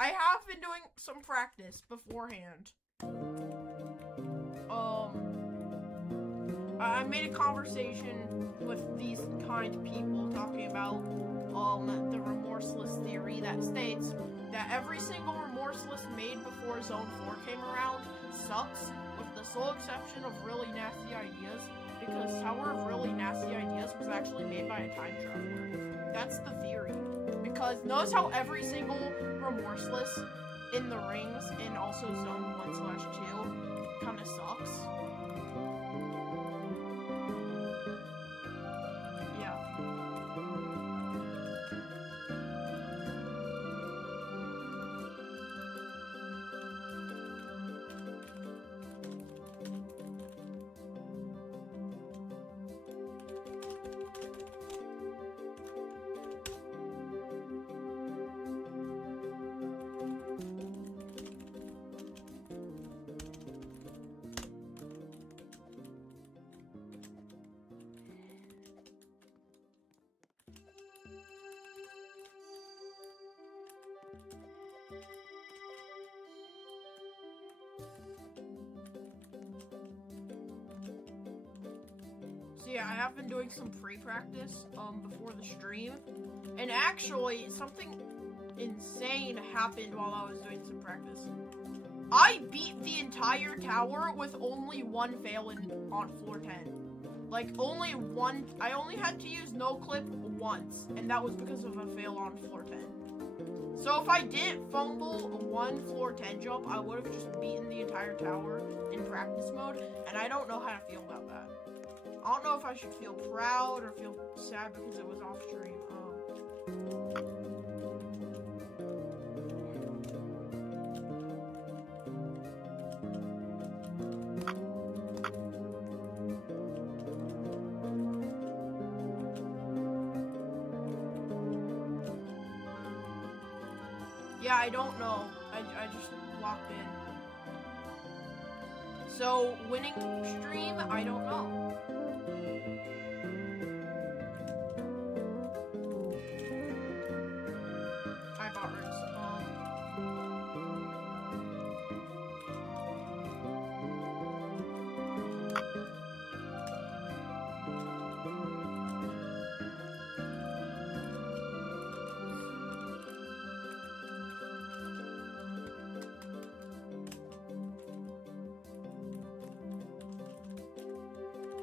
I have been doing some practice beforehand. I made a conversation with these kind people talking about, the remorseless theory that states that every single remorseless made before Zone 4 came around sucks, with the sole exception of Really Nasty Ideas, because Tower of Really Nasty Ideas was actually made by a time traveler. That's the theory. Because notice how every single remorseless in the rings and also Zone 1/2 kind of sucks. So yeah, I have been doing some pre-practice before the stream, and actually something insane happened while I was doing some practice. I beat the entire tower with only one fail on floor 10. Like, only one. I only had to use no clip once, and that was because of a fail on floor 10. So if I didn't fumble one floor 10 jump, I would have just beaten the entire tower in practice mode, and I don't know how to feel about that. I don't know if I should feel proud or feel sad because it was off stream. Yeah, I don't know. I just locked in. So, winning stream, I don't know. Hi, Botters.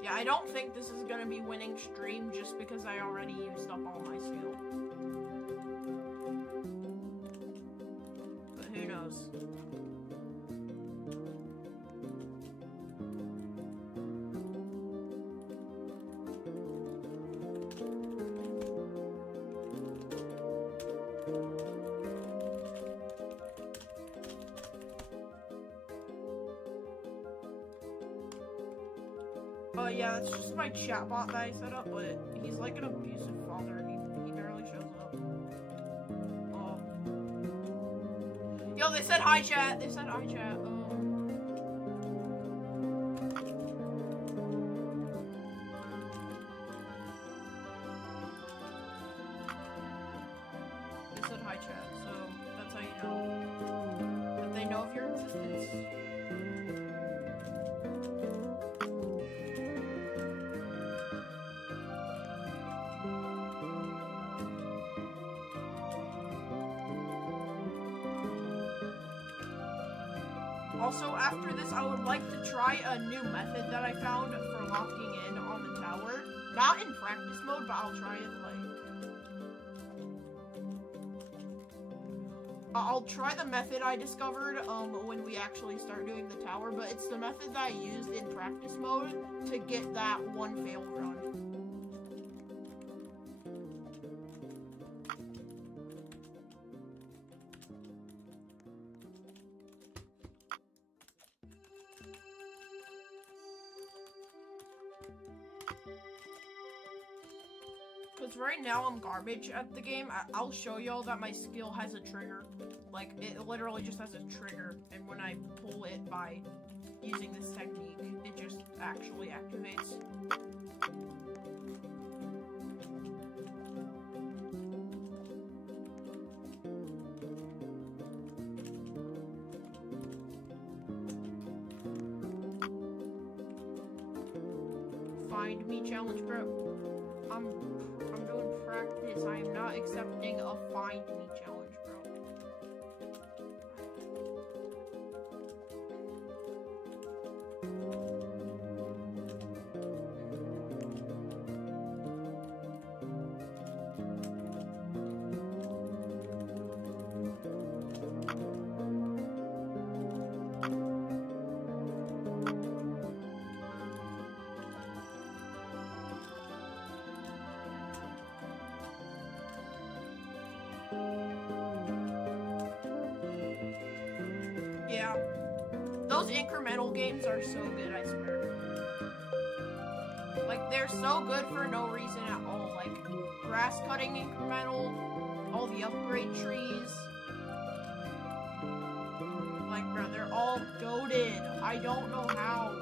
Yeah, I don't think this is gonna be winning stream just because I already used up all my skill. But who knows? Yeah, that's just my chatbot that I set up, but he's like an abusive father. He barely shows up. Yo, they said hi, chat. They said hi, chat. They said hi, chat, so that's how you know that they know of your existence. Also, after this, I would like to try a new method that I found for locking in on the tower. Not in practice mode, but I'll try it, like... I'll try the method I discovered, when we actually start doing the tower, but it's the method that I used in practice mode to get that one fail run. Because right now I'm garbage at the game. I'll show y'all that my skill has a trigger. Like, it literally just has a trigger. And when I pull it by using this technique, it just actually activates. me challenge, bro. I'm doing practice. I am not accepting a find me challenge, bro. Yeah, those incremental games are so good, I swear. Like, they're so good for no reason at all. Like, grass cutting incremental, all the upgrade trees. Like, bro, they're all goated. I don't know how.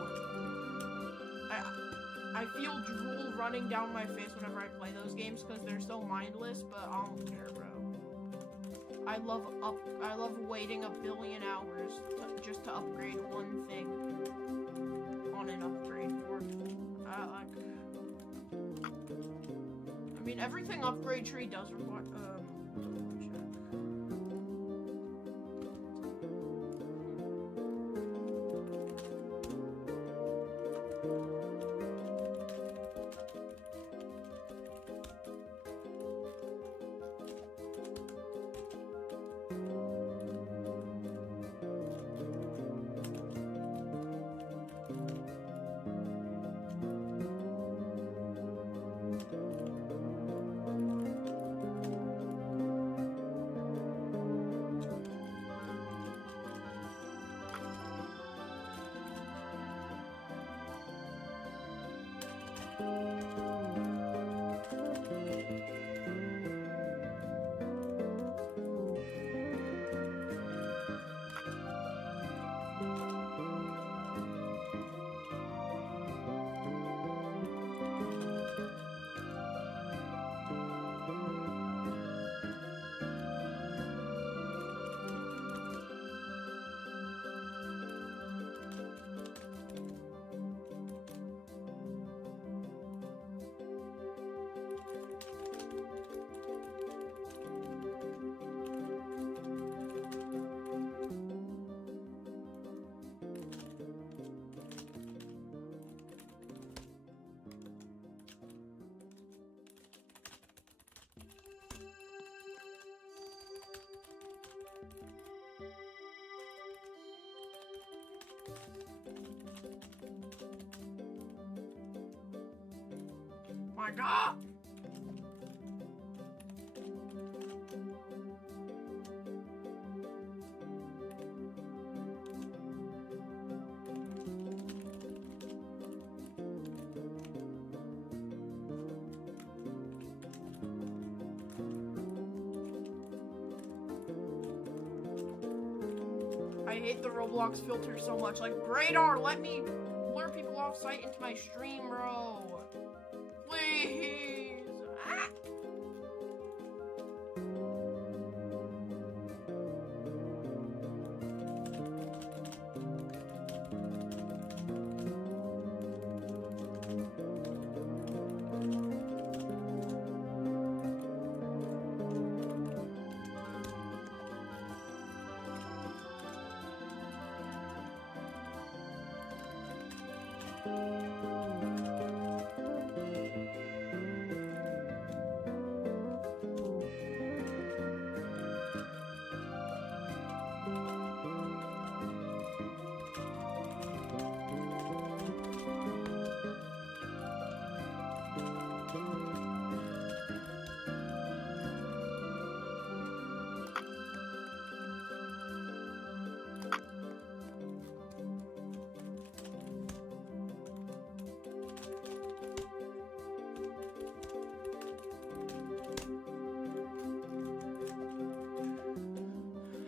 I feel drool running down my face whenever I play those games because they're so mindless, but I don't care, bro. I love waiting a billion hours just to upgrade one thing on an upgrade board. I mean, everything upgrade tree does require. My God! I hate the Roblox filter so much. Like, Bradar, let me lure people off site into my stream, bro. Please. Ah.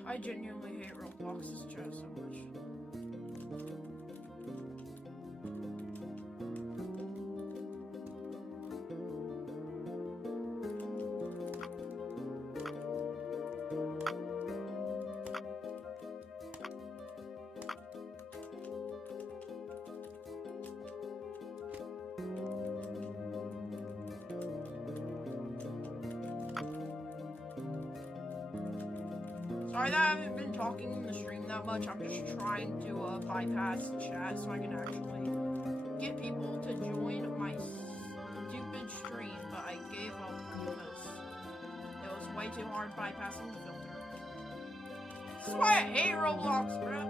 I genuinely hate Roblox's chat so much. Sorry that I haven't been talking in the stream that much. I'm just trying to bypass chat so I can actually get people to join my stupid stream, but I gave up because it was way too hard bypassing the filter. This is why I hate Roblox, bro.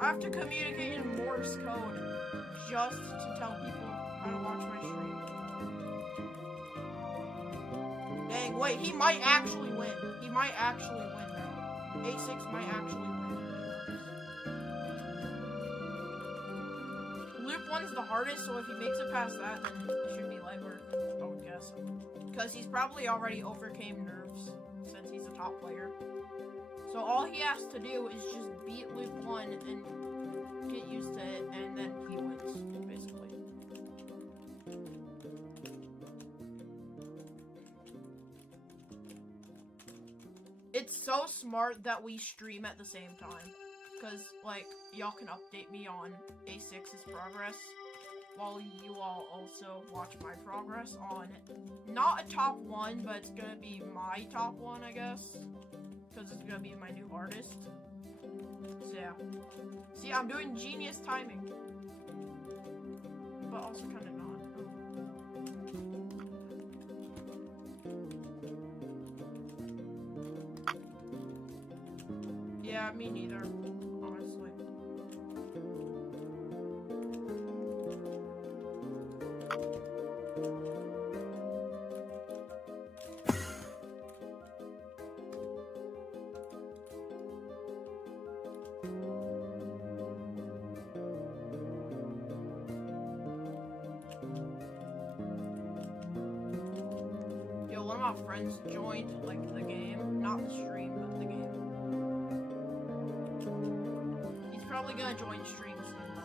I have to communicate in Morse code just to tell people how to watch my stream. Dang, wait, he might actually win. He might actually win now. A6 might actually win. Loop 1's the hardest, so if he makes it past that, then it should be light work, I would guess. Because he's probably already overcame nerves, since he's a top player. So all he has to do is just beat Loop 1 and get used to it, and then he wins, basically. It's so smart that we stream at the same time. Because, like, y'all can update me on A6's progress, while you all also watch my progress on, not a top 1, but it's gonna be my top 1, I guess. Because it's gonna be my new artist. So, yeah. See, I'm doing genius timing. But also kind of not. Yeah, me neither. Honestly. Yo, one of my friends joined, like, the game. Not the stream, but the game. He's probably gonna join stream soon, though.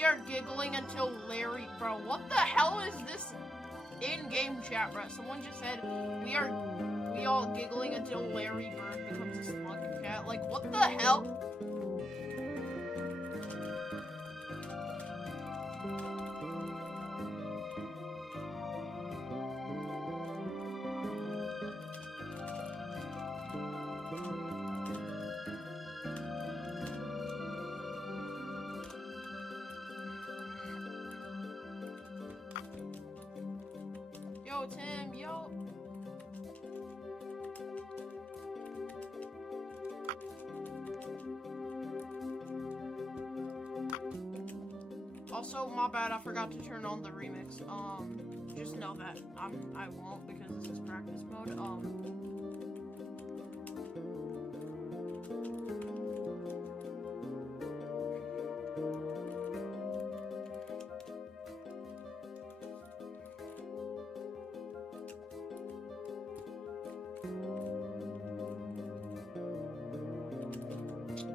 We are giggling until Larry, bro. What the hell is this in-game chat, bro? Someone just said we all giggling until Larry Bird becomes a slug cat. Like, what the hell? Yo, Tim, yo. Also, my bad, I forgot to turn on the remix. Just know that I won't because this is practice mode.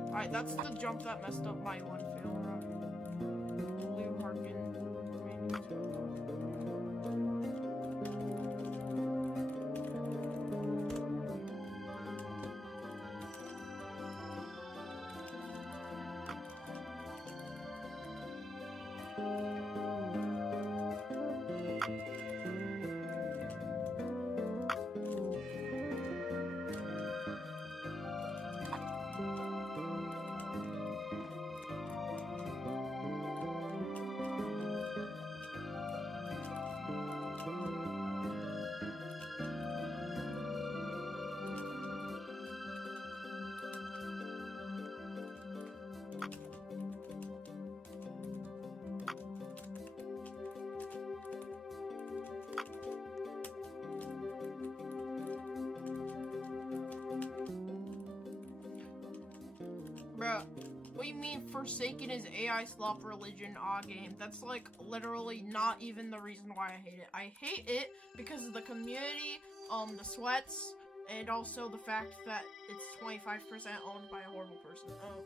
Alright, that's the jump that messed up my one fail run. Blue Harkin. Bruh, what do you mean Forsaken is AI slop religion game? That's like literally not even the reason why I hate it. I hate it because of the community, the sweats, and also the fact that it's 25% owned by a horrible person. Oh.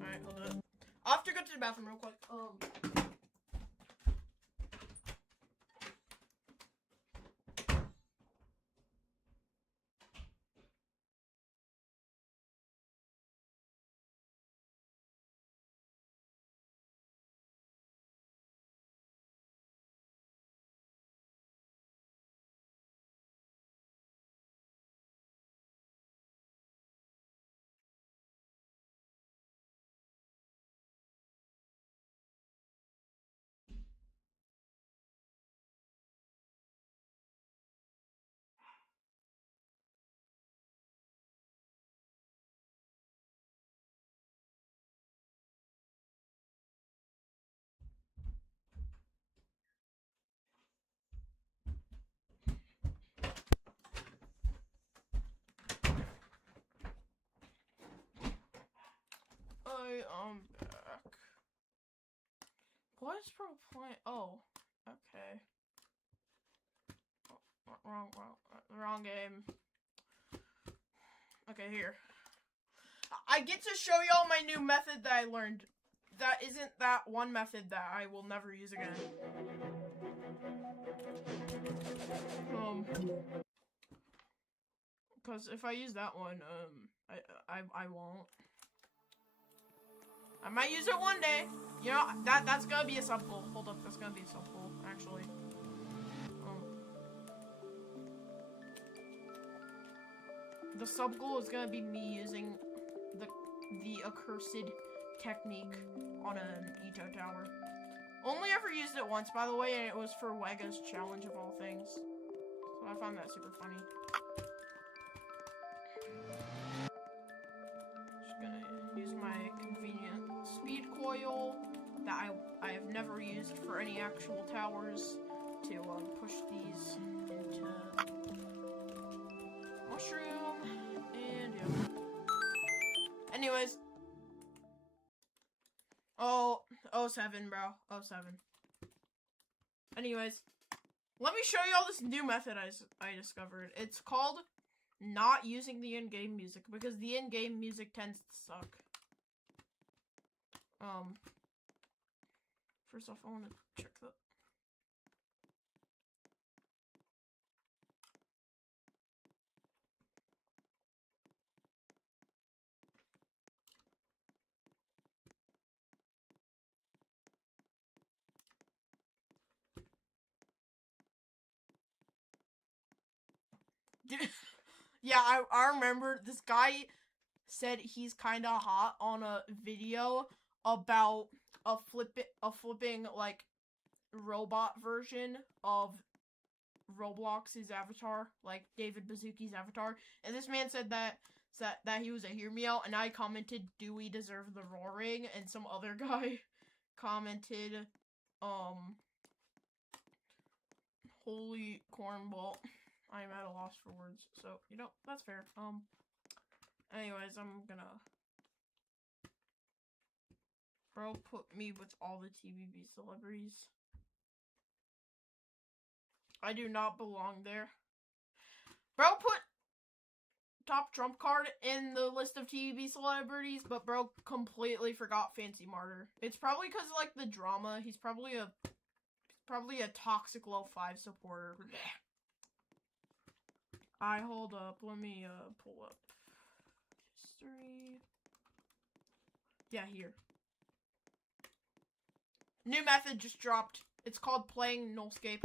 Alright, hold up. I'll have to go to the bathroom real quick. I'm back. What is playing? Oh, okay. Oh, wrong game. Okay, here. I get to show y'all my new method that I learned. That isn't that one method that I will never use again. Because if I use that one, I won't. I might use it one day. You know, that's gonna be a sub goal. Hold up, that's gonna be a sub goal, actually. The sub goal is gonna be me using the accursed technique on an Ito tower. Only ever used it once, by the way, and it was for Wega's challenge of all things. So I found that super funny. Just gonna use my convenient speed coil that I have never used for any actual towers to push these into mushroom, and yeah. Anyways. Oh, 07, bro. 07. Anyways, let me show you all this new method I discovered. It's called not using the in-game music, because the in-game music tends to suck. First off, I want to check that. Yeah, I remember this guy said he's kind of hot on a video about a flipping like robot version of Roblox's avatar, like David Bazuki's avatar, and this man said that he was a hear me out, and I commented, "Do we deserve the roaring?" And some other guy commented, "Holy cornball." I'm at a loss for words, so you know that's fair. Anyways, I'm gonna. Bro, put me with all the TVB celebrities. I do not belong there. Bro, put top trump card in the list of TVB celebrities, but bro completely forgot Fancy Martyr. It's probably because of, like, the drama. He's probably a toxic low 5 supporter. Hold up. Let me pull up history. Yeah, here. New method just dropped. It's called playing Nullscape.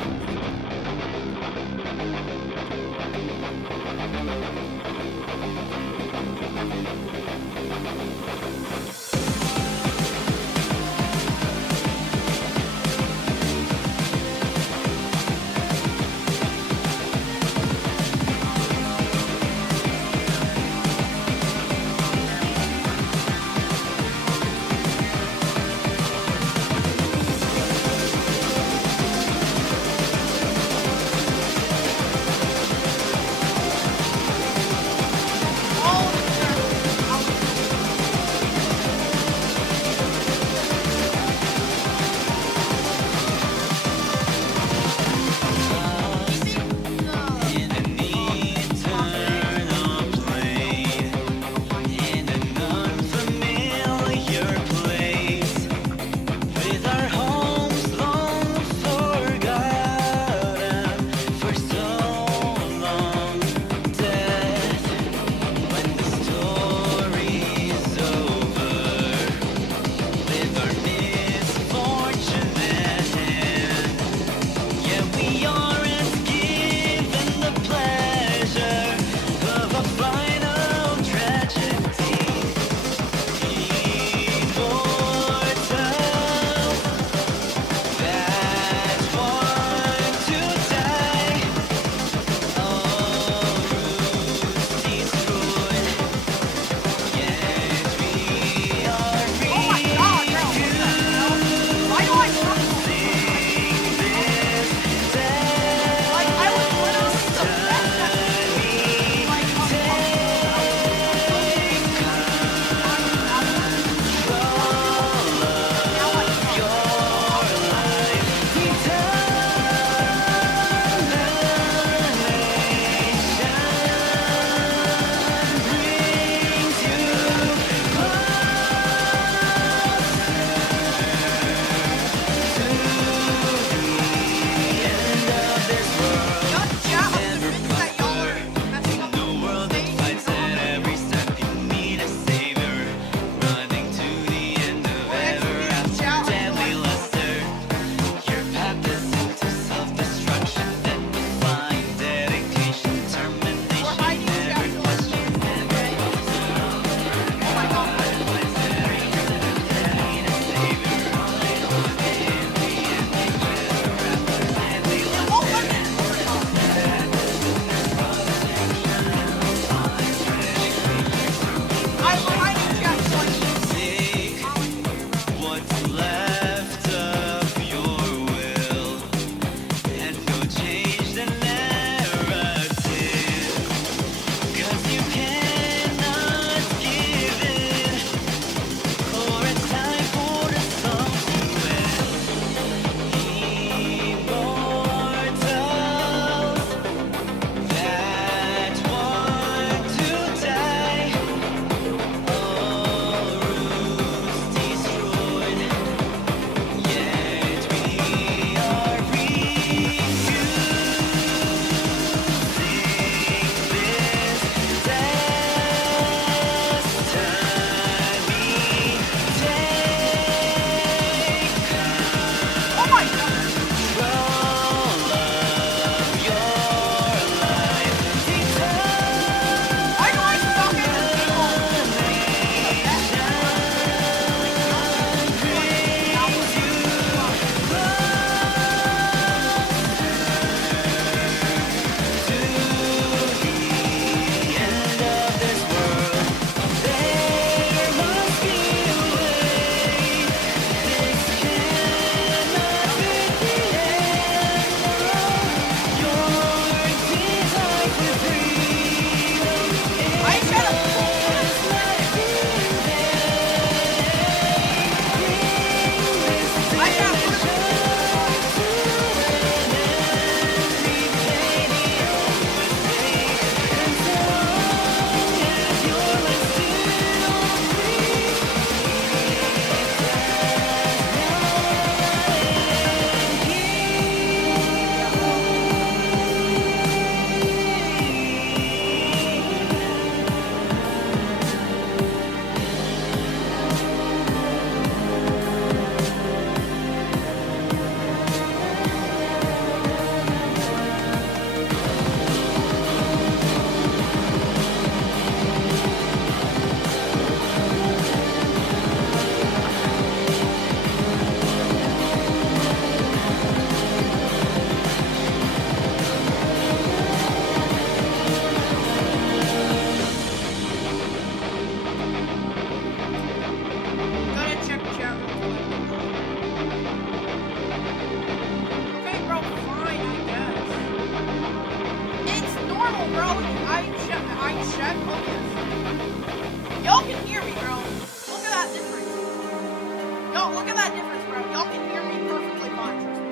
Look at that difference, bro. Y'all can hear me perfectly fine. Trust me.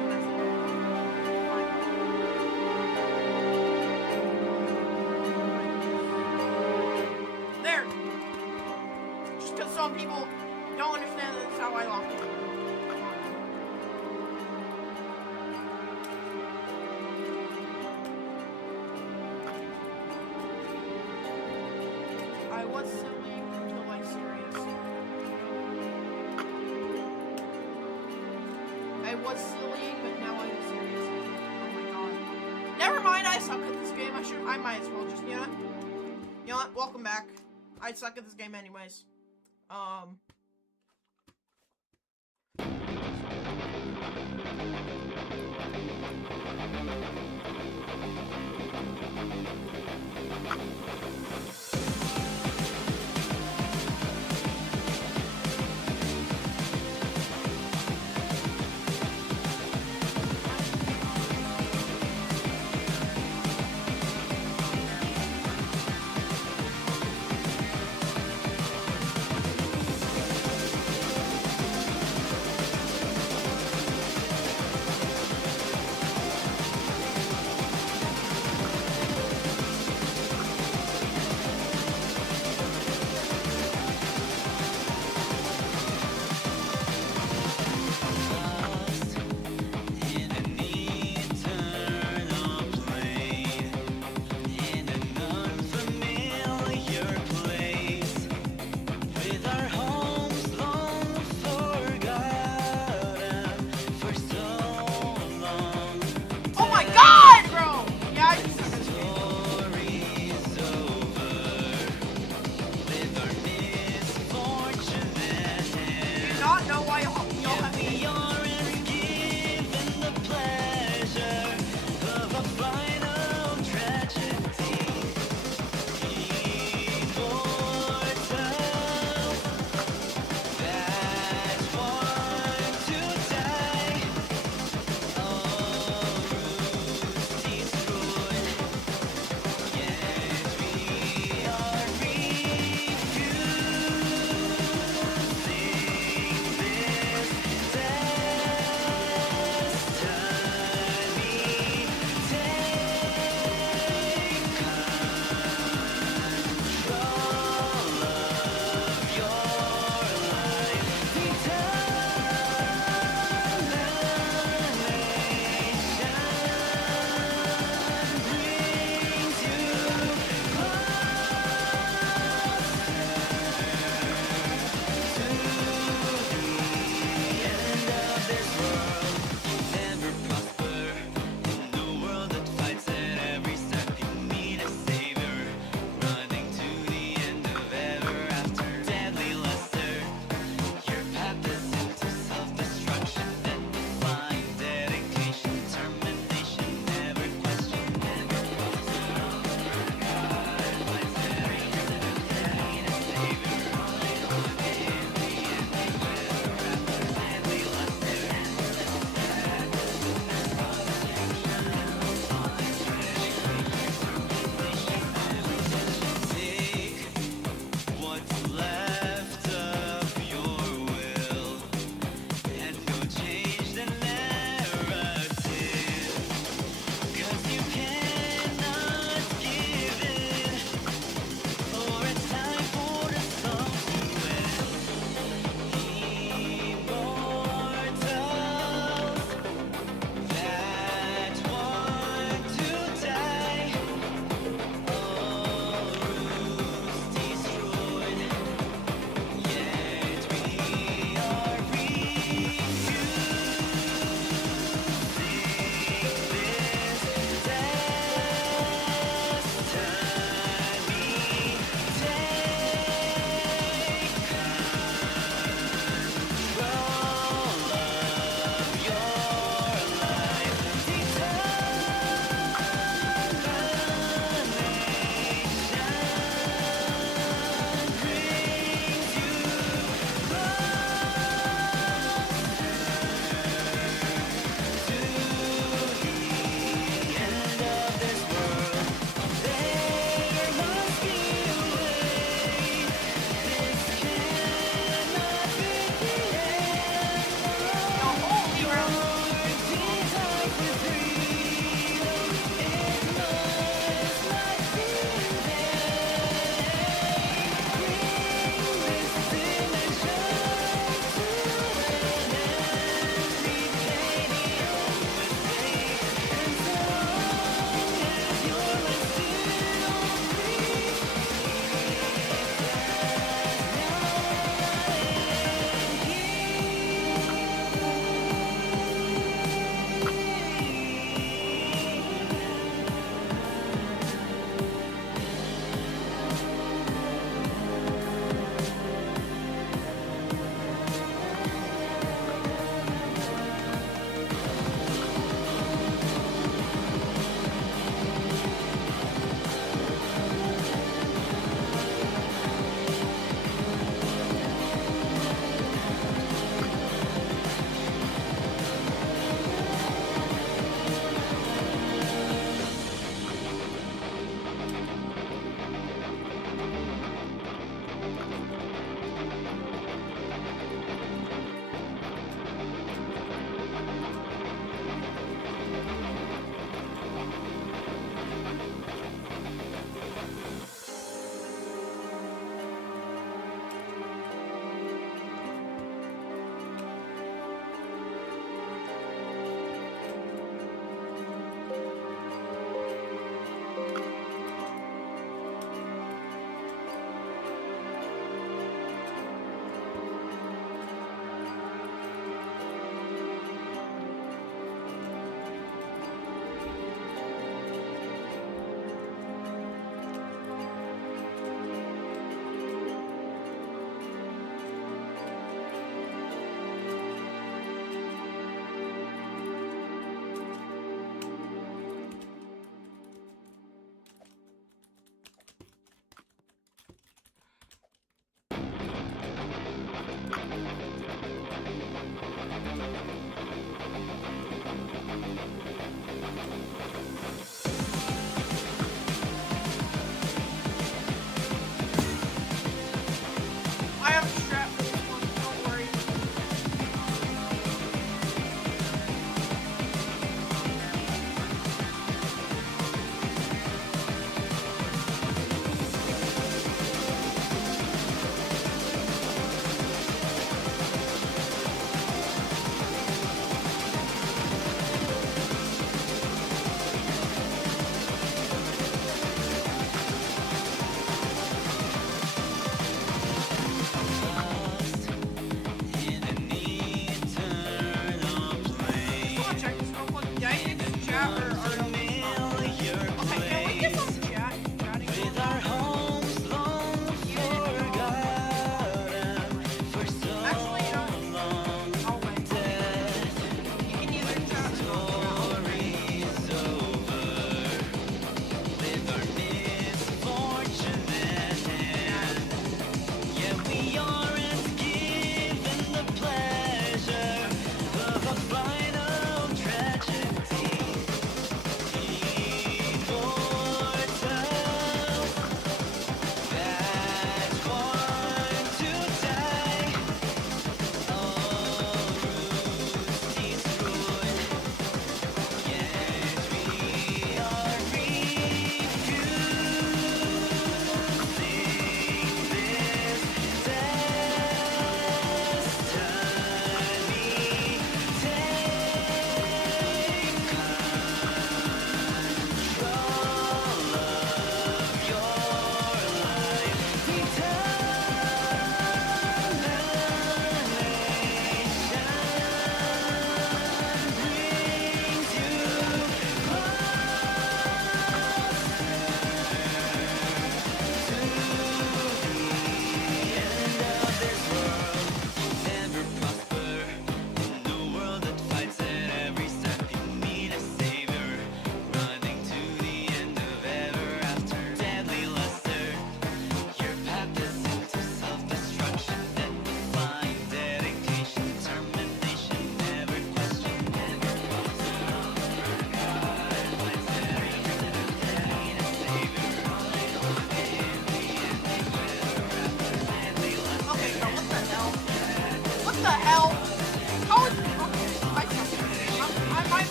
There. Just because some people don't understand that that's how I lock it. I was silly until I serious. I was silly, but now I'm serious. Oh my god. Never mind, I suck at this game. I might as well just, you know what? Welcome back. I suck at this game anyways.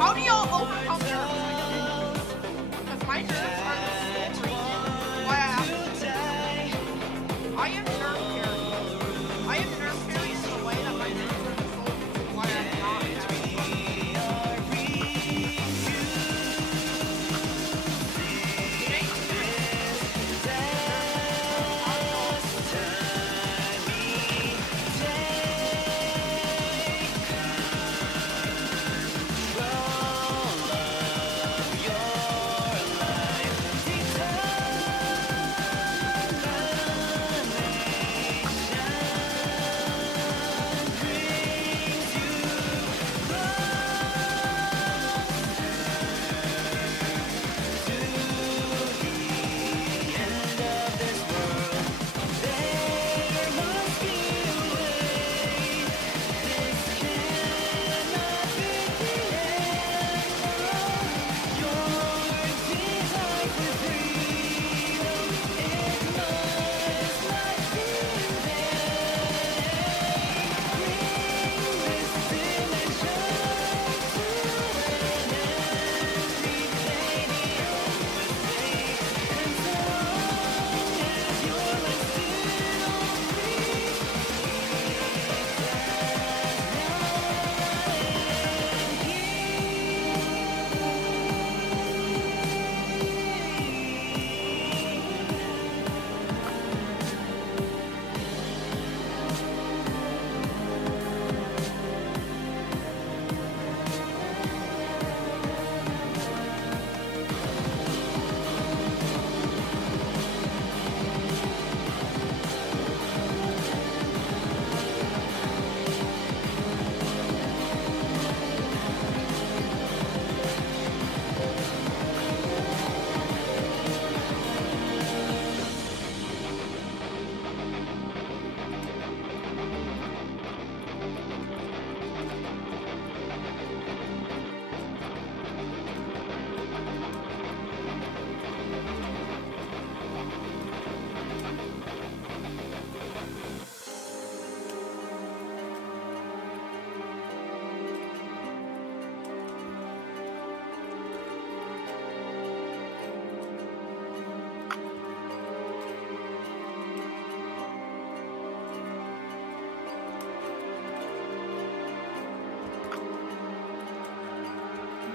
How do y'all overcome nerfs? Because my nerfs are the sole reason why I have to die. I am nerf carry. I am nerf carry in the way that my nerfs are the sole reason why I'm not having fun.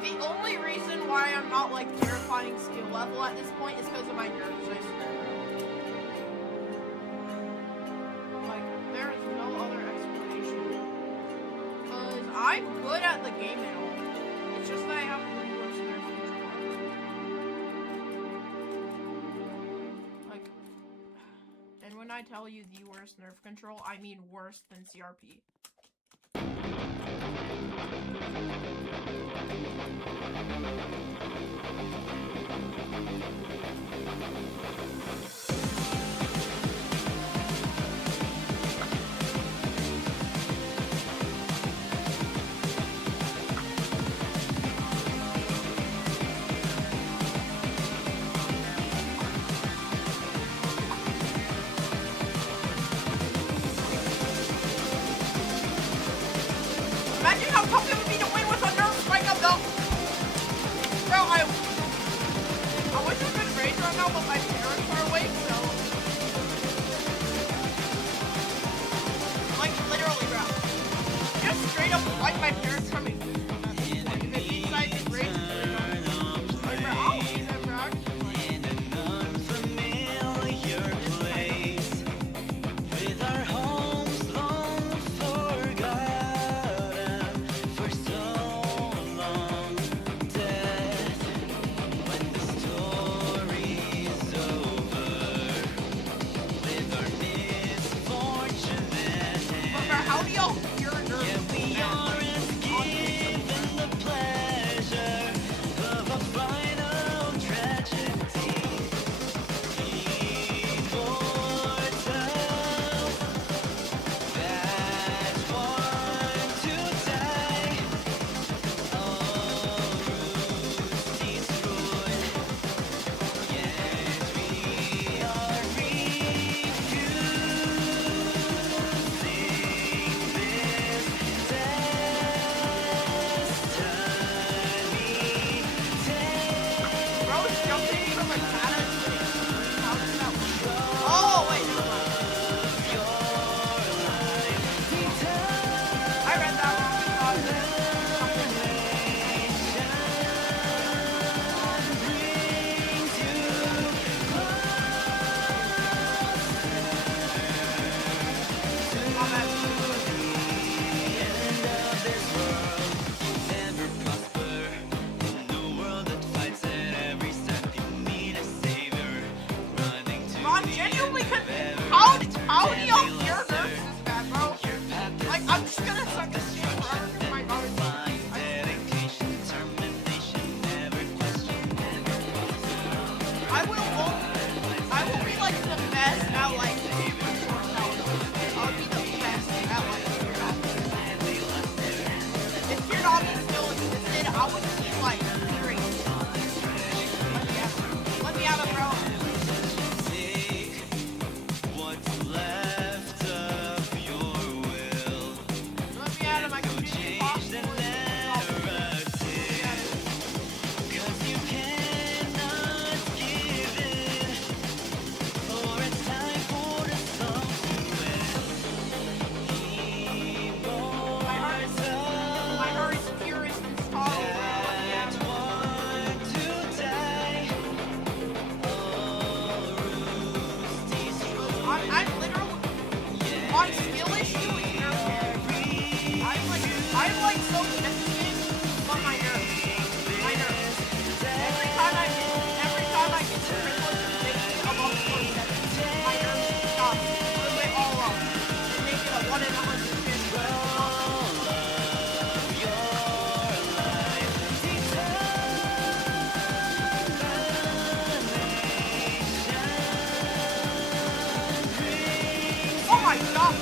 The only reason why I'm not like terrifying skill level at this point is because of my nerves, I swear. Like, there is no other explanation. Because I'm good at the game and all. It's just that I have the worst nerf control. Like, and when I tell you the worst nerf control, I mean worse than CRP. Imagine how tough it would be to How was he like? Serious. Let me out of bro. What's left of your will? Let me out of my computer. Change the narrative. 'Cause you cannot give in. For it's time for the song to end. My heart is furious and sorrow. That want to die. All roots destroyed. I'm literally on skill issue with nerves. I'm like so sensitive, but my nerves. Every time I get the privilege of making it above 47, my nerves stop. They all up. And make it a 1 in 150. Oh my god!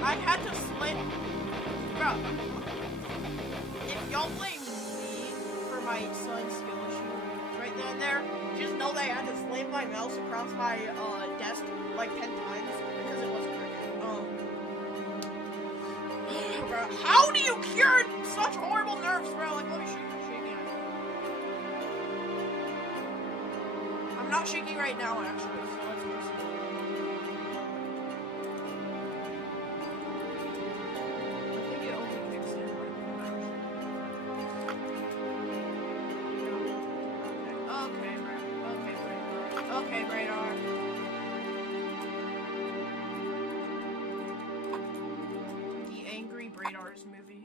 I had to slam. Bro, if y'all blame me for my son's skill issue right then and there, just know that I had to slam my mouse across my desk like 10 times because it wasn't working. Bro, how do you cure such horrible nerves, bro? Like, let me shake. I'm not shaking right now, actually. So let's just. Okay, radar. The Angry Radars movie.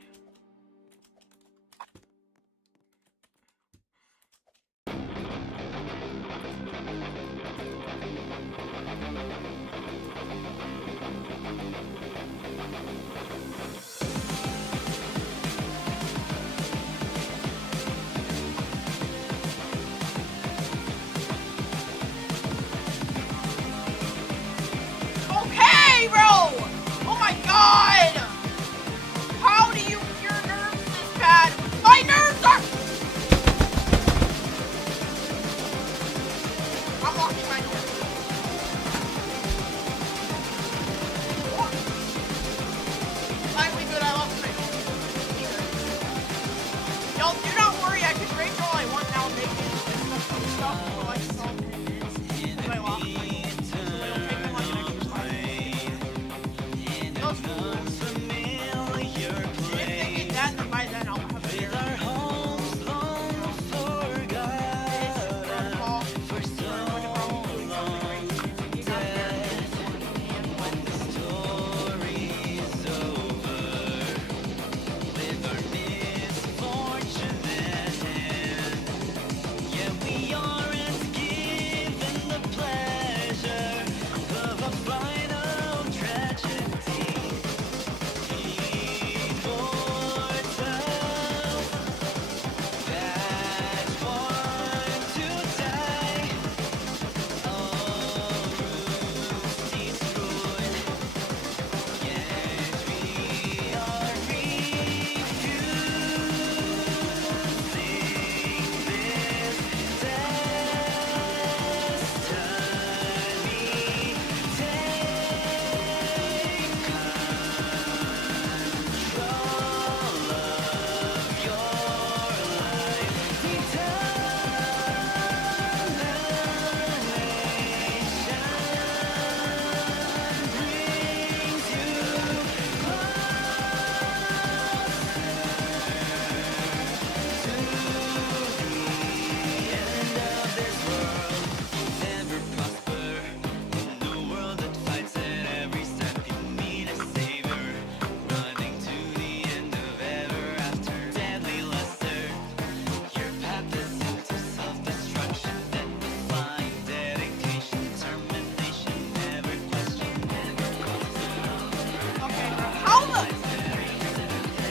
good.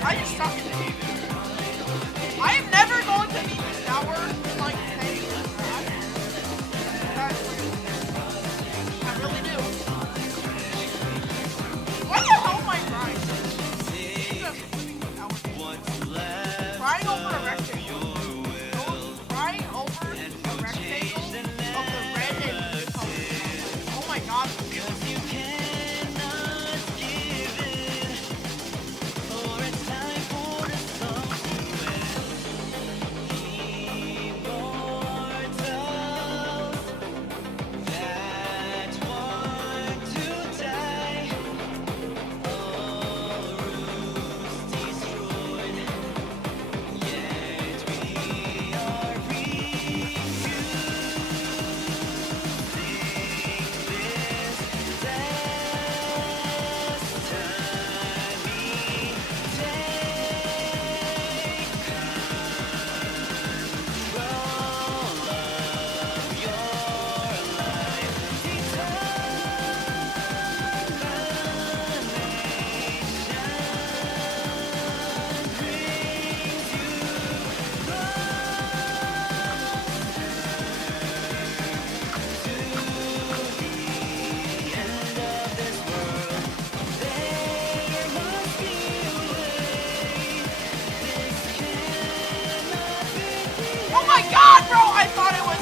I just suck at the game. I am never going to beat the tower in like 10 years. I really do. Why the hell am I crying? Crying over a rectangle. Crying over a rectangle of the red and blue color. Oh my god. Oh my god, bro! I thought it was.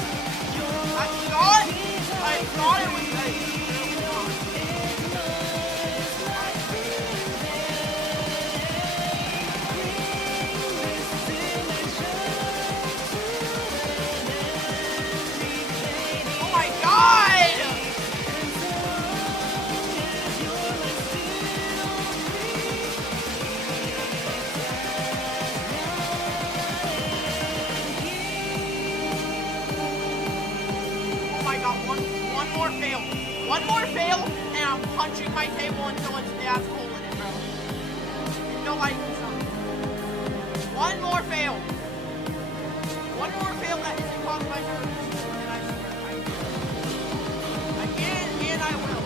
I thought it was. Oh my god! Oh my god, one more fail. One more fail, and I'm punching my table until it's that's hole in it, bro. Until I do something. One more fail. One more fail that isn't caused by nerves. And I swear I will. I can and I will.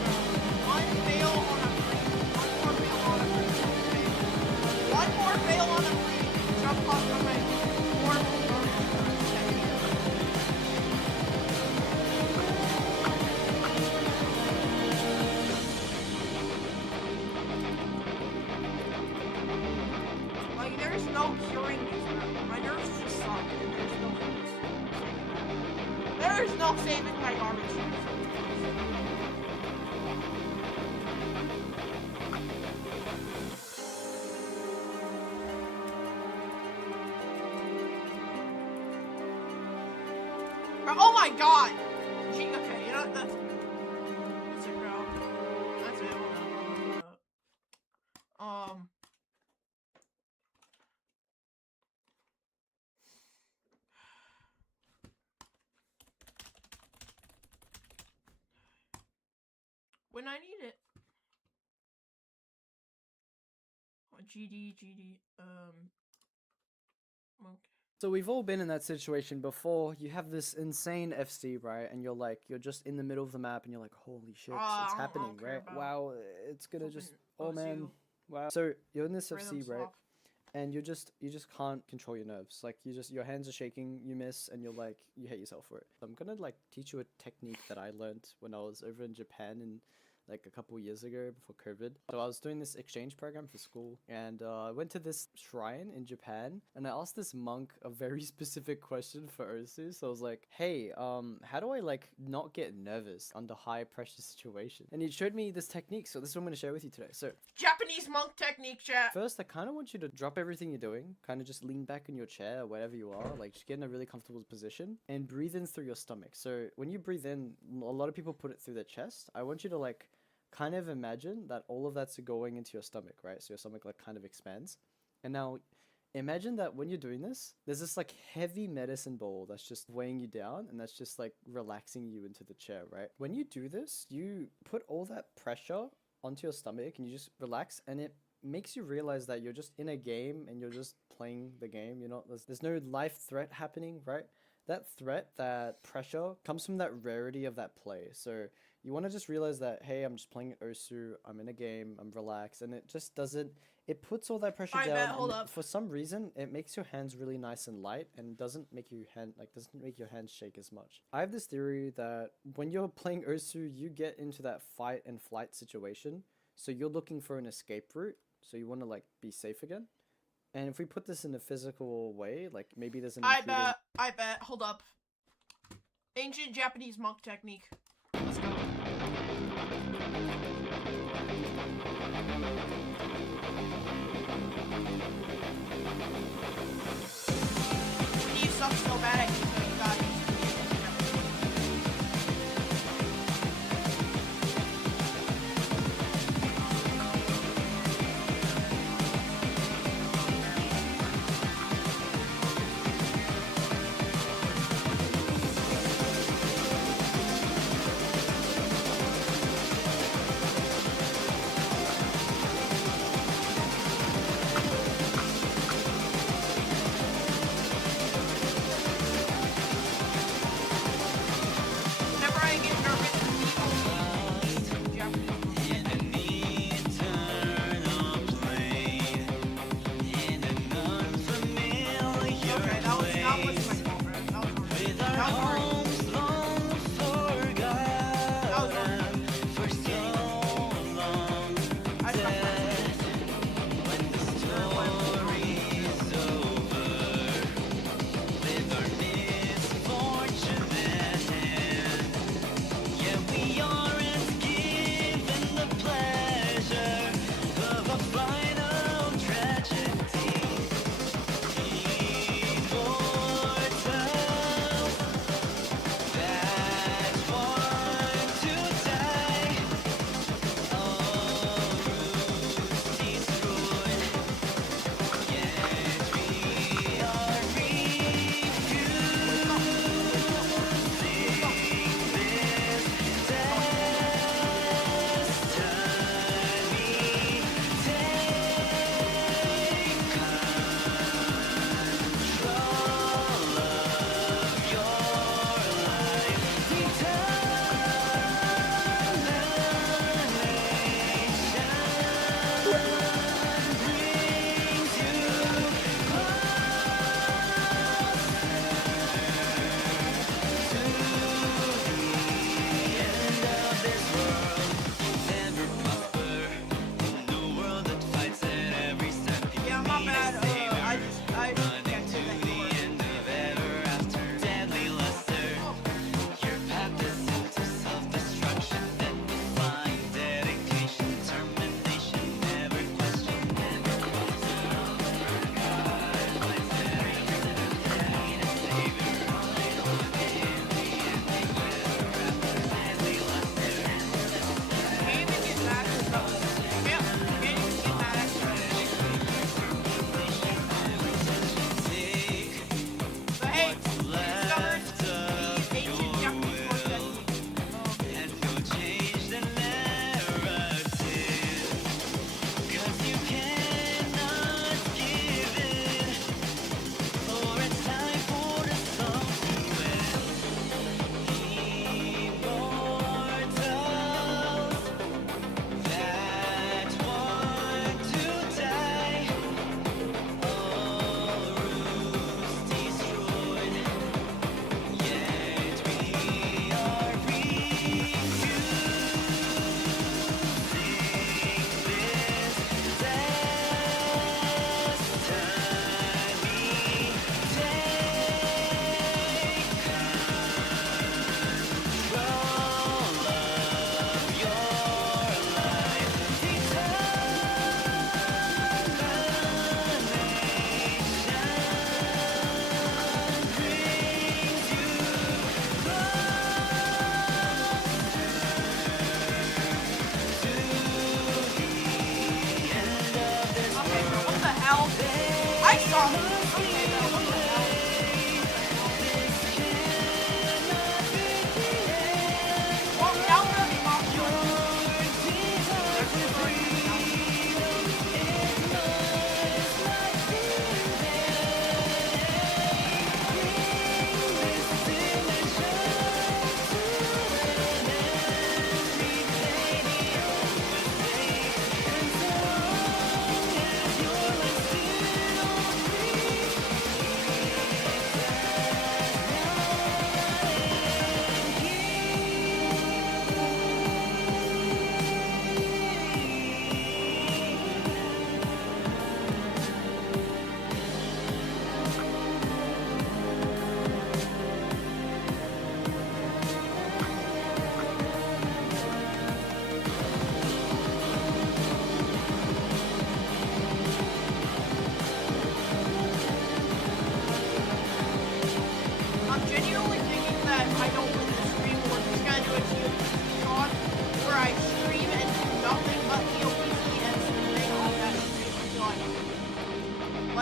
One fail on a green. One more fail on a green. One more fail on a green. Jump off of my horrible like, there's no curing these nerves. My nerves just suck, and there's no saving my garbage nerves. Oh my god! Gee, okay, you know, that's it, bro. That's it. When I need it. Oh, GD. Okay. So we've all been in that situation before. You have this insane FC, right? And you're just in the middle of the map and you're like, holy shit, it's happening, right? Wow, it's gonna just, oh man, wow. So you're in this FC, right? And you just can't control your nerves. Like, your hands are shaking, you miss, and you hate yourself for it. I'm gonna teach you a technique that I learned when I was over in Japan in a couple years ago before COVID. So I was doing this exchange program for school, and I went to this shrine in Japan, and I asked this monk a very specific question for Osu. So I was like, hey, how do I not get nervous under high pressure situations? And he showed me this technique, so this is what I'm gonna share with you today. So Japanese monk technique, chat. First, I kind of want you to drop everything you're doing, kind of just lean back in your chair or wherever you are, just get in a really comfortable position and breathe in through your stomach. So when you breathe in, a lot of people put it through their chest. I want you to kind of imagine that all of that's going into your stomach, right? So your stomach kind of expands. And now imagine that when you're doing this, there's this heavy medicine ball that's just weighing you down, and that's just relaxing you into the chair, right? When you do this, you put all that pressure onto your stomach and you just relax, and it makes you realize that you're just in a game and you're just playing the game. You're not, there's no life threat happening, right? That threat, that pressure comes from that rarity of that play. So You want to just realize that, hey, I'm just playing Ursu, I'm in a game, I'm relaxed, and it just doesn't, it puts all that pressure down. Hold up. For some reason, it makes your hands really nice and light, and doesn't make your hands shake as much. I have this theory that when you're playing Ursu, you get into that fight and flight situation, so you're looking for an escape route, so you want to like be safe again. And if we put this in a physical way, like maybe there's an I bet, hold up. Ancient Japanese monk technique. Let's go. You suck so bad at you, so you got it.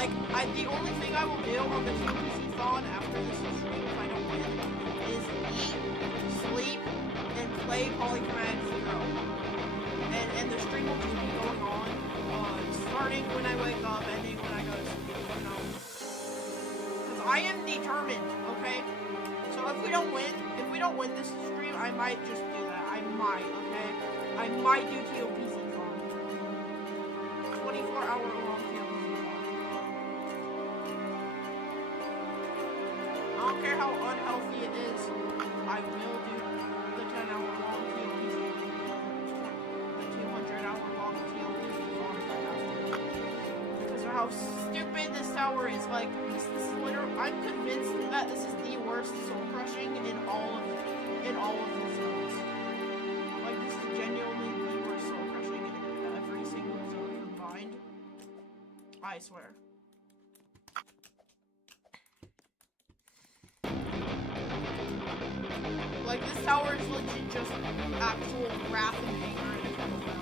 Like, the only thing I will do on the TPC-thon after this stream, if I don't win, is eat, sleep, and play Polychromatic Zero. And the stream will just be going on, starting when I wake up, ending when I go to sleep, you know? Because I am determined, okay? So if we don't win this stream, I might just do that. I might, okay? I might do TOPC-thon. 24-hour long TOPC-thon. I don't care how unhealthy it is, I will do the 10-hour long TOPC. The 200-hour long TOPC-thon if I have to. Because of how stupid this tower is. Like, this is literally, I'm convinced that this is the worst soul crushing in all of the zones. Like, this is genuinely the worst soul crushing in every single zone combined. I swear. Like, this tower is legit just actual wrath and anger in a kettlebell.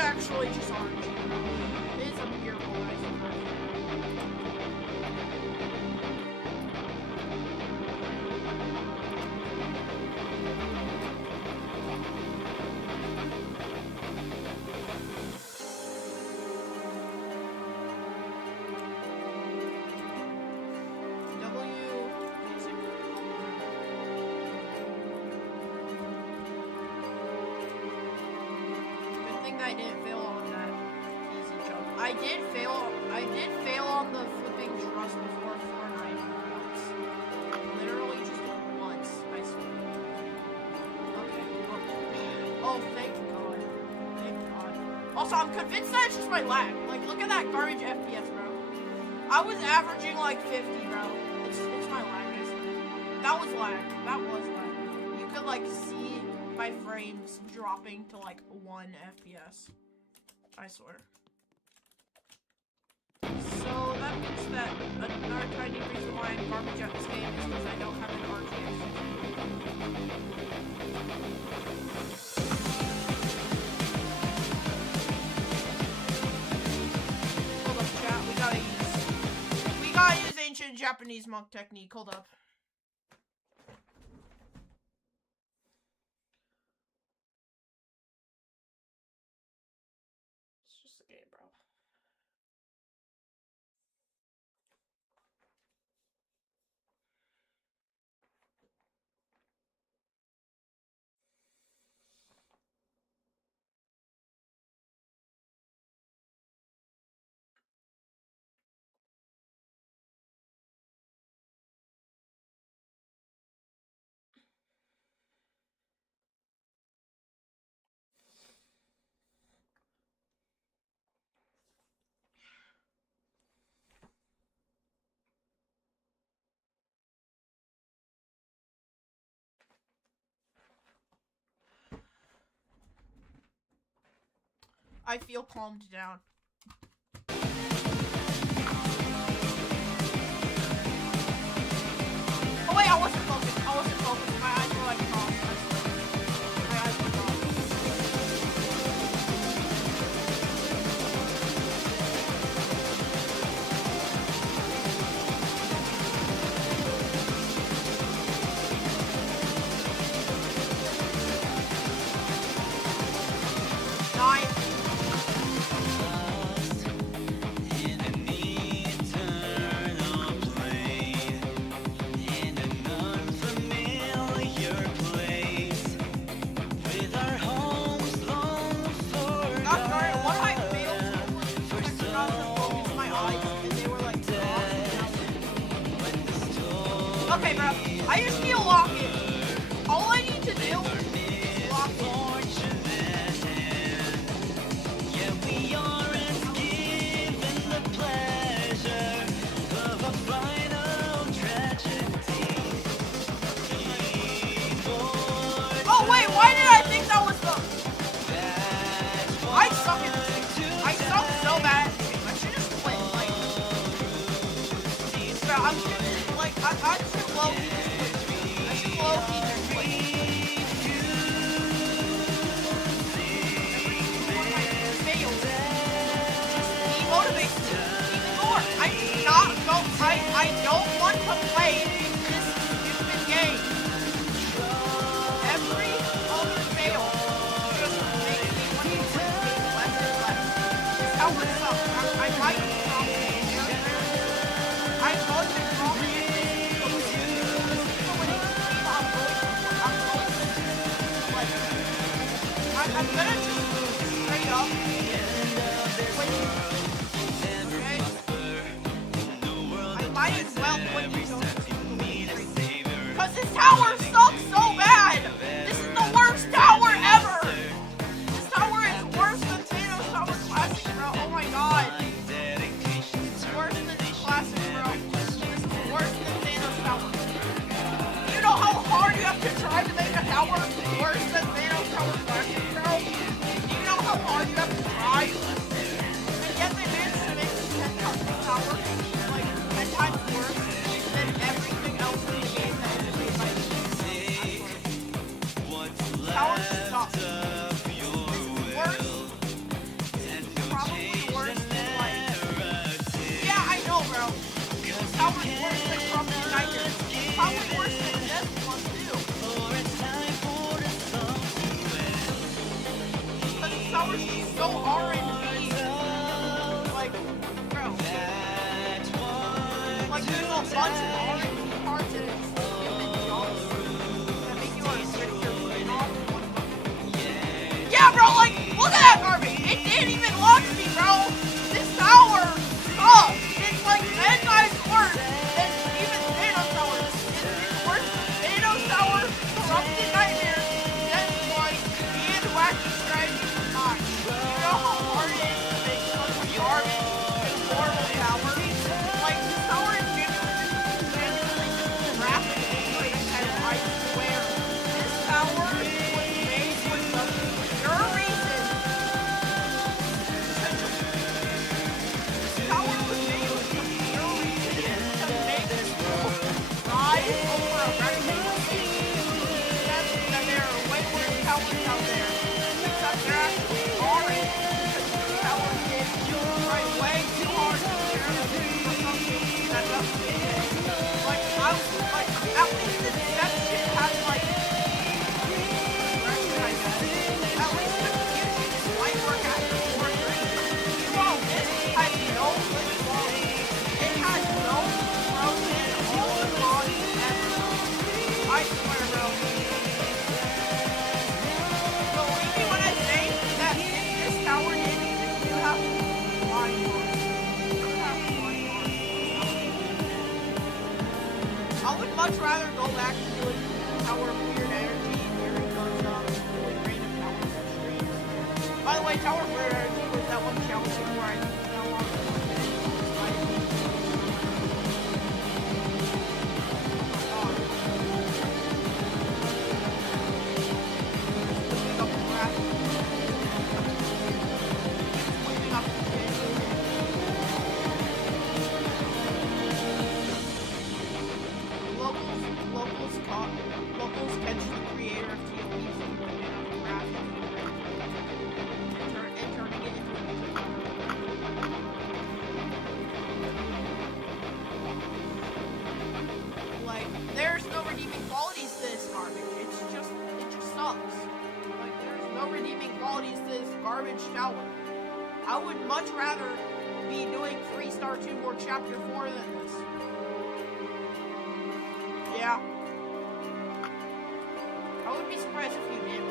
actually just orange. It's a miracle, guys. I didn't fail on that easy jump. I did fail on the flipping truss before Fortnite once. Literally just once, I swear. Okay. Oh, thank God. Thank God. Also, I'm convinced that it's just my lag. Like, look at that garbage FPS, bro. I was averaging like 50, bro. It's my lag, I swear. That was lag. That was lag. You could like see my frames dropping to like 1 FPS. I swear. So that means that another tiny reason why I'm garbage at this game is because I don't have an RTX. Hold up, chat. We gotta use ancient Japanese monk technique. Hold up. I feel calmed down. Oh wait, I wasn't focused. My eyes were like crossed. My eyes were crossed. Okay, bro. I just need to lock it. All I need to do is lock it. Yeah, we aren't given the pleasure of a final tragedy. Oh wait, why did I think that was the? I suck at this game. I suck so bad. I should just quit. Like, bro, I'm just like I should low key just quit. I should low key just quit. Every single one of my fails just demotivates me even more. I don't want to play this stupid game. Every other fail just makes me want to quit the game less and less. This is how it sucks. I might be wrong. I might be wrong. I'm gonna just straight up quit. Okay? I might as well quit this because this tower sucks so bad! This is the worst tower ever! This tower is worse than Thanos Tower Classic, bro. Oh my god. It's worse than Classic, bro. This is worse than Thanos Tower. Do you know how hard you have to try to make a tower worse than Thanos Tower Classic, bro? Do you know how hard you have to try? And yet they managed to make this 10 tower like 10 times worse than everything else in the game that is made by me. Tower sucks. This is worse tower's worse than Corrupted Nightmare. It's probably worse than this one, too. Because the tower's just so RNG. Like, bro. Like, there's a bunch of RNG parts in it. Stupid jumps that make you want to rip your brain off. Yeah, bro, like, look at that garbage. It didn't even launch me, bro. This tower sucks. It's like 10 times worse than even Thanos Tower. It's worse than Thanos Tower, Corrupted Nightmare, Death One, and Wacky Strategy Combined. You know how hard it is to make such a garbage, horrible tower? Like, this tower is genuinely just graphically great, and I swear, this tower was made for the pure reason. This tower was made for the pure reason to make people rise over a rectangle. That there are way worse towers out there. Except there actually aren't, because this tower did try way too hard to compare them for something that doesn't exist. Like, at least the deception has, like, progression, I guess. At least the fusion is light work after 4 3. Meanwhile, this has no response. It has no growth in all the bodies ever. I swear, bro. Believe me when I say that if this tower did, you have flying cars. You have flying cars. I would much rather go back to doing Tower of Weird Energy during those really random tower streams. By the way, Tower of Weird Energy was that one challenge where I fell off the one minute. Locals catch the creator of TLPs and put it on the graphic and turning it into a like, there's no redeeming qualities to this garbage. It just sucks. Like, there's no redeeming qualities to this garbage tower. I would much rather be doing 3-star Tomb Lord Chapter 4 than this. Yeah. I would be surprised if you did.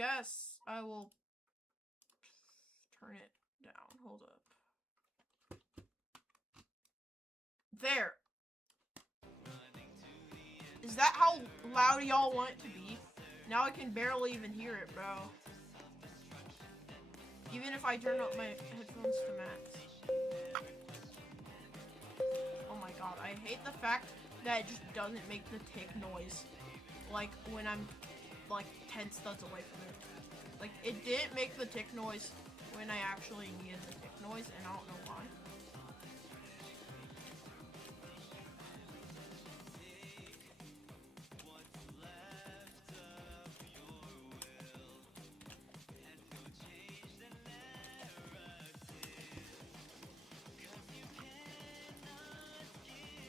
guess I will turn it down. Hold up. There. Is that how loud y'all want it to be? Now I can barely even hear it, bro. Even if I turn up my headphones to max. Oh my god, I hate the fact that it just doesn't make the tick noise. Like, when I'm, like, 10 studs away from it. Like, it didn't make the tick noise when I actually needed the tick noise, and I don't know why.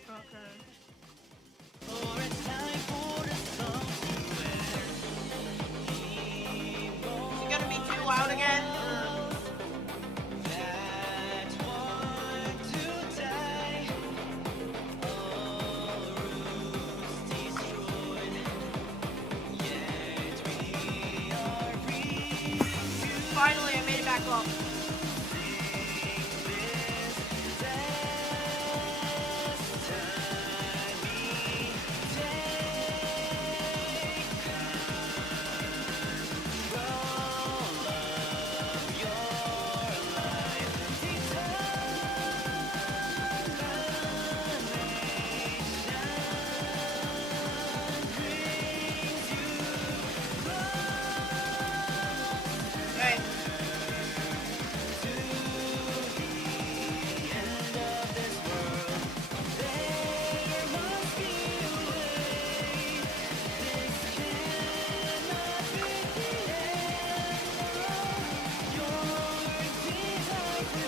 Okay. Is it gonna be too loud again? Finally, I made it back up.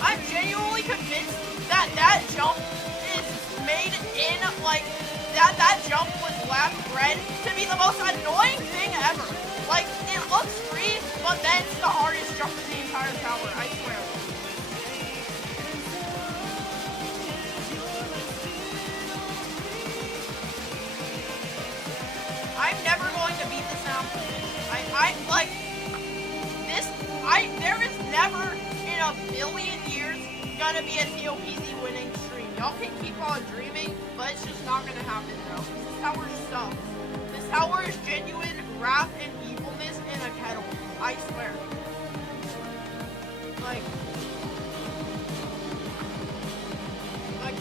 I'm genuinely convinced that that jump is made in, like, that jump was left bred to be the most annoying thing ever. Like, it looks free, but then it's the hardest jump in the entire tower, I swear. I'm never going to beat this now. There is never in a million years gonna be a topz winning stream. Y'all can keep on dreaming, but it's just not gonna happen, bro. This tower sucks. This tower is genuine wrath and evilness in a kettle. I swear. Like,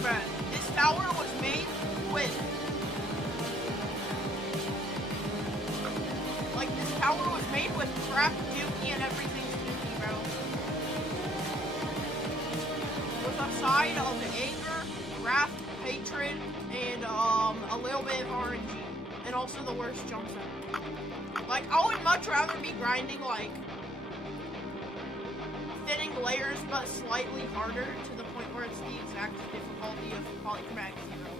bruh, this tower was made with, like, this tower was made with crap dookie and everything dookie, bro. With a side of anger, wrath, hatred, and a little bit of RNG. And also the worst jump set. Like, I would much rather be grinding, like, thinning layers, but slightly harder to the point where it's the exact difficulty of Polychromatic Zero.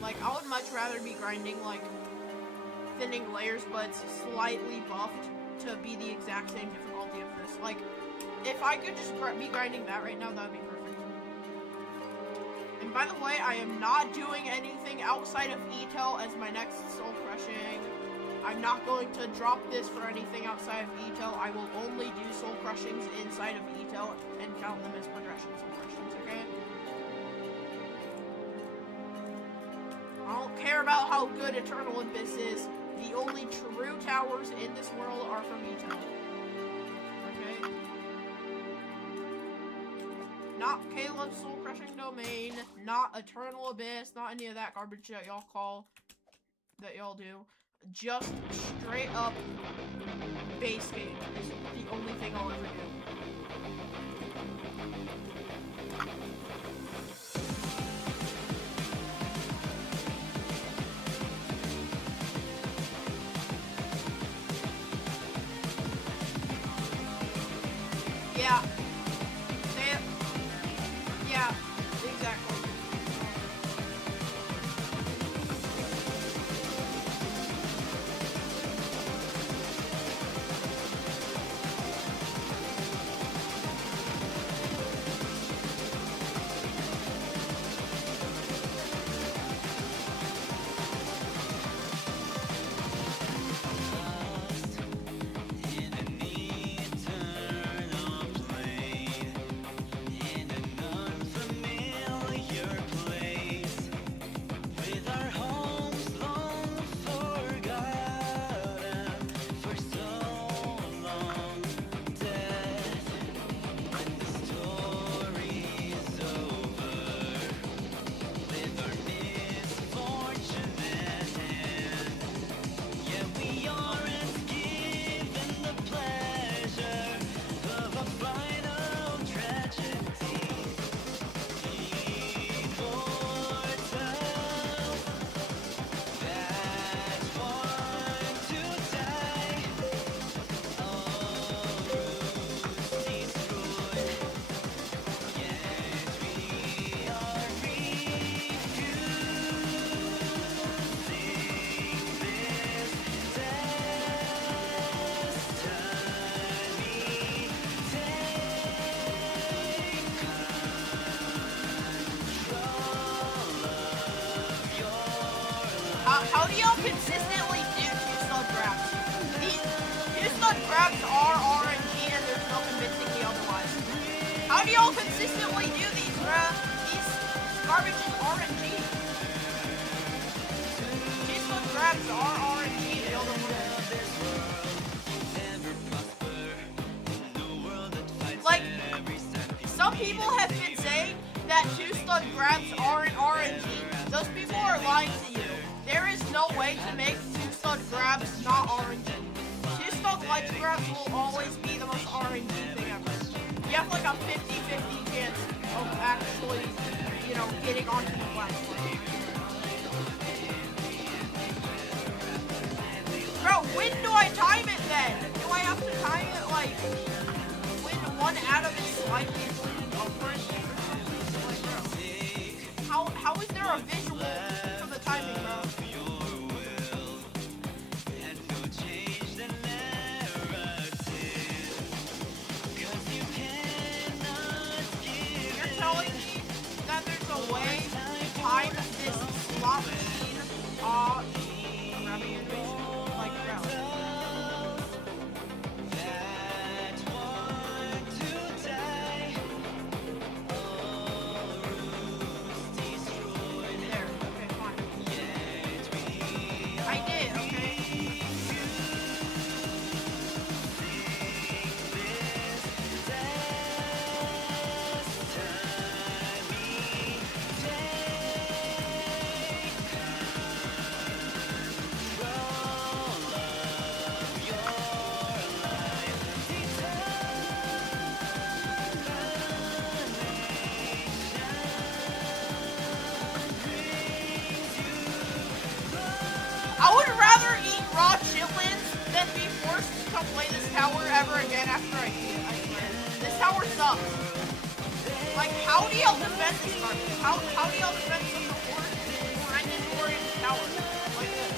Like, I would much rather be grinding, like, thinning layers, but it's slightly buffed to be the exact same difficulty of this. Like, if I could just be grinding that right now, that would be perfect. And by the way, I am not doing anything outside of Etel as my next soul crushing. I'm not going to drop this for anything outside of Etel. I will only do soul crushings inside of Etel and count them as progression soul crushings, okay? I don't care about how good Eternal Abyss is. The only true towers in this world are from Etel. Okay? Not Caleb's soul crushing domain, not Eternal Abyss, not any of that garbage that y'all do. Just straight up base game is the only thing I'll ever do. Yeah. Yeah, exactly. do y'all consistently do two-stud grabs? These two-stud grabs are RNG and there's no convincing me otherwise. How do y'all consistently do these, bruh? These garbage is RNG. Two-stud grabs are RNG, y'all don't want to. Like, some people have been saying that two-stud grabs aren't RNG. Those people are lying to you. There is no way to make two-stud grabs not RNG. Two-stud ledge grabs will always be the most RNG thing ever. You have like a 50-50 chance of actually, you know, getting onto the platform. Bro, when do I time it then? Do I have to time it like when one out of it slightly upwards or something? Like, bro, how is there a visual for the timing, bro? You're telling me that there's a way to time this slot machine grabbing animation? Like, bro. I would rather eat raw chitlins than be forced to play this tower ever again after I beat it. I swear. This tower sucks. Like, how do y'all defend this garbage? How do y'all defend such a horrendous glorious tower? Like this.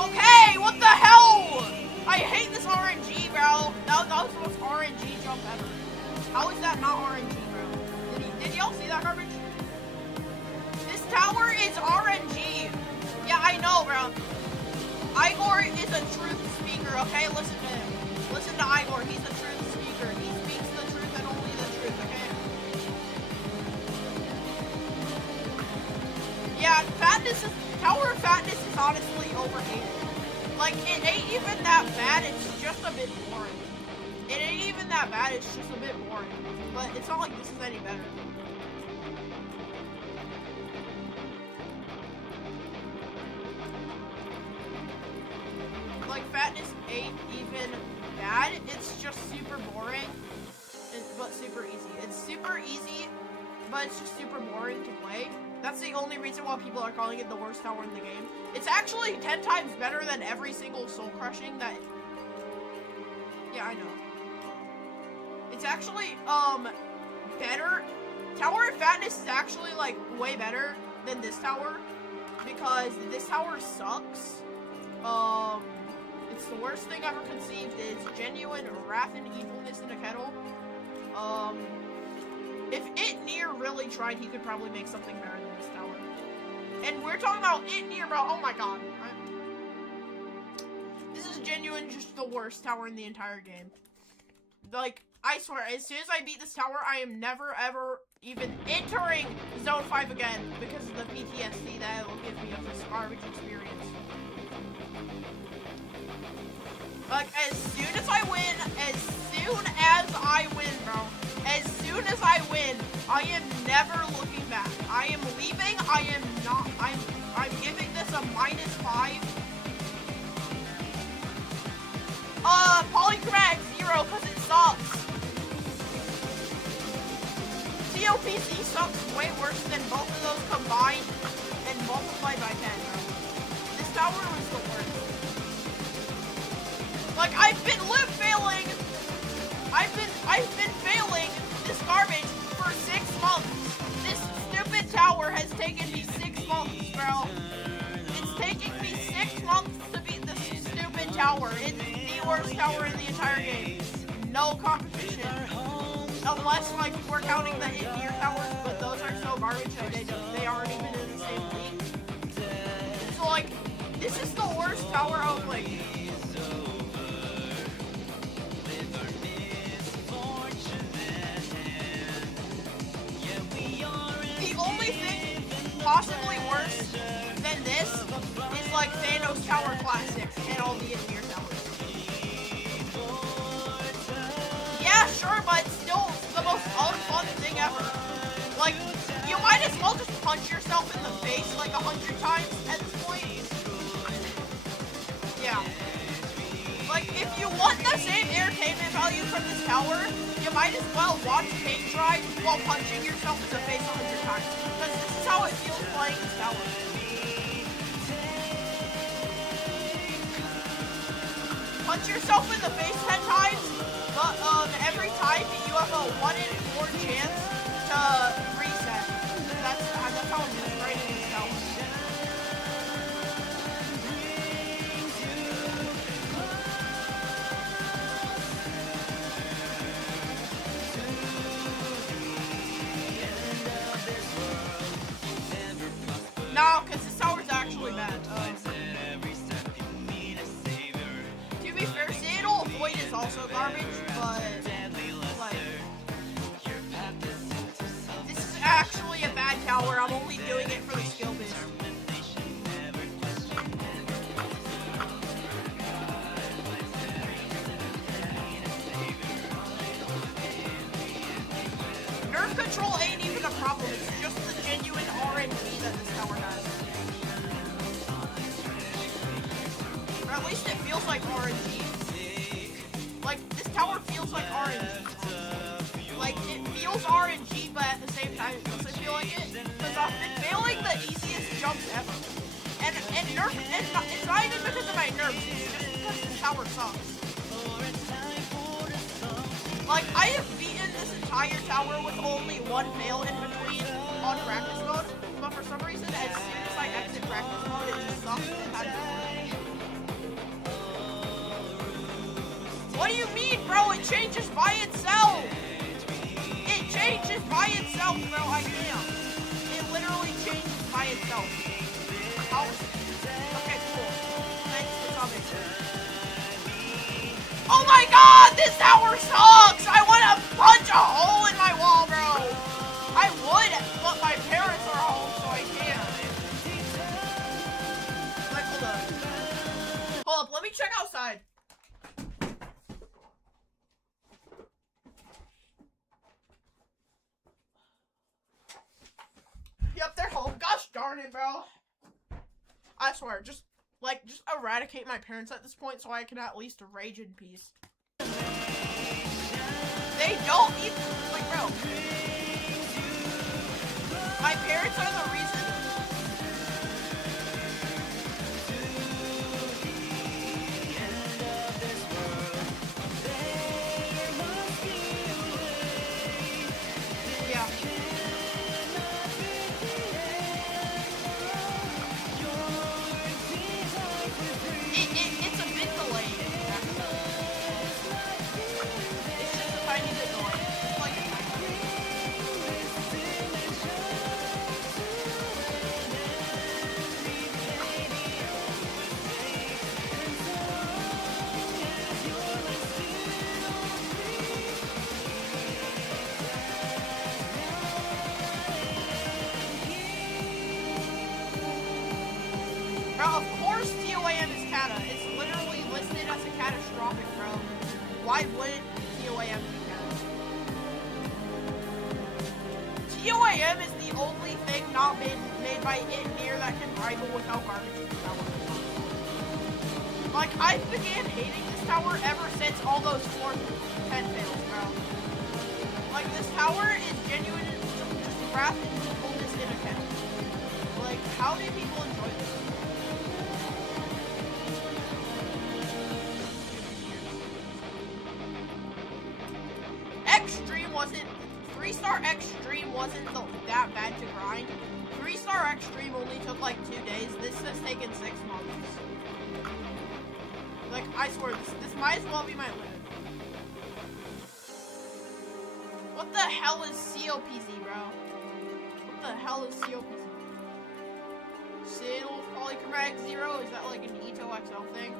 Okay, what the hell? I hate this RNG, bro. That was the most RNG jump ever. How is that not RNG, bro? Did y'all see that garbage? This tower is RNG. Yeah, I know, bro. Igor is a truth speaker, okay? Listen to him. Listen to Igor. He's a truth speaker. He speaks the truth and only the truth, okay? Yeah, Tower of Fatness is honestly overhated. Like, it ain't even that bad, it's just a bit boring. It ain't even that bad, it's just a bit boring. But it's not like this is any better. Like, Fatness ain't even bad, it's just super boring, but super easy. It's super easy, but it's just super boring to play. That's the only reason why people are calling it the worst tower in the game. It's actually 10 times better than every single soul crushing that... Yeah, I know. It's actually, better. Tower of Fatness is actually, like, way better than this tower. Because this tower sucks. It's the worst thing ever conceived. It's genuine wrath and evilness in a kettle. If It really tried, he could probably make something better than this tower. And we're talking about It, bro. Oh my god. This is genuine just the worst tower in the entire game. Like, I swear, as soon as I beat this tower, I am never, ever even entering Zone 5 again because of the PTSD that it will give me of this garbage experience. Like, as soon as I win, bro, as soon as I win, I am never looking back. I am leaving, I'm giving this a -5. Polychromatic 0, because it sucks. TOPZ sucks way worse than both of those combined and multiplied by 10, bro. This tower was the worst. Like, I've been failing. I've been failing this garbage for 6 months. This stupid tower has taken me 6 months, bro. It's taking me 6 months to beat this stupid tower. It's the worst tower in the entire game. No competition. Unless, like, we're counting the in-ear towers, but those are so garbage that they aren't even in the same league. So, like, this is the worst tower I've played. The only thing possibly worse than this is, like, Thanos Tower Classic and all the in-ear towers. Yeah, sure, but still the most unfun thing ever. Like, you might as well just punch yourself in the face like 100 times at this point. Yeah. Like, if you want the same entertainment value from this tower, you might as well watch paint dry while punching yourself in the face 100 times. Because this is how it feels playing this tower. Punch yourself in the face 10 times. But every time you have a 1 in 4 chance to reset. That's how I'm just writing this down. No, because this tower's actually bad. To be fair, Seattle Void is also garbage, but like, this is actually a bad tower. I'm only doing it for the skill base. Nerf control ain't even a problem. It's just the genuine RNG that this tower has. Or at least it feels like RNG. Like, this tower feels like RNG. Like, it feels RNG, but at the same time, it doesn't feel like it. Because I've been failing the easiest jumps ever. And nerf, and it's not even because of my nerfs, it's just because this tower sucks. Like, I have beaten this entire tower with only 1 fail in between on practice mode, but for some reason, as soon as I exit practice mode, it just sucks and had to work. What do you mean, bro? It changes by itself! It changes by itself, bro, I can't. It literally changes by itself. How? Okay, cool. Thanks for coming. Oh my god, this tower sucks! I want to punch a hole in my wall, bro! I would, but my parents are home, so I can't. Like, hold up. Hold up, let me check outside. Yep, they're home. Gosh darn it, bro. I swear, just eradicate my parents at this point so I can at least rage in peace. They don't even, like, bro. My parents are the reason. Yeah. It's a bit delayed. It's just a tiny bit delayed. Like a tiny bit. Bro, of course TOAM is cata. It's literally listed as a catastrophic, bro. Why wouldn't TOAM be cata? TOAM is the only thing not made by it that can rival with how garbage this tower is. Like, I began hating this tower ever since all those 4 10 fails, bro. Like, this tower is Craft is the oldest in account. Like, how do people enjoy this? Extreme wasn't 3-star Extreme wasn't that bad to grind. 3-star Extreme only took like 2 days. This has taken 6 months. Like, I swear, this might as well be my limit. What the hell is COPZ, bro? What the hell is COPZ? Citadel Polychromatic 0? Is that like an Ito XL thing?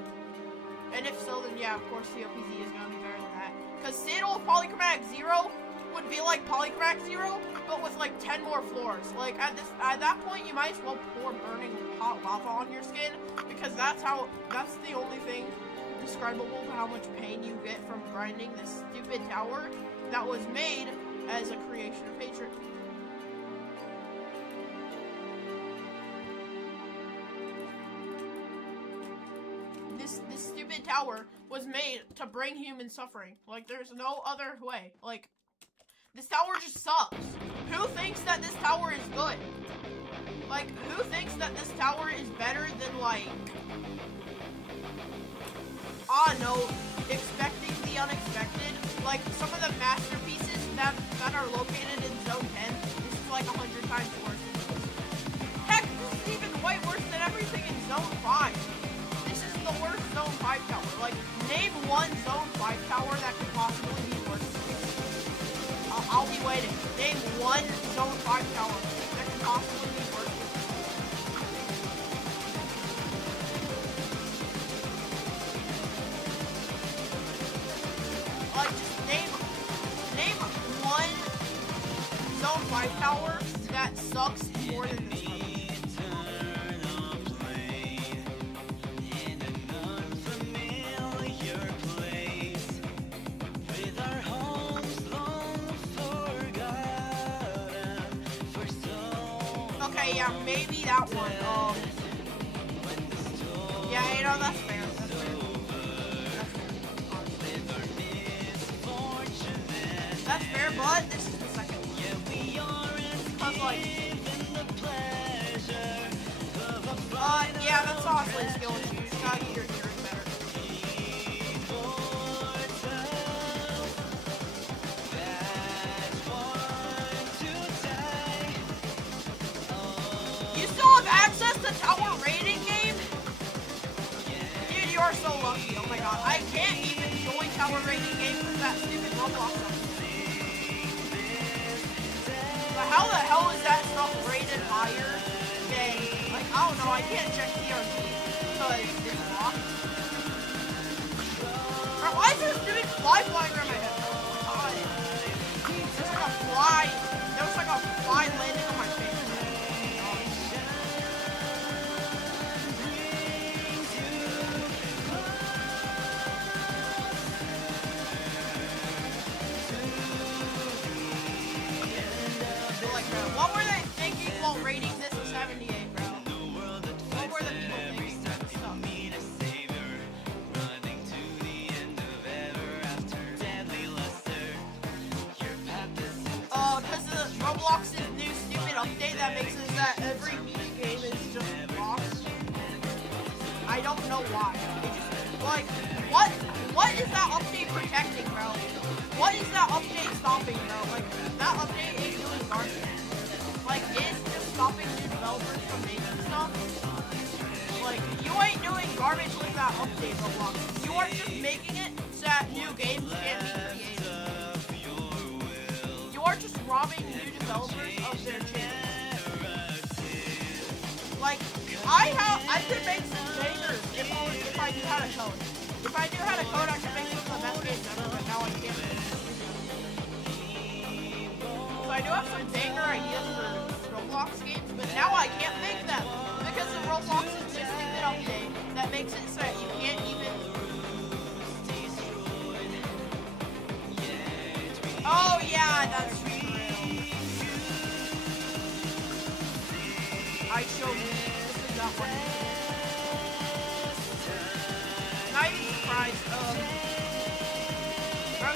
And if so, then yeah, of course COPZ is gonna be better than that. Because Citadel Polychromatic 0 would be like Polychromatic 0, but with like 10 more floors. Like at that point, you might as well pour burning hot lava on your skin, because that's the only thing describable to how much pain you get from grinding this stupid tower that was made as a creation of hatred. This stupid tower was made to bring human suffering. Like, there's no other way. Like, this tower just sucks. Who thinks that this tower is good? Like, who thinks that this tower is better than, like, I don't know, expecting the unexpected? Like, some of the masterpieces that are located in Zone 10, this is like 100 times worse. Heck, this is even way worse than everything in Zone 5. This is the worst Zone 5 tower. Like, name one Zone 5 tower that could possibly be worse. I'll be waiting. Name one Zone 5 tower that could possibly be worse. Like, just name one Zone 5 tower that sucks more than this one. Okay, yeah, maybe that one. Yeah, you know, that's fair. That's fair. That's fair, but this is the second one. Cause, like, yeah, that's honestly a skill issue. You just gotta get your gears better. You still have access to tower rating game? Dude, you are so lucky. Oh my god. I can't even join tower rating game because that stupid Roblox stuff. But how the hell is that stuff rated higher than, like, I don't know, I can't check TRT because it's locked. Bro, why is there a stupid fly flying around my head? Oh my god. There's like a fly. There was like a fly landing on my face. What were they thinking while rating this a 78, bro? What were the people thinking? That sucks. Because of the Roblox's new stupid update that makes it that every mini game is just lost. I don't know why. It just, like, what is that update protecting, bro? What is that update stopping, bro? Like, that update is doing garbage. Like, it's just stopping new developers from making stuff. Like, you ain't doing garbage with that update, Roblox. You are just making it so that new games can't be created. You are just robbing new developers of their chance. Like, I could make some bangers if I knew how to code. If I knew how to code, I could make some of the best games ever, but now I can't. So I do have some banger ideas for Roblox games, but now I can't make them because of Roblox's stupid update that makes it so that you can't even. Oh yeah, that's true. I showed you. This is that one. Not even surprised. Bro.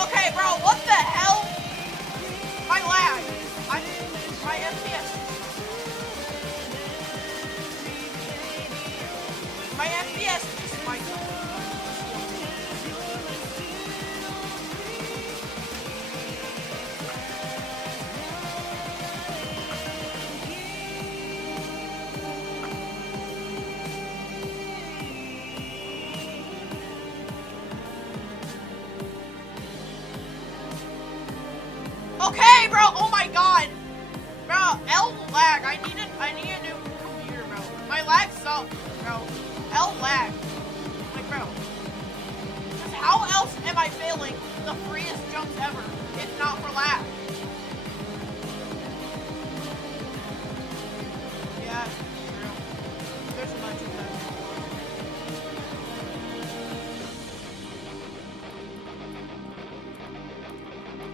Okay, bro, what the hell? My lag. My FPS. My FPS just spiked. Okay, bro. Oh my god, bro. L lag. I need a new computer, bro. My lag sucks, bro. L lag. Like, bro. Just how else am I failing the freest jumps ever if not for lag? Yeah, true. There's a bunch of them.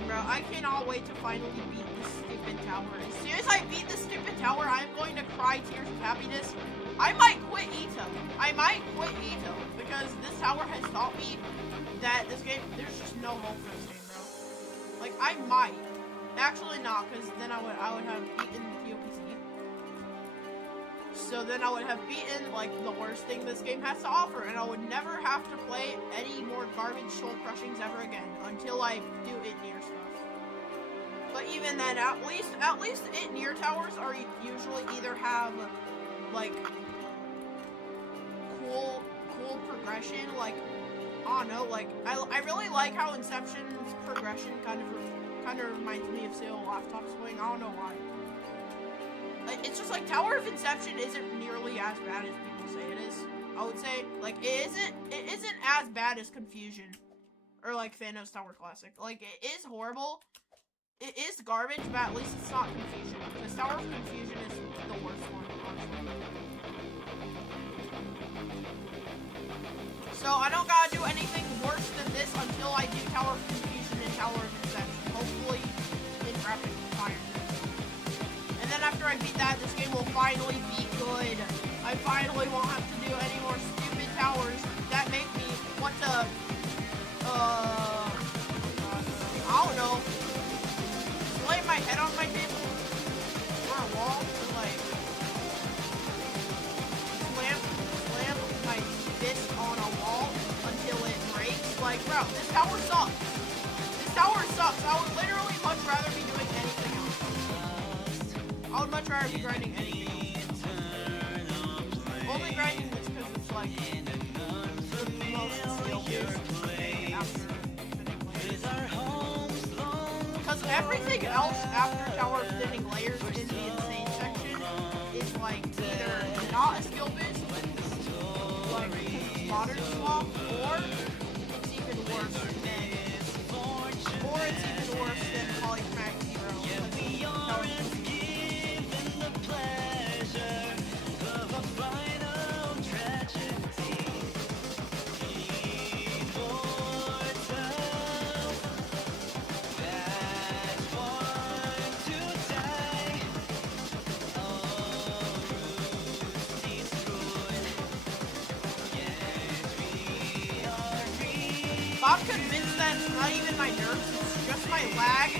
Bro, I cannot wait to finally beat this stupid tower. As soon as I beat this stupid tower, I'm going to cry tears of happiness. I might quit Ito. Because this tower has taught me that this game, there's just no hope for this game, bro. Like, I might. Actually not, because then I would have beaten topz. So then I would have beaten, like, the worst thing this game has to offer, and I would never have to play any more garbage soul crushings ever again until I do it near stuff. But even then, at least it near towers are usually either have, like, cool progression, like, I don't know, like, I really like how Inception's progression kind of reminds me of Seal Laptop's Swing. I don't know why. Like, it's just like Tower of Inception isn't nearly as bad as people say it is. I would say, like, it isn't as bad as Confusion or like Thanos Tower Classic. Like, it is horrible. It is garbage, but at least it's not Confusion. Because Tower of Confusion is the worst one, honestly. So I don't gotta do anything worse than this until I do Tower of Confusion and Tower of Inception. Hopefully in rapid fire. And then after I beat that, this game will finally be good. I finally won't have to do any more stupid towers that make me want to, I don't know, lay my head on my table or a wall and like slam my fist on a wall until it breaks. Like, bro, this tower sucks. I would literally much rather be doing anything else. I would much rather be grinding anything else. Only grinding this because it's like the most skill-based after Thinning Layers. Because everything else after Tower of Thinning Layers in the Insane section is like either not a skill-based, like Modern Swap, or it's even worse than Polychromatic Zero. I'm convinced that it's not even my nerves, it's just my lag.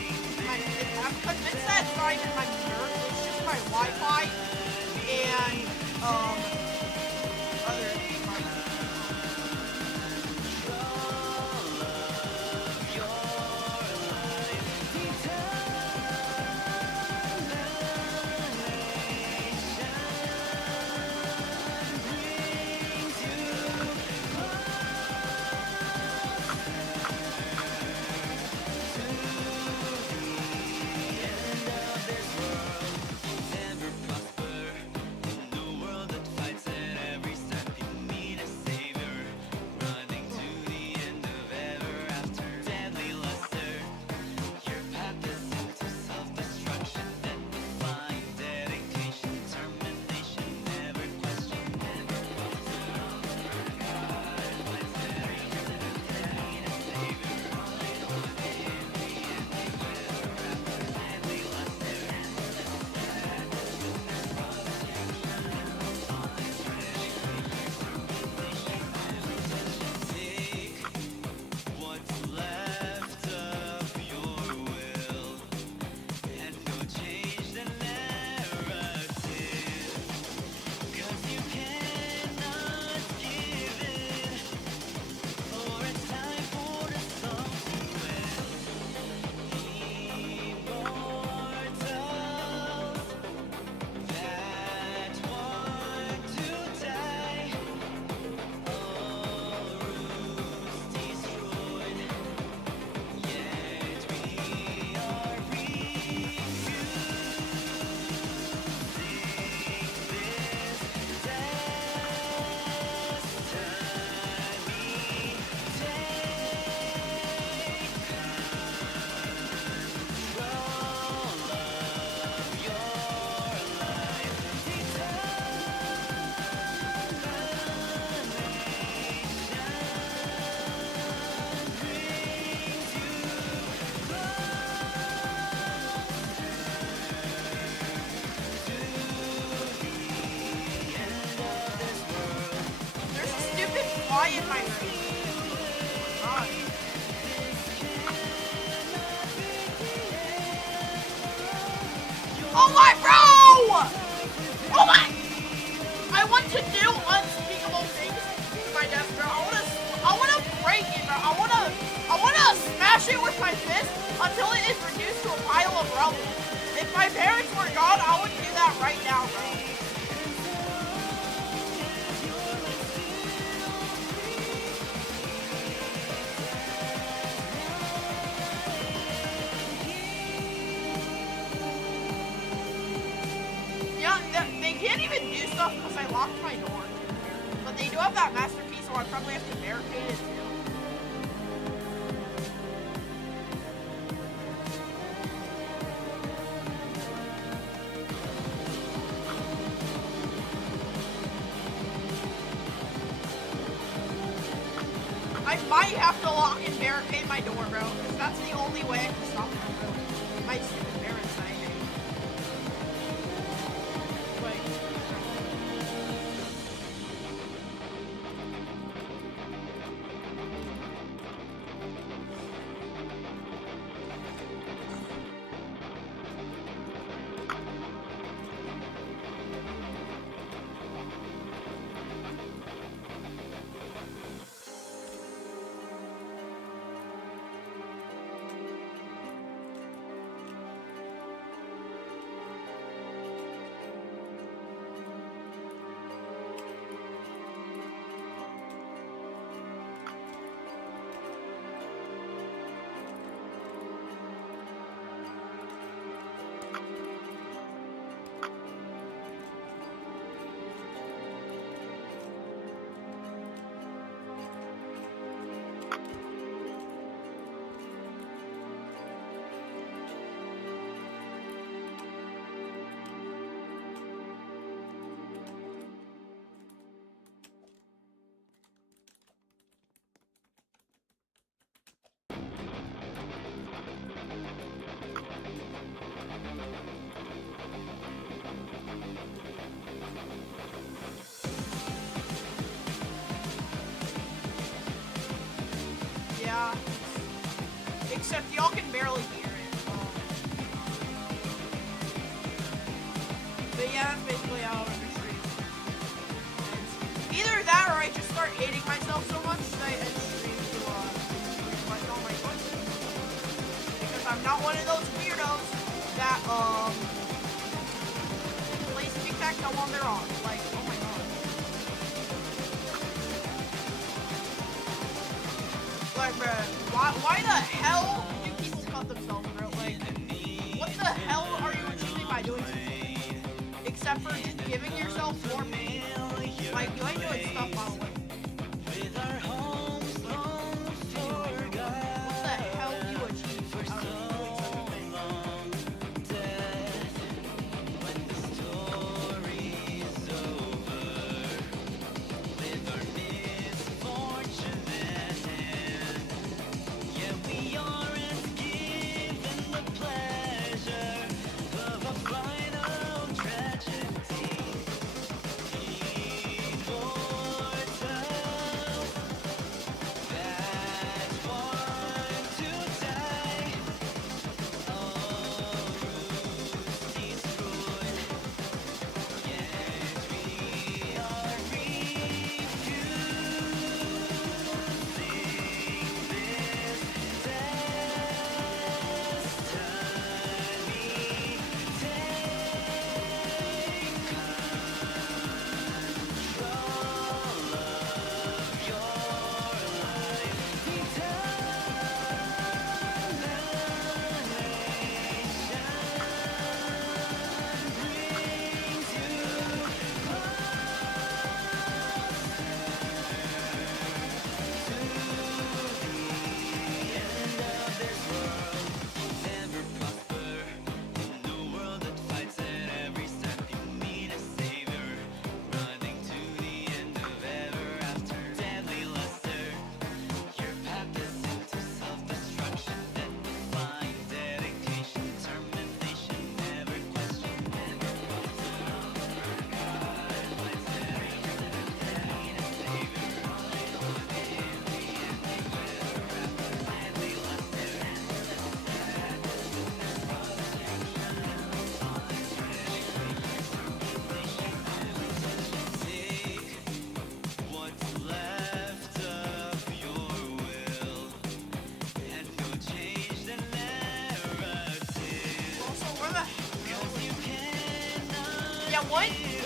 I'm convinced that it's not even my nerves, it's just my Wi-Fi and other die in my race. God. Oh my bro! Oh my! I want to do unspeakable things with my death, bro. I wanna break it, bro. I wanna smash it with my fist until it is reduced to a pile of rubble. If my parents were gone, I would do that right now, bro. Yeah, they can't even do stuff because I locked my door. But they do have that masterpiece, so I probably have to barricade it too. I might have to lock and barricade my door, bro, because that's the only way I can stop them, bro. My stupid parents, I hate. Wait. Yeah. Except y'all can barely hear it. But yeah, that's basically how I stream. Either that or I just start hating myself so much that I end stream to reflect all my choices. Because I'm not one of those weirdos that plays tic-tac-toe on their own. Like, oh my god. Like, bro, why the hell do people cut themselves, bro? Like, what the hell are you achieving by doing something? Except for just giving yourself more pain. Like, you ain't doing stuff, by the way. What the hell do you achieve out of doing such a thing?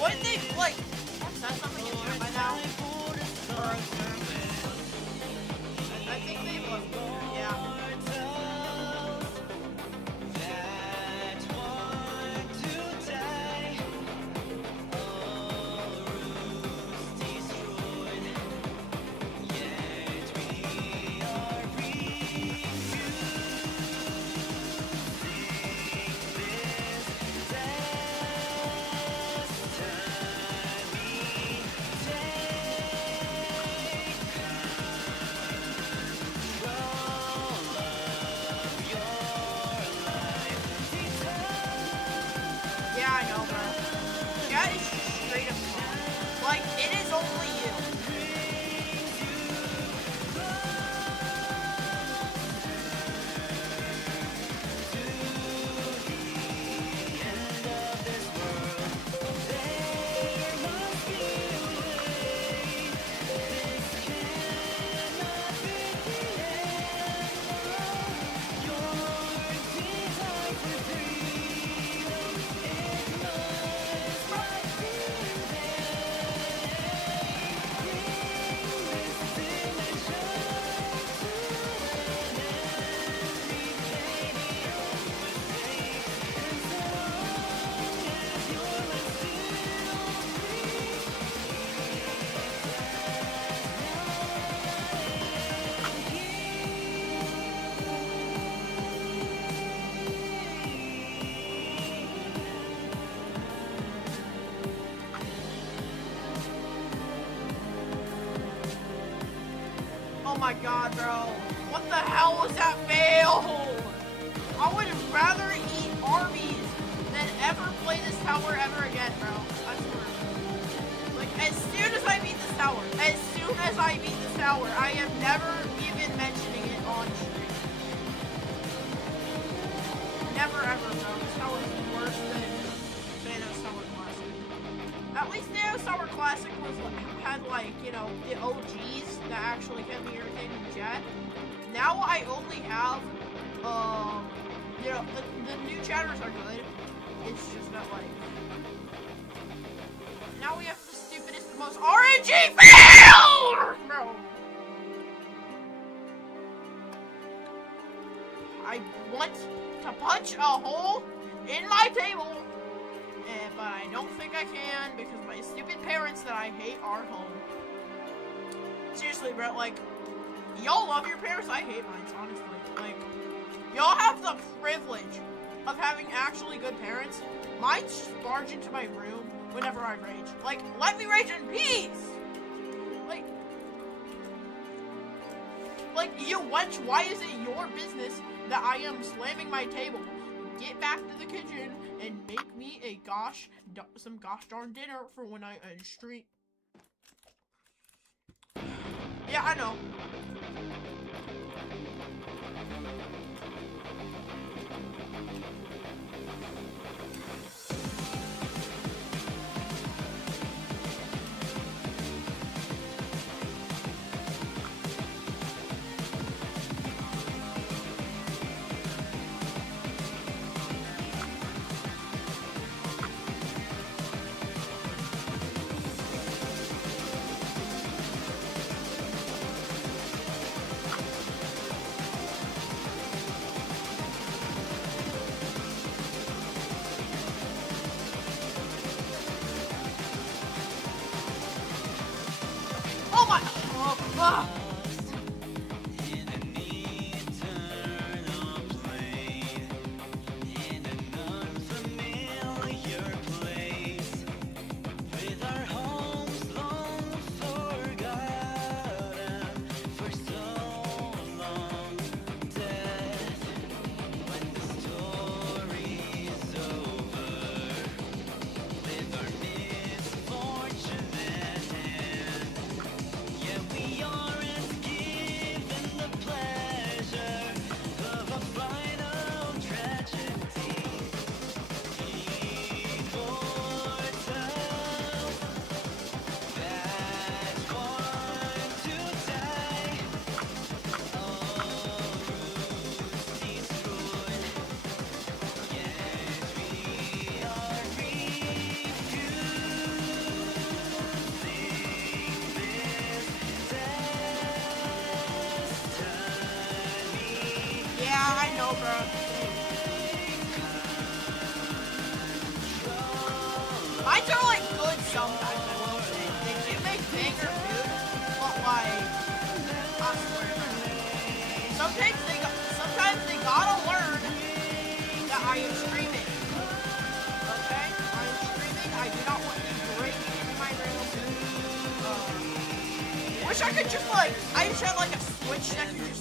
Wouldn't they, like, is that something you do by now? Or, I think they've left it, yeah. Yeah, I know, bro. That is just straight up wrong. Like, it is only you. Oh my god, bro. What the hell was that fail? I would rather eat Arby's than ever play this tower ever again, bro. I swear. Like, as soon as I beat this tower, I am never even mentioning it on stream. Never ever, bro. This tower is worse than Thanos Tower Classic. At least Thanos Tower Classic had, like, you know, the OGs that actually kept me irritated in chat. Now I only have, you know, the new chatters are good. It's just that, like, now we have the stupidest, most RNG fail! Bro. I want to punch a hole in my table, but I don't think I can because my stupid parents that I hate are home. Seriously, bro, like, y'all love your parents, I hate mine, honestly. Like, y'all have the privilege of having actually good parents. Mine just barge into my room whenever I rage. Like, let me rage in peace! Like, you wench, why is it your business that I am slamming my table? Get back to the kitchen and make me a some gosh darn dinner for when I end stream. Yeah, I know. Oh my! Oh, We are in know, bro. Mines are like good sometimes, I will say. They do make banger food, but like, I swear, sometimes they gotta learn that I am streaming. Okay? I am streaming. I do not want to break into my random food. Wish I could just like, I just had like a switch that could just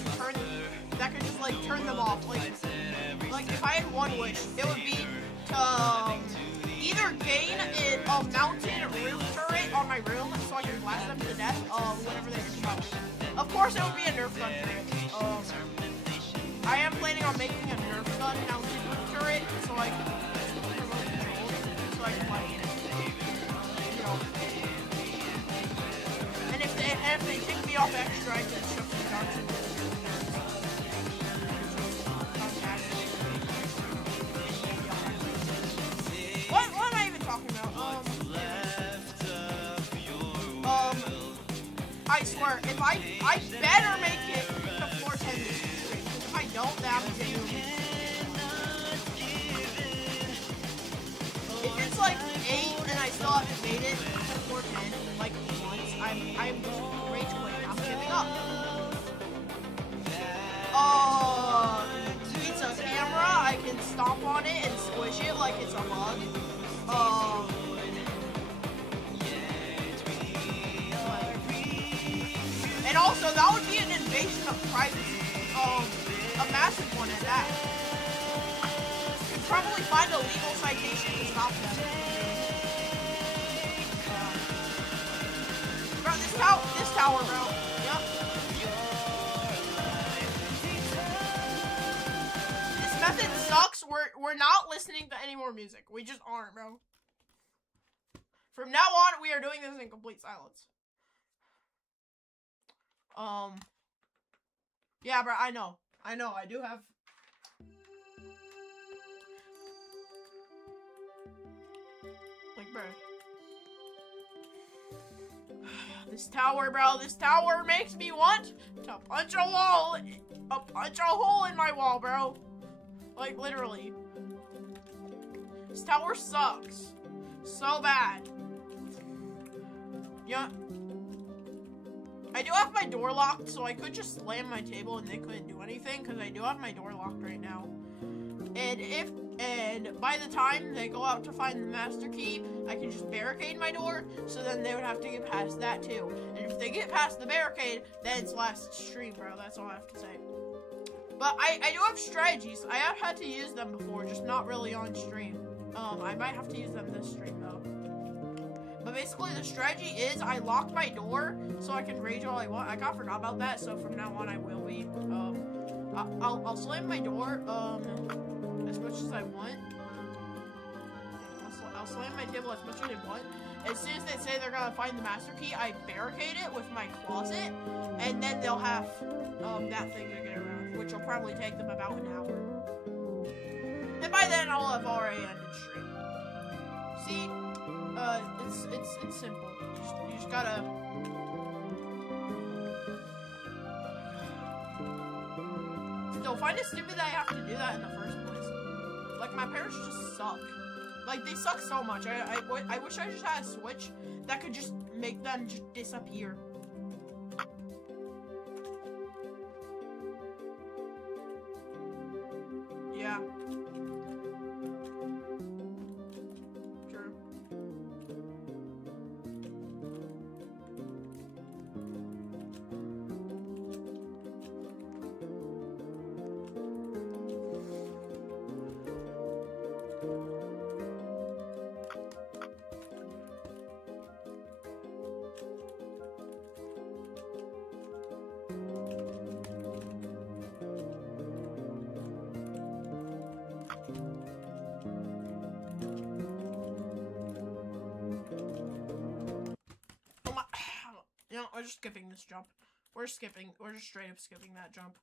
turn them off. Like if I had one wish, it would be to either gain a mounted roof turret on my room so I can blast them to death whenever they come out. Of course, it would be a Nerf gun turret. I am planning on making a Nerf gun mounted roof turret so I can and if they kick me off extra, I can shove some darts in. What am I even talking about? I swear, if I better make it to 410 this stream, because if I don't, then I'm genuinely. If it's like 8 and I still haven't made it to 410, like once, I'm rage quitting. I'm giving up. It's a camera. I can stomp on it and squish it like it's a mug. And also, that would be an invasion of privacy. A massive one at that. Could probably find a legal citation to stop them. Bro, this tower, bro. Yep. This method sucks. We're not listening to any more music. We just aren't, bro. From now on, we are doing this in complete silence. Yeah, bro, I know, I do have... Like, bro. This tower, bro, this tower makes me want to punch a hole in my wall, bro. Like, literally. This tower sucks. So bad. Yeah. I do have my door locked, so I could just slam my table and they couldn't do anything, because I do have my door locked right now. And by the time they go out to find the master key, I can just barricade my door, so then they would have to get past that too. And if they get past the barricade, then it's last stream, bro. That's all I have to say. But I do have strategies. I have had to use them before, just not really on stream. I might have to use them this stream, though. But basically, the strategy is I lock my door so I can rage all I want. I forgot about that, so from now on I will be. I'll slam my door as much as I want. I'll slam my table as much as I want. As soon as they say they're gonna find the master key, I barricade it with my closet, and then they'll have that thing to get around, which will probably take them about an hour. And by then I'll have already ended stream. See? It's simple. You just gotta... Still, find it stupid that I have to do that in the first place. Like, my parents just suck. Like, they suck so much. I wish I just had a switch that could just make them just disappear. Yeah. True. You know, we're just skipping this jump. We're just straight up skipping that jump.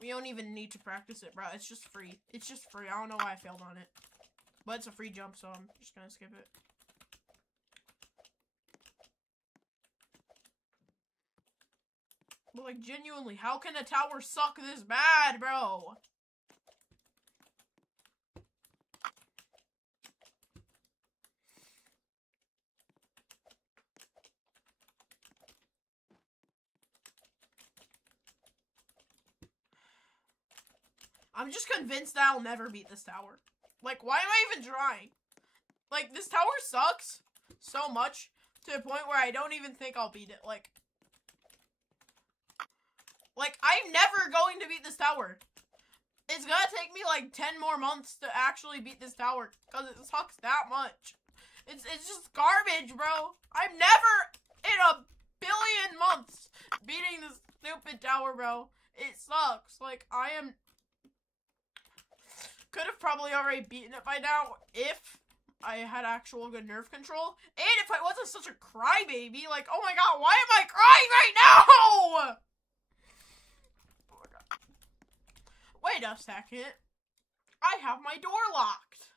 We don't even need to practice it, bro. It's just free. It's just free. I don't know why I failed on it. But it's a free jump, so I'm just gonna skip it. But like, genuinely, how can a tower suck this bad, bro? I'm just convinced that I'll never beat this tower. Like, why am I even trying? Like, this tower sucks so much to the point where I don't even think I'll beat it. Like, I'm never going to beat this tower. It's gonna take me like 10 more months to actually beat this tower because it sucks that much. It's just garbage, bro. I'm never in a billion months beating this stupid tower, bro. It sucks. Like, I am... Could have probably already beaten it by now if I had actual good nerf control. And if I wasn't such a crybaby. Like, oh my god, why am I crying right now? Oh my god. Wait a second. I have my door locked.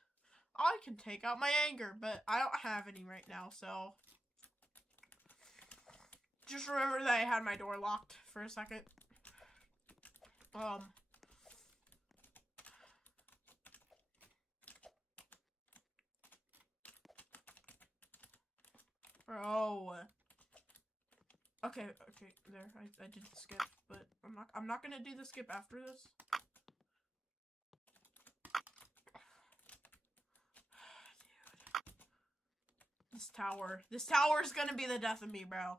I can take out my anger, but I don't have any right now, so... Just remember that I had my door locked for a second. Bro. Okay, there. I did the skip, but I'm not gonna do the skip after this. Dude. This tower is gonna be the death of me, bro.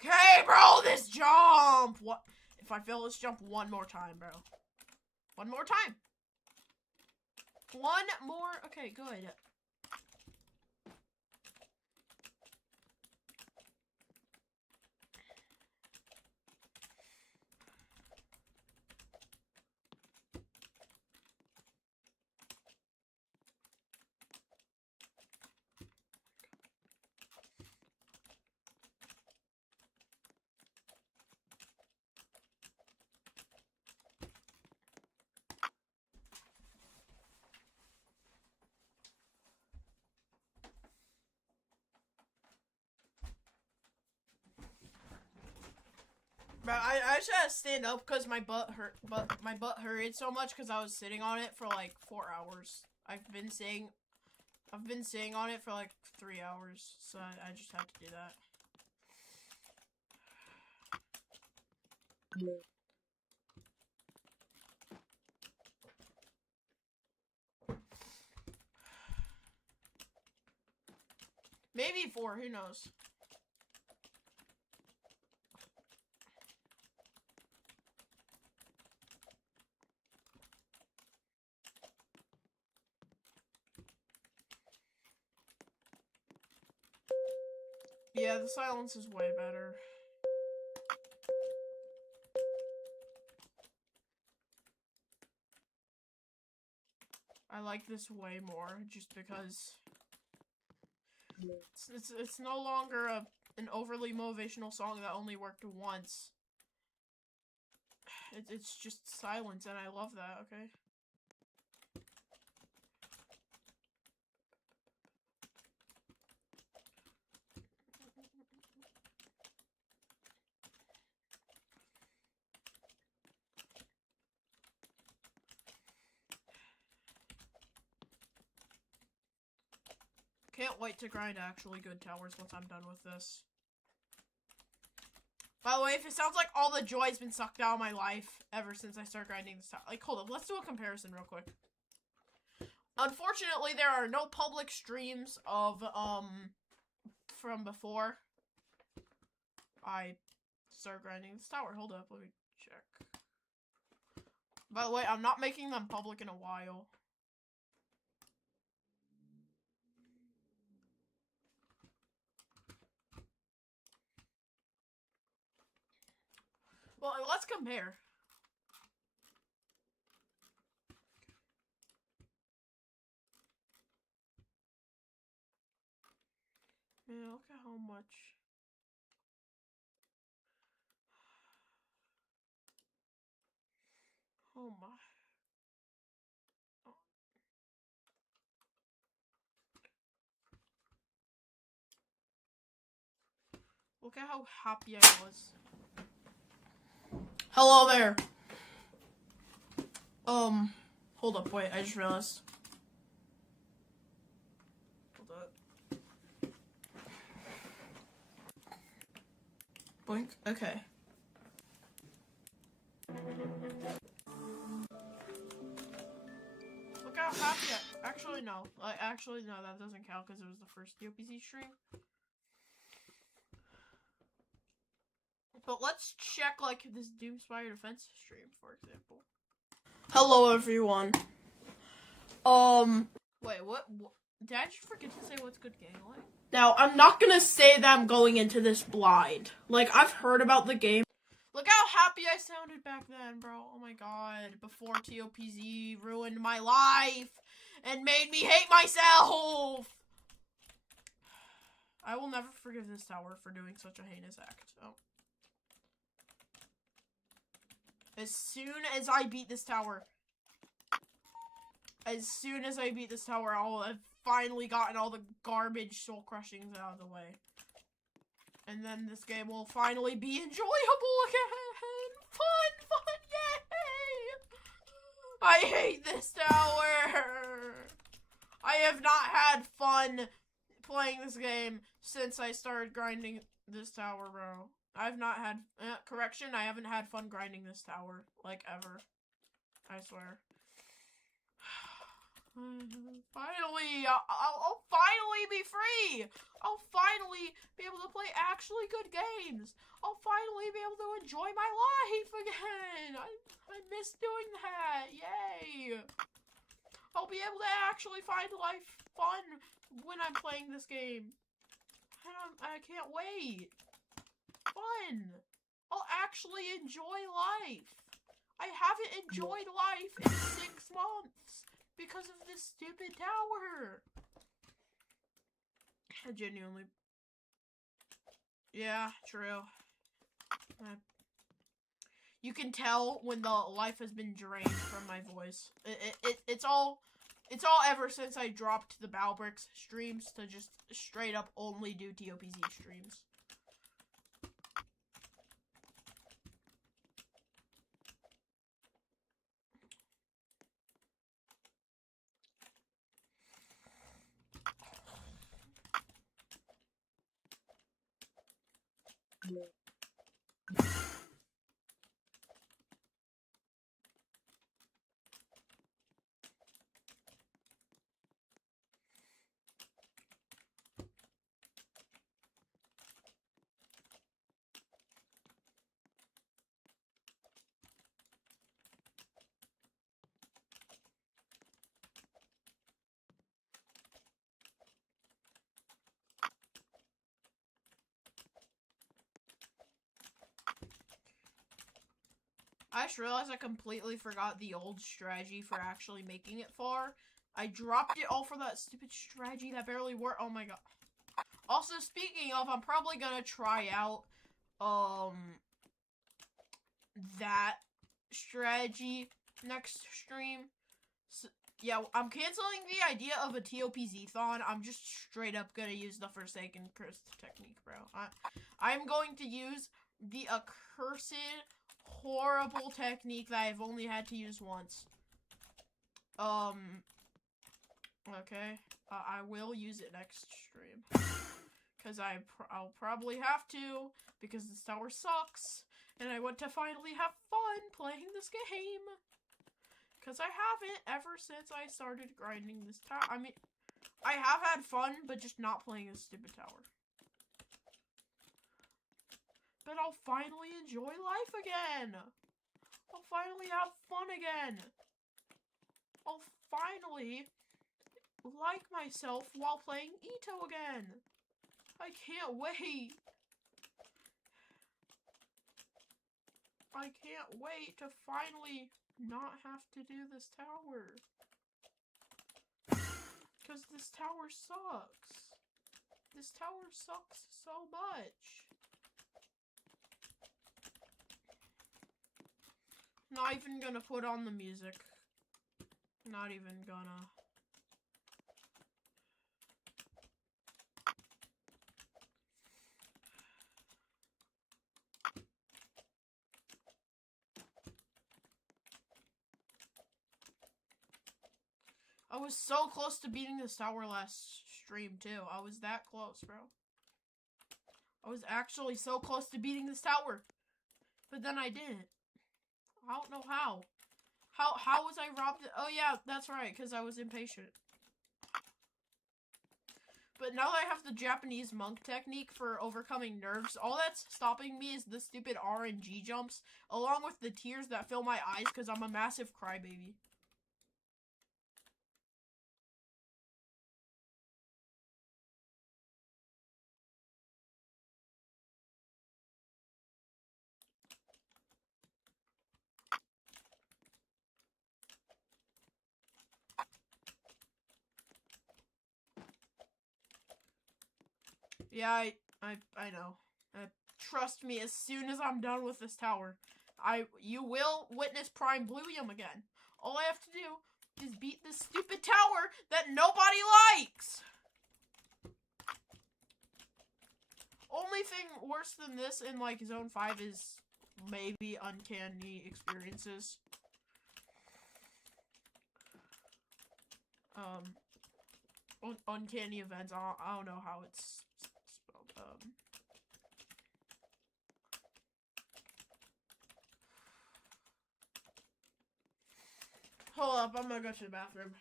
Okay, bro, this jump! What? If I fail this jump one more time, bro. One more time. One more. Okay, good. Bro, I just had to stand up because my butt hurt. But my butt hurted so much because I was sitting on it for like 4 hours. I've been sitting on it for like 3 hours, so I just had to do that. Maybe 4, who knows? Yeah, the silence is way better. I like this way more, just because it's no longer an overly motivational song that only worked once. It's just silence, and I love that, okay? Can't wait to grind actually good towers once I'm done with this. By the way, if it sounds like all the joy's been sucked out of my life ever since I started grinding this tower. Like, hold up, let's do a comparison real quick. Unfortunately, there are no public streams of, from before I started grinding this tower. Hold up, let me check. By the way, I'm not making them public in a while. Well, let's compare. Man, look at how much. Oh my. Oh. Look at how happy I was. Hello there. Hold up, wait, I just realized. Hold up. Boink, okay. Look how happy actually, no. Actually, no, that doesn't count because it was the first topz stream. But let's check, like, this Doomspire Defense stream, for example. Hello, everyone. Wait, what? Did I just forget to say what's good game like? Now, I'm not gonna say that I'm going into this blind. Like, I've heard about the game. Look how happy I sounded back then, bro. Oh my god. Before topz ruined my life and made me hate myself. I will never forgive this tower for doing such a heinous act. Oh. As soon as I beat this tower, I'll have finally gotten all the garbage soul crushings out of the way. And then this game will finally be enjoyable again! Fun, yay! I hate this tower! I have not had fun playing this game since I started grinding this tower, bro. I've not had, correction, I haven't had fun grinding this tower, like, ever. I swear. Finally, I'll finally be free! I'll finally be able to play actually good games! I'll finally be able to enjoy my life again! I miss doing that! Yay! I'll be able to actually find life fun when I'm playing this game. I can't wait. Fun! I'll actually enjoy life! I haven't enjoyed life in 6 months! Because of this stupid tower. I genuinely. Yeah, true. You can tell when the life has been drained from my voice. It's all ever since I dropped the Balbricks streams to just straight up only do topz streams. I just realized I completely forgot the old strategy for actually making it far. I dropped it all for that stupid strategy that barely worked. Oh my god. Also, speaking of, I'm probably gonna try out, that strategy next stream. So, yeah, I'm canceling the idea of a topz-thon. I'm just straight up gonna use the Forsaken Cursed technique, bro. I'm going to use the accursed, horrible technique that I've only had to use once. Okay. I will use it next stream. Because I'll probably have to, because this tower sucks, and I want to finally have fun playing this game. Because I haven't ever since I started grinding this tower. I mean, I have had fun, but just not playing this stupid tower. But I'll finally enjoy life again. I'll finally have fun again. I'll finally like myself while playing Ito again. I can't wait. I can't wait to finally not have to do this tower. Because this tower sucks. This tower sucks so much. Not even gonna put on the music. Not even gonna. I was so close to beating this tower last stream, too. I was that close, bro. I was actually so close to beating this tower. But then I didn't. I don't know how. How was I robbed? Oh, yeah, that's right, because I was impatient. But now that I have the Japanese monk technique for overcoming nerves, all that's stopping me is the stupid RNG jumps, along with the tears that fill my eyes because I'm a massive crybaby. Yeah, I know. Trust me, as soon as I'm done with this tower, you will witness Prime Blueum again. All I have to do is beat this stupid tower that nobody likes! Only thing worse than this in, like, Zone 5 is maybe uncanny experiences. Uncanny events. I don't know how it's spelled. Hold up, I'm gonna go to the bathroom.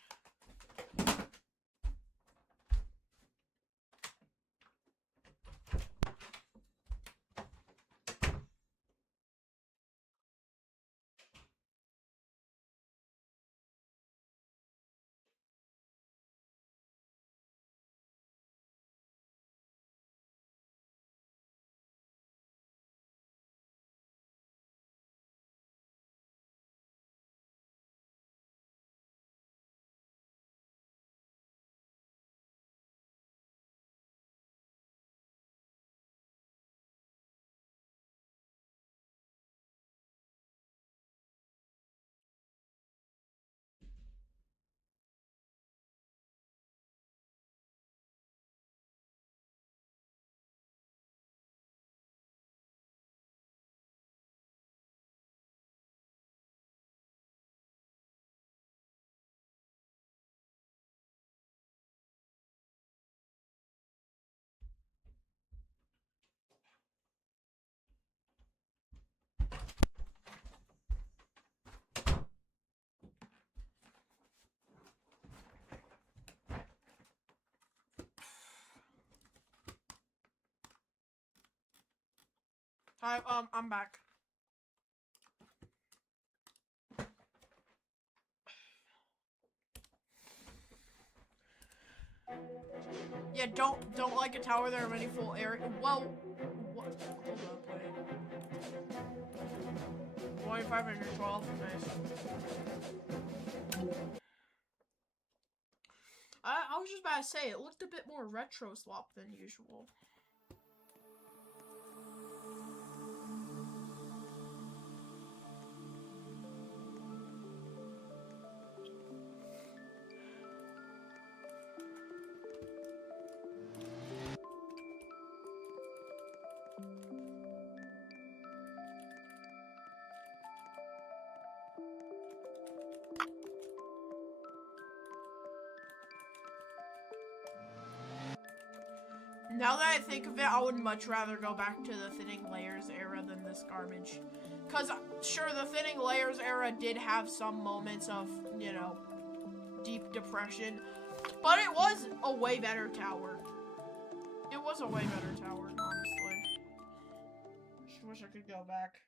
Hi, I'm back. Yeah, don't like a tower there are many full area. Well, what? Hold up, wait. 2512, nice. I was just about to say, it looked a bit more retro slop than usual. Now that I think of it, I would much rather go back to the thinning layers era than this garbage. Cause, sure, the thinning layers era did have some moments of, you know, deep depression, but it was a way better tower. It was a way better tower, honestly. Just wish I could go back.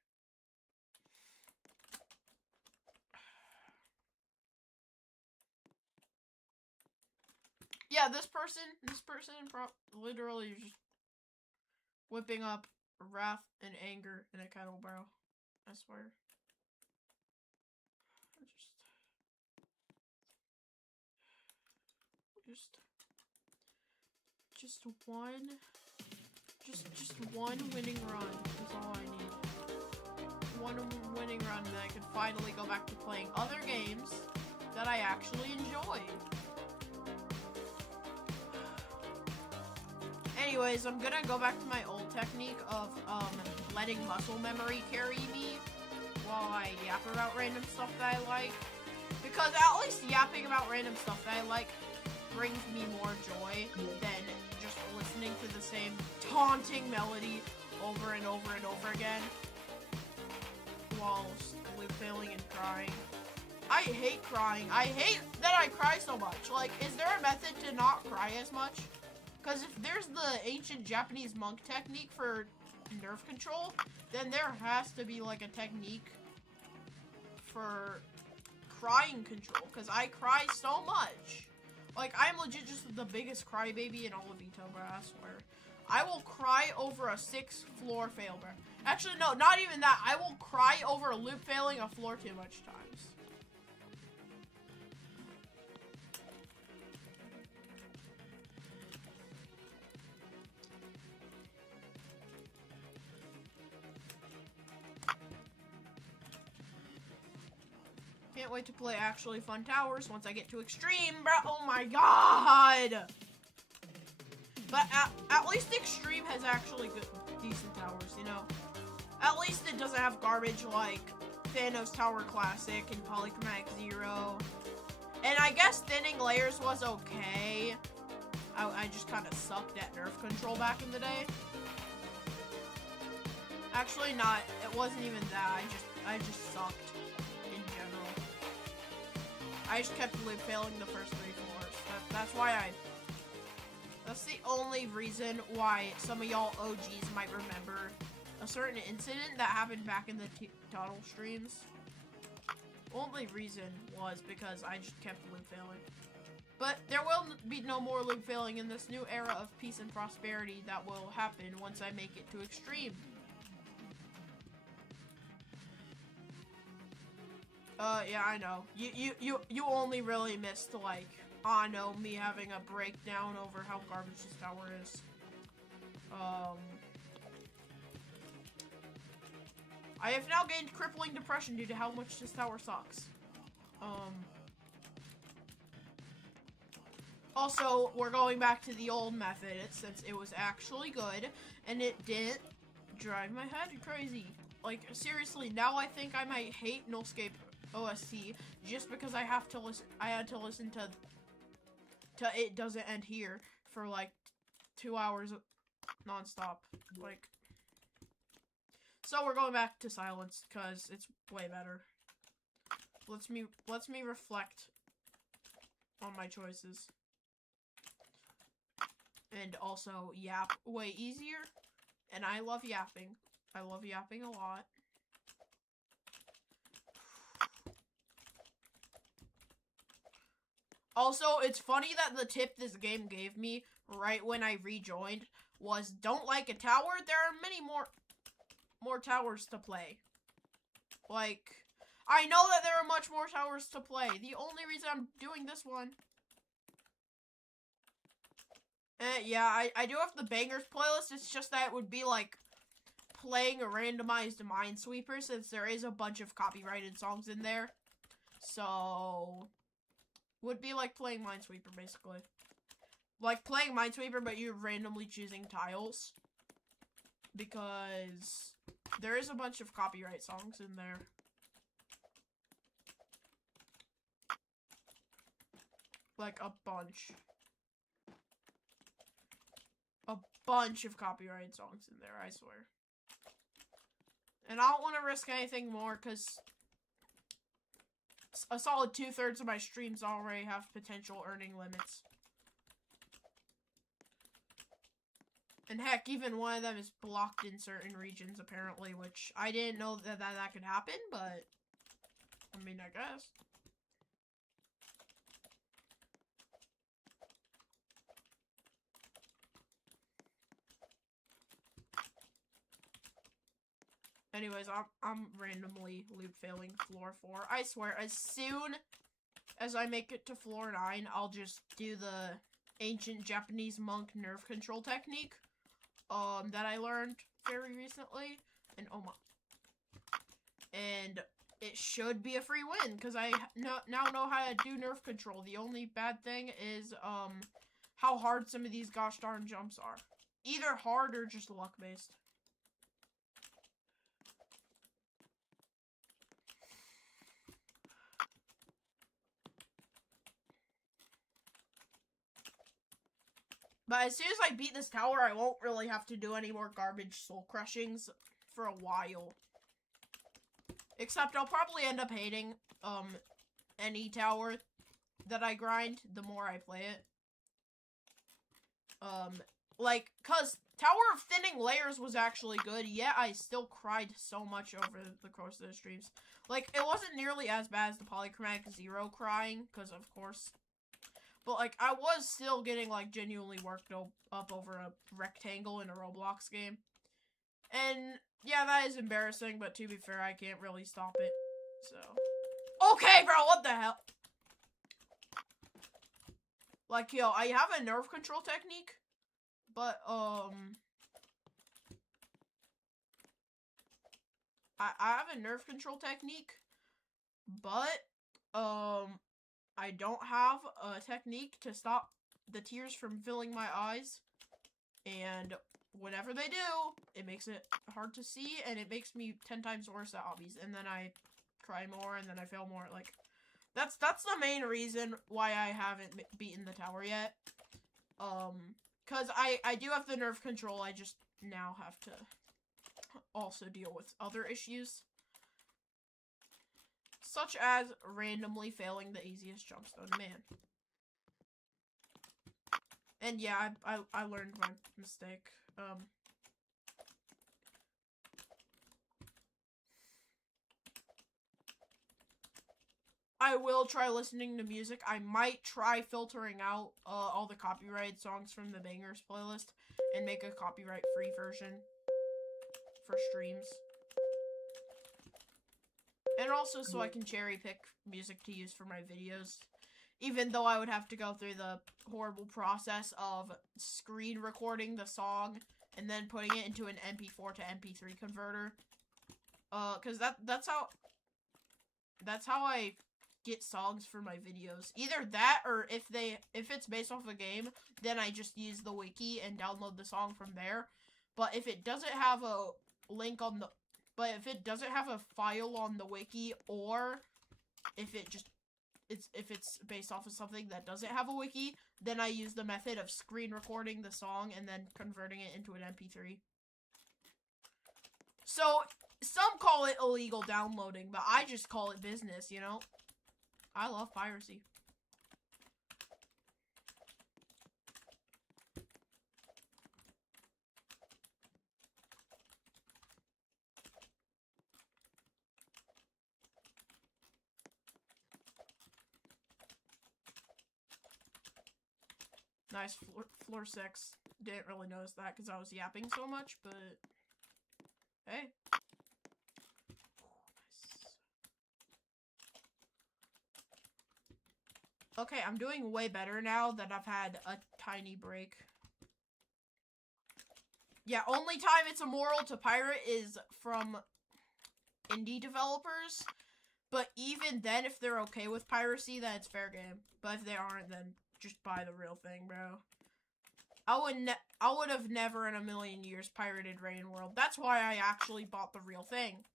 Yeah, this person literally just whipping up wrath and anger in a kettlebell. I swear. Just one winning run is all I need. One winning run that I can finally go back to playing other games that I actually enjoy. Anyways, I'm gonna go back to my old technique of letting muscle memory carry me while I yap about random stuff that I like. Because at least yapping about random stuff that I like brings me more joy than just listening to the same taunting melody over and over and over again while loop failing and crying. I hate crying. I hate that I cry so much. Like, is there a method to not cry as much? Because if there's the ancient Japanese monk technique for nerve control, then there has to be like a technique for crying control. Because I cry so much. Like, I'm legit just the biggest crybaby in all of Etoba, I swear. I will cry over a 6th floor fail, bro. Actually, no, not even that. I will cry over a loop failing a floor too much times. Can't wait to play actually fun towers once I get to extreme, bro. Oh my god! But at least extreme has actually good, decent towers, you know? At least it doesn't have garbage like Thanos Tower Classic and Polychromatic Zero. And I guess thinning layers was okay. I just kind of sucked at nerf control back in the day. Actually, not. It wasn't even that. I just sucked in general. I just kept loop failing the first 3 floors. That's why that's the only reason why some of y'all OGs might remember a certain incident that happened back in the Total streams. Only reason was because I just kept loop failing. But there will be no more loop failing in this new era of peace and prosperity that will happen once I make it to extreme. Yeah, I know. You only really missed, like, I know, me having a breakdown over how garbage this tower is. I have now gained crippling depression due to how much this tower sucks. Also, we're going back to the old method since it was actually good, and it didn't drive my head crazy. Like, seriously, now I think I might hate Nullscape OST just because I had to listen to It Doesn't End Here for like 2 hours non-stop. Like, so we're going back to silence because it's way better. Lets me reflect on my choices. And also yap way easier. And I love yapping. I love yapping a lot. Also, it's funny that the tip this game gave me right when I rejoined was don't like a tower. There are many more towers to play. Like, I know that there are much more towers to play. The only reason I'm doing this one. Yeah, I do have the bangers playlist. It's just that it would be like playing a randomized Minesweeper since there is a bunch of copyrighted songs in there. So, would be like playing Minesweeper, basically. Like playing Minesweeper, but you're randomly choosing tiles. Because there is a bunch of copyright songs in there. Like a bunch. A bunch of copyrighted songs in there, I swear. And I don't want to risk anything more, because a solid 2/3 of my streams already have potential earning limits. And heck, even one of them is blocked in certain regions, apparently, which I didn't know that could happen, but, I mean, I guess. Anyways, I'm randomly loop failing floor 4. I swear, as soon as I make it to floor 9, I'll just do the ancient Japanese monk nerve control technique, that I learned very recently, and oh my, and it should be a free win, because I now know how to do nerve control. The only bad thing is, how hard some of these gosh darn jumps are. Either hard or just luck-based. But as soon as I beat this tower, I won't really have to do any more garbage soul crushings for a while. Except I'll probably end up hating, any tower that I grind the more I play it. Like, cause Tower of Thinning Layers was actually good, yet I still cried so much over the course of the streams. Like, it wasn't nearly as bad as the Polychromatic Zero crying, cause of course. But, like, I was still getting, like, genuinely worked up over a rectangle in a Roblox game. And, yeah, that is embarrassing, but to be fair, I can't really stop it, so. Okay, bro, what the hell? Like, yo, I have a nerve control technique, but, I have a nerve control technique, but, I don't have a technique to stop the tears from filling my eyes, and whenever they do, it makes it hard to see, and it makes me 10 times worse at hobbies, and then I cry more, and then I fail more, like, that's the main reason why I haven't beaten the tower yet, cause I do have the nerve control, I just now have to also deal with other issues. Such as randomly failing the easiest jumpstone, man. And yeah, I learned my mistake. I will try listening to music. I might try filtering out all the copyrighted songs from the Bangers playlist and make a copyright-free version for streams. And also so I can cherry pick music to use for my videos. Even though I would have to go through the horrible process of screen recording the song and then putting it into an MP4 to MP3 converter. Cause that's how I get songs for my videos. Either that or if it's based off a game, then I just use the wiki and download the song from there. But if it doesn't have a link on the But if it doesn't have a file on the wiki, or if it's based off of something that doesn't have a wiki, then I use the method of screen recording the song and then converting it into an MP3. So, some call it illegal downloading, but I just call it business, you know? I love piracy. Nice, floor 6. Didn't really notice that because I was yapping so much, but hey. Nice. Okay, I'm doing way better now that I've had a tiny break. Yeah, only time it's immoral to pirate is from indie developers, but even then, if they're okay with piracy, then it's fair game. But if they aren't, then just buy the real thing, bro. I would have never in a million years pirated Rain World. That's why I actually bought the real thing.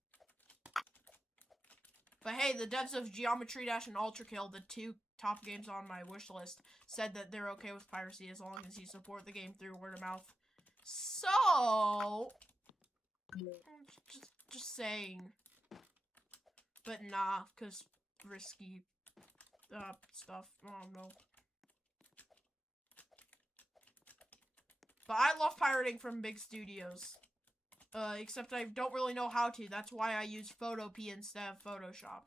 But hey, the devs of Geometry Dash and Ultra Kill, the two top games on my wish list, said that they're okay with piracy as long as you support the game through word of mouth. So, just saying. But nah, cause risky stuff. I don't know. But I love pirating from big studios. Except I don't really know how to. That's why I use Photopea instead of Photoshop.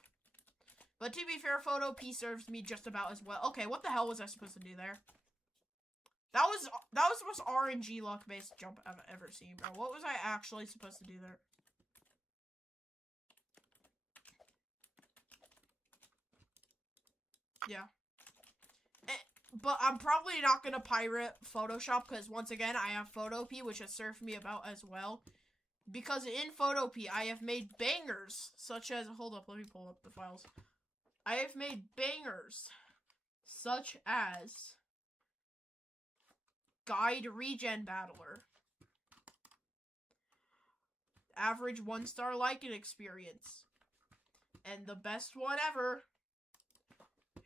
But to be fair, Photopea serves me just about as well. Okay, what the hell was I supposed to do there? That was the most RNG luck-based jump I've ever seen, bro. What was I actually supposed to do there? Yeah. But I'm probably not gonna pirate Photoshop because once again I have Photopea, which has served me about as well. Because in Photopea I have made bangers such as hold up, let me pull up the files. I have made bangers such as Guide Regen Battler, average 1-star Lycan experience, and the best one ever.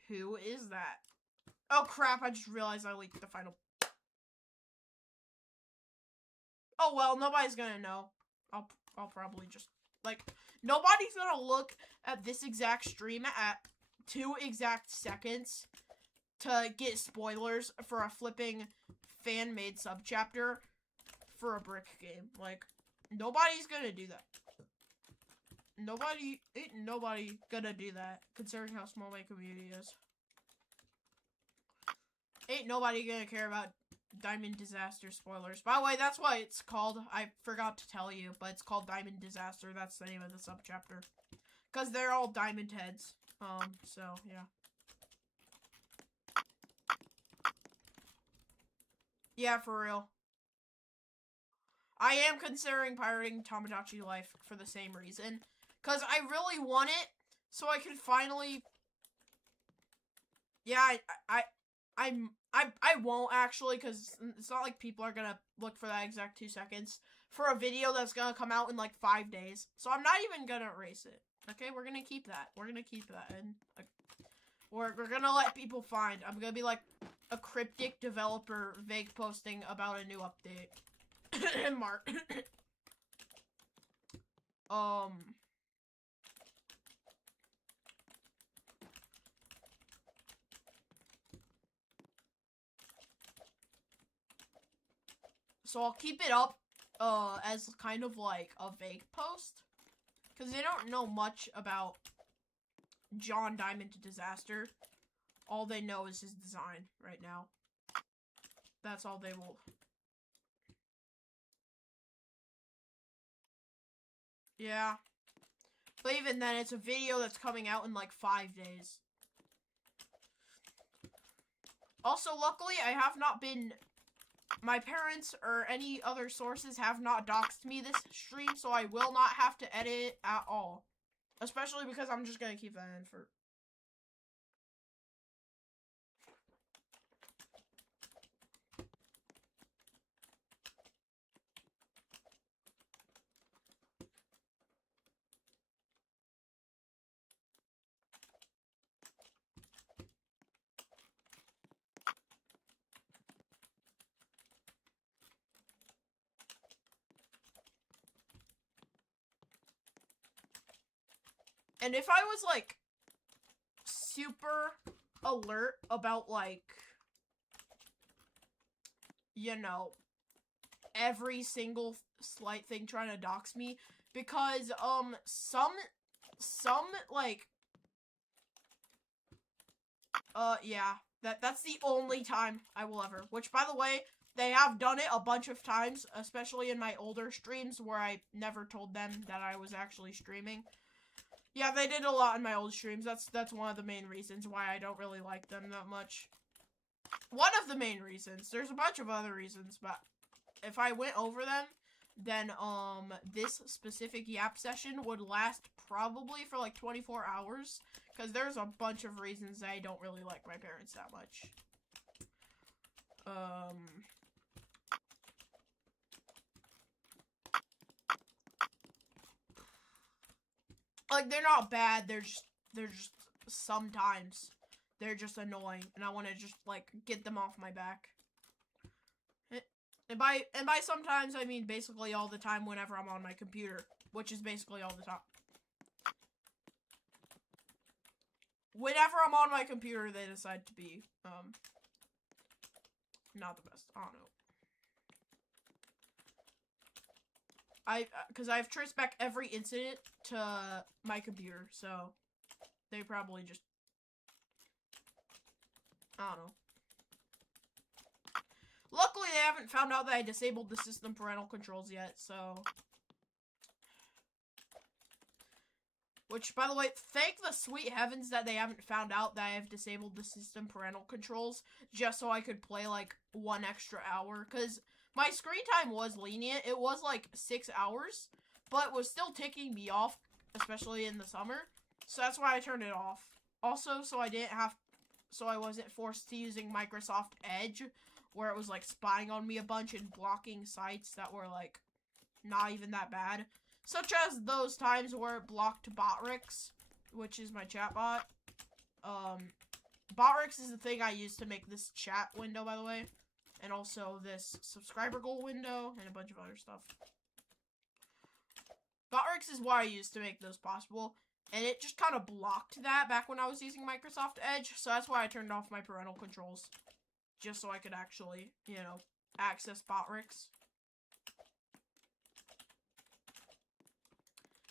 Who is that? Oh crap, I just realized I leaked the final. Oh well, nobody's gonna know. I'll probably just, like, nobody's gonna look at this exact stream at 2 exact seconds to get spoilers for a flipping fan-made subchapter for a brick game. Like, nobody's gonna do that. Ain't nobody gonna do that, considering how small my community is. Ain't nobody gonna care about Diamond Disaster spoilers. By the way, that's why it's called, I forgot to tell you, but it's called Diamond Disaster. That's the name of the subchapter. Because they're all diamond heads. So, yeah. Yeah, for real. I am considering pirating Tamagotchi Life for the same reason. Because I really want it, so I can finally... Yeah, I won't actually, because it's not like people are gonna look for that exact 2 seconds for a video that's gonna come out in like 5 days. So I'm not even gonna erase it. Okay, we're gonna keep that. We're gonna keep that, and like, we're gonna let people find. I'm gonna be like a cryptic developer vague posting about a new update in March. So I'll keep it up, as kind of like a vague post. Because they don't know much about John Diamond Disaster. All they know is his design right now. That's all they will. Yeah. But even then, it's a video that's coming out in like 5 days. Also, luckily, I have not been... My parents or any other sources have not doxed me this stream, so I will not have to edit it at all. Especially because I'm just gonna keep that in for... And if I was, like, super alert about, like, you know, every single slight thing trying to dox me, because, some, like, yeah, that's the only time I will ever, which, by the way, they have done it a bunch of times, especially in my older streams, where I never told them that I was actually streaming. Yeah, they did a lot in my old streams. That's one of the main reasons why I don't really like them that much. One of the main reasons. There's a bunch of other reasons, but if I went over them, then, this specific yap session would last probably for, like, 24 hours. Because there's a bunch of reasons I don't really like my parents that much. Like, they're not bad, they're just sometimes, they're just annoying, and I want to just, like, get them off my back. And by sometimes, I mean basically all the time whenever I'm on my computer, which is basically all the time. Whenever I'm on my computer, they decide to be, not the best. I don't know. Because I've traced back every incident to my computer, so they probably just, I don't know. Luckily, they haven't found out that I disabled the system parental controls yet, so. Which, by the way, thank the sweet heavens that they haven't found out that I have disabled the system parental controls just so I could play, like, 1 extra hour. Because my screen time was lenient. It was, like, 6 hours, but was still ticking me off, especially in the summer. So that's why I turned it off. Also, so I wasn't forced to using Microsoft Edge, where it was, like, spying on me a bunch and blocking sites that were, like, not even that bad. Such as those times where it blocked Botrix, which is my chatbot. Botrix is the thing I use to make this chat window, by the way. And also this subscriber goal window and a bunch of other stuff. Botrix is what I used to make those possible. And it just kind of blocked that back when I was using Microsoft Edge. So that's why I turned off my parental controls. Just so I could actually, you know, access Botrix.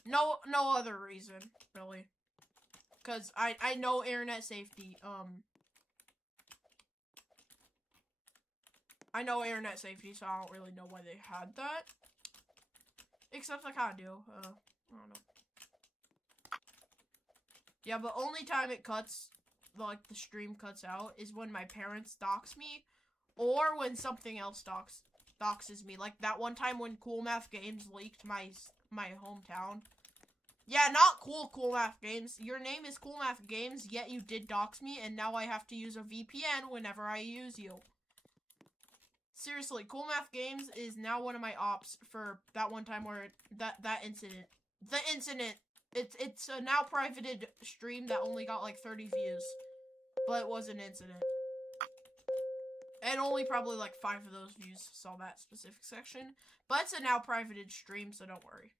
No other reason, really. Because I know internet safety, I know internet safety, so I don't really know why they had that. Except I kinda do, I don't know. Yeah, but only time it cuts, like, the stream cuts out, is when my parents dox me, or when something else doxes me. Like, that one time when Cool Math Games leaked my hometown. Yeah, not Cool Math Games. Your name is Cool Math Games, yet you did dox me, and now I have to use a VPN whenever I use you. Seriously, Cool Math Games is now one of my ops for that one time where that incident. The incident. It's a now privated stream that only got like 30 views, but it was an incident. And only probably like 5 of those views saw that specific section. But it's a now privated stream, so don't worry.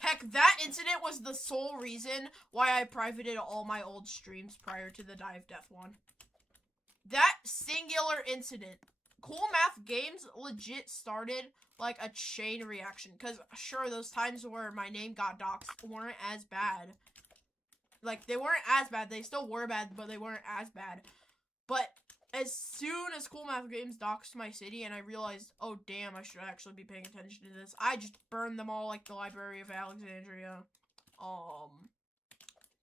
Heck, that incident was the sole reason why I privated all my old streams prior to the Die of Death one. That singular incident. Cool Math Games legit started like a chain reaction. Because, sure, those times where my name got doxed weren't as bad. Like, they weren't as bad. They still were bad, but they weren't as bad. But as soon as Cool Math Games doxed my city and I realized, oh damn, I should actually be paying attention to this, I just burned them all like the Library of Alexandria.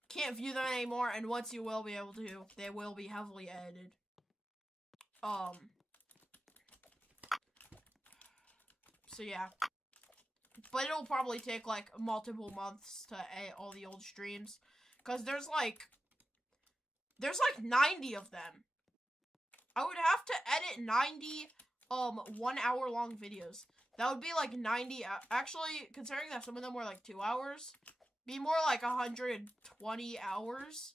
Can't view them anymore, and once you will be able to, they will be heavily edited. So yeah. But it'll probably take like multiple months to edit all the old streams. Cause there's like 90 of them. I would have to edit 90, 1 hour long videos. That would be like 90, actually, considering that some of them were like 2 hours, be more like 120 hours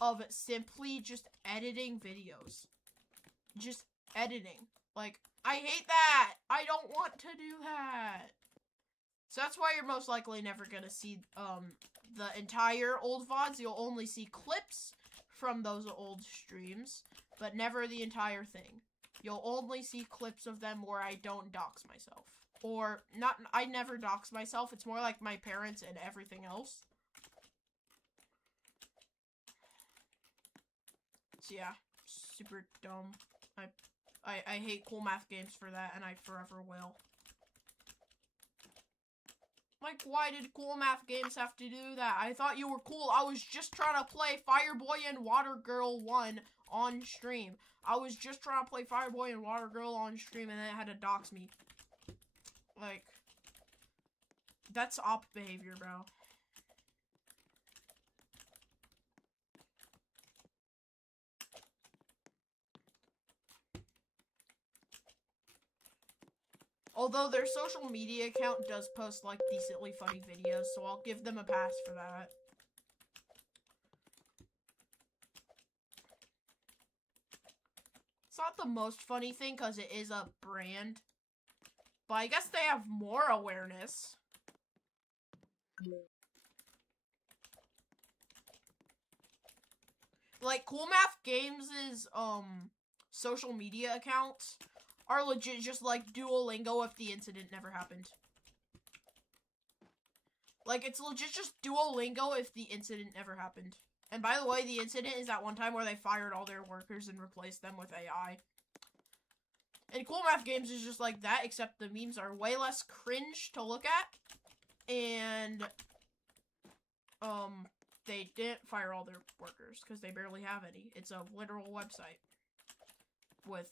of simply just editing videos. Just editing. Like, I hate that! I don't want to do that! So that's why you're most likely never gonna see, the entire old VODs. You'll only see clips from those old streams, but never the entire thing. You'll only see clips of them where I don't dox myself. Or, I never dox myself, it's more like my parents and everything else. So yeah, super dumb. I hate Cool Math Games for that, and I forever will. Like, why did Cool Math Games have to do that? I thought you were cool. I was just trying to play Fireboy and Water Girl 1 on stream. I was just trying to play Fireboy and Water Girl on stream, and then it had to dox me. Like, that's op behavior, bro. Although their social media account does post, like, decently funny videos, so I'll give them a pass for that. It's not the most funny thing, because it is a brand. But I guess they have more awareness. Like, Cool Math Games' social media accounts are legit just like Duolingo if the incident never happened. Like, it's legit just Duolingo if the incident never happened. And by the way, the incident is that one time where they fired all their workers and replaced them with AI. And Cool Math Games is just like that, except the memes are way less cringe to look at. And, they didn't fire all their workers, because they barely have any. It's a literal website with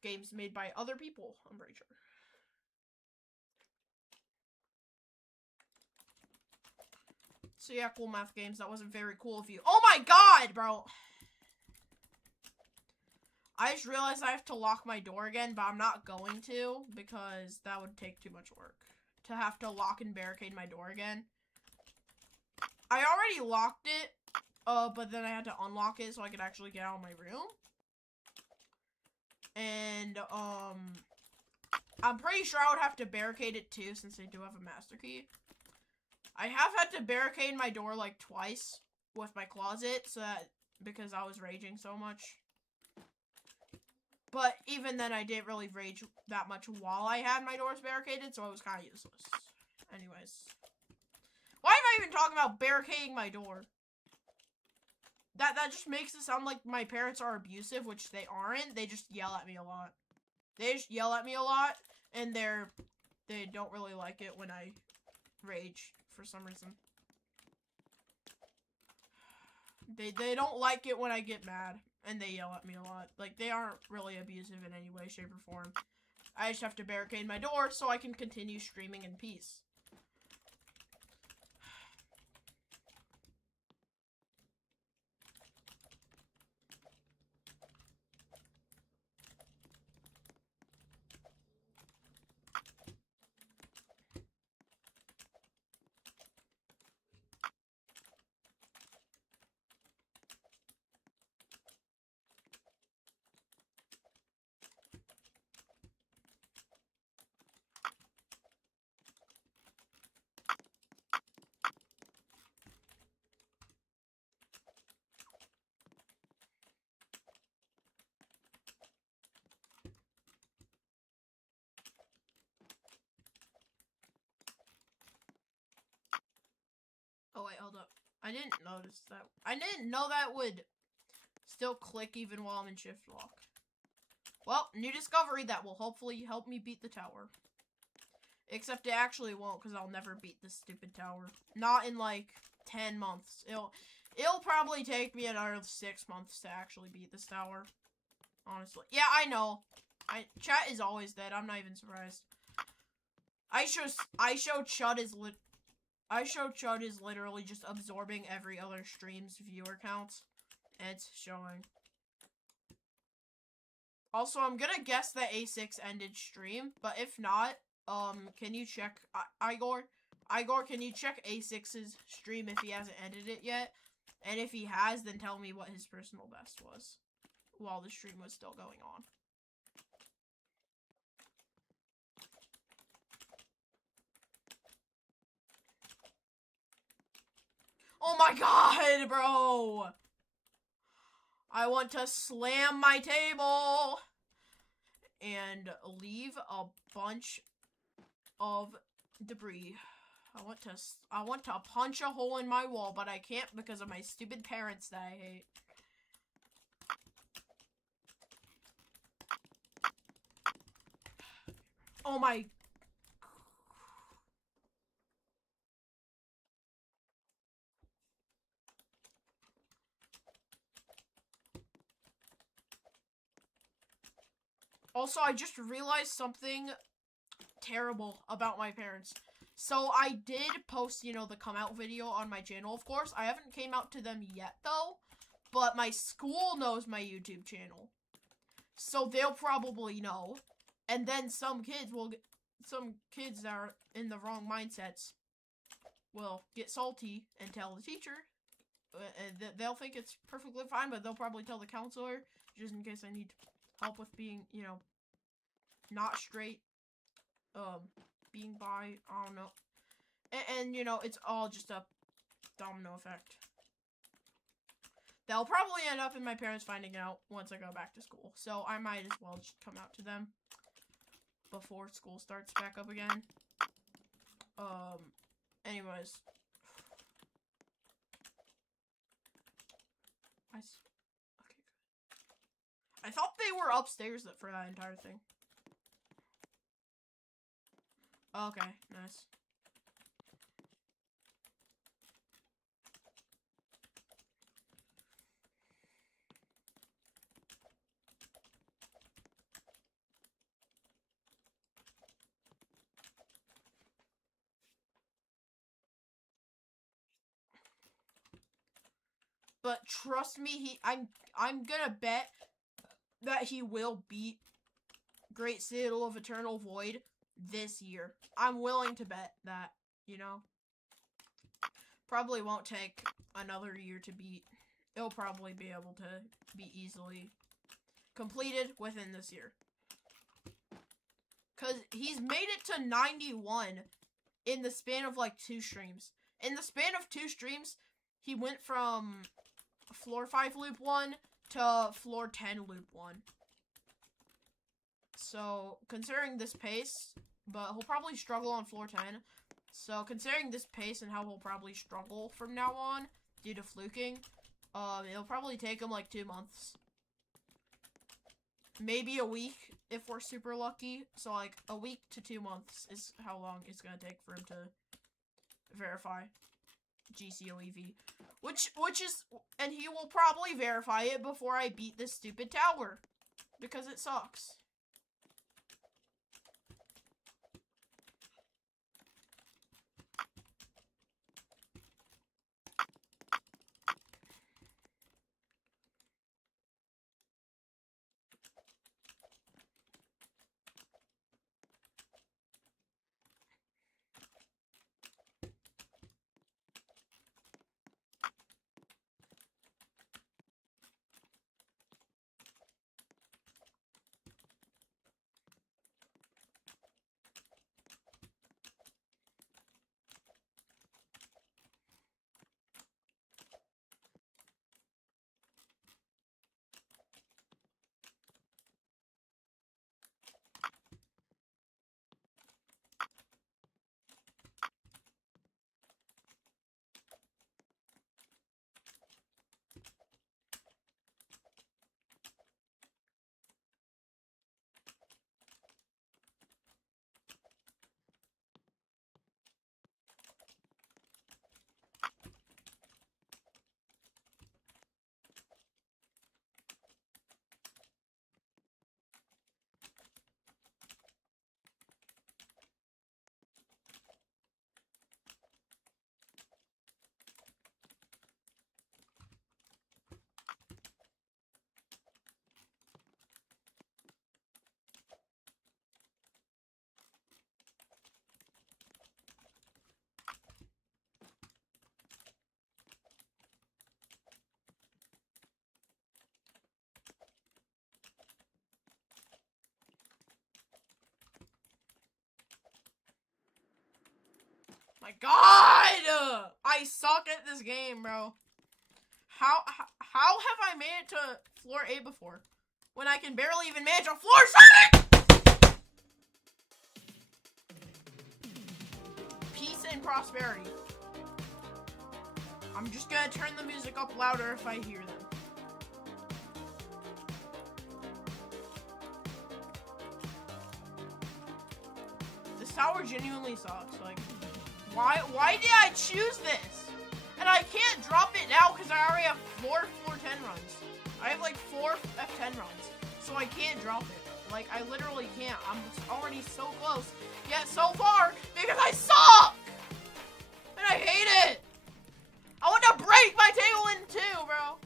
games made by other people, I'm pretty sure. So yeah, Cool Math Games, that wasn't very cool of you. Oh my god, bro! I just realized I have to lock my door again, but I'm not going to, because that would take too much work. To have to lock and barricade my door again. I already locked it, but then I had to unlock it so I could actually get out of my room. And, I'm pretty sure I would have to barricade it too, since I do have a master key. I have had to barricade my door, like, twice with my closet, so that, because I was raging so much. But even then, I didn't really rage that much while I had my doors barricaded, so it was kind of useless. Anyways. Why am I even talking about barricading my door? That just makes it sound like my parents are abusive, which they aren't. They just yell at me a lot. They just yell at me a lot, and they don't really like it when I rage for some reason. They don't like it when I get mad, and they yell at me a lot. Like, they aren't really abusive in any way, shape, or form. I just have to barricade my door so I can continue streaming in peace. Oh wait, hold up. I didn't notice that. I didn't know that would still click even while I'm in shift lock. Well, new discovery that will hopefully help me beat the tower. Except it actually won't, because I'll never beat this stupid tower. Not in like 10 months. It'll probably take me another 6 months to actually beat this tower. Honestly. Yeah, I know. Chat is always dead. I'm not even surprised. I show Chud is literally just absorbing every other stream's viewer counts. And it's showing. Also, I'm gonna guess that A6 ended stream, but if not, can you check, Igor, can you check A6's stream if he hasn't ended it yet? And if he has, then tell me what his personal best was while the stream was still going on. Oh my god, bro! I want to slam my table and leave a bunch of debris. I want to punch a hole in my wall, but I can't because of my stupid parents that I hate. Oh my... Also, I just realized something terrible about my parents. So, I did post, you know, the come out video on my channel, of course. I haven't came out to them yet, though. But my school knows my YouTube channel. So, they'll probably know. And then some kids that are in the wrong mindsets will get salty and tell the teacher. They'll think it's perfectly fine, but they'll probably tell the counselor, just in case I need help with being, you know, not straight, being bi, I don't know. And you know, it's all just a domino effect. They'll probably end up in my parents finding out once I go back to school. So I might as well just come out to them before school starts back up again. Anyways. Okay, good. I I thought they were upstairs for that entire thing. Okay, nice. But trust me, I'm gonna bet that he will beat Great Citadel of Eternal Void this year. I'm willing to bet that, you know. Probably won't take another year to beat. It'll probably be able to be easily completed within this year. Because he's made it to 91 in the span of like 2 streams. In the span of 2 streams, he went from floor 5 loop 1 to floor 10 loop 1. So, considering this pace, but he'll probably struggle on floor 10. So, considering this pace and how he'll probably struggle from now on due to fluking, it'll probably take him like 2 months. Maybe a week if we're super lucky. So, like, a week to 2 months is how long it's gonna take for him to verify GCOEV. Which is, and he will probably verify it before I beat this stupid tower. Because it sucks. My God! I suck at this game, bro. How have I made it to floor 8 before? When I can barely even manage on floor 7! Peace and prosperity. I'm just gonna turn the music up louder if I hear them. This tower genuinely sucks, like... Why did I choose this? And I can't drop it now because I already have 4 floor 10 runs. I have like 4 F10 runs. So I can't drop it. Like, I literally can't. I'm already so close. Yet so far, because I suck! And I hate it! I want to break my table in 2, bro.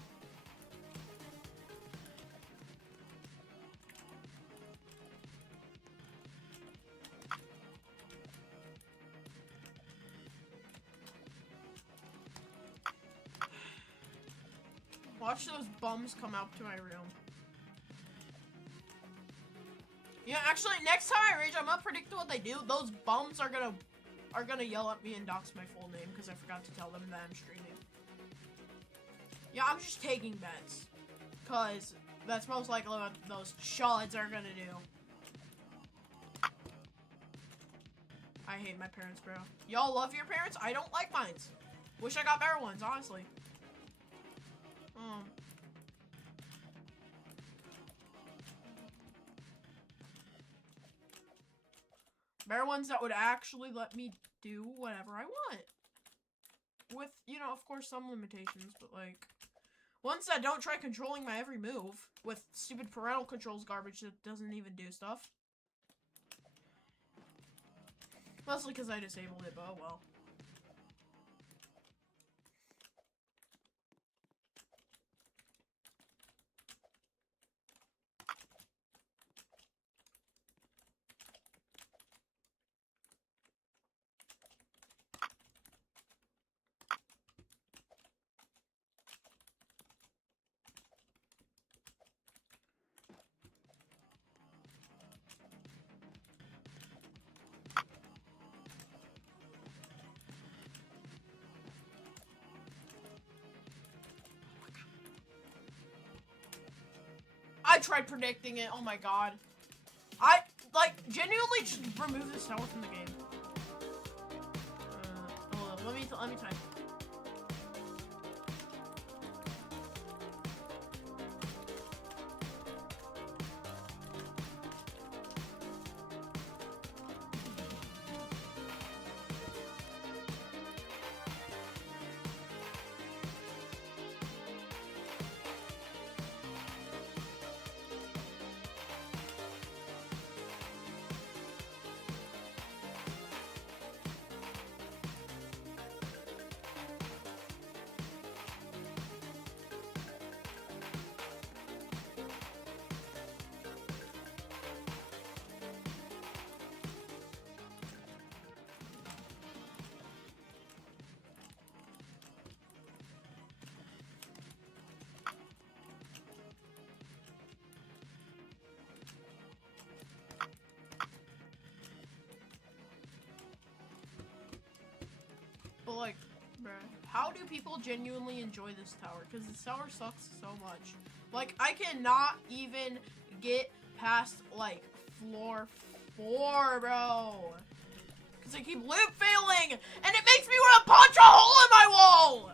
Watch those bums come out to my room. Yeah, actually, next time I rage, I'm gonna predict what they do. Those bums are gonna yell at me and dox my full name because I forgot to tell them that I'm streaming. Yeah, I'm just taking bets, cause that's most likely what those chuds are gonna do. I hate my parents, bro. Y'all love your parents? I don't like mine. Wish I got better ones, honestly. Better ones that would actually let me do whatever I want. With, you know, of course, some limitations, but, like, ones that don't try controlling my every move with stupid parental controls garbage that doesn't even do stuff. Mostly because I disabled it, but oh well. I tried predicting it, oh my god. I, like, genuinely just remove this tower from the game. Hold on, let me type. But like, bruh, how do people genuinely enjoy this tower? Because this tower sucks so much. Like, I cannot even get past, like, floor 4, bro. Because I keep loop failing, and it makes me want to punch a hole in my wall!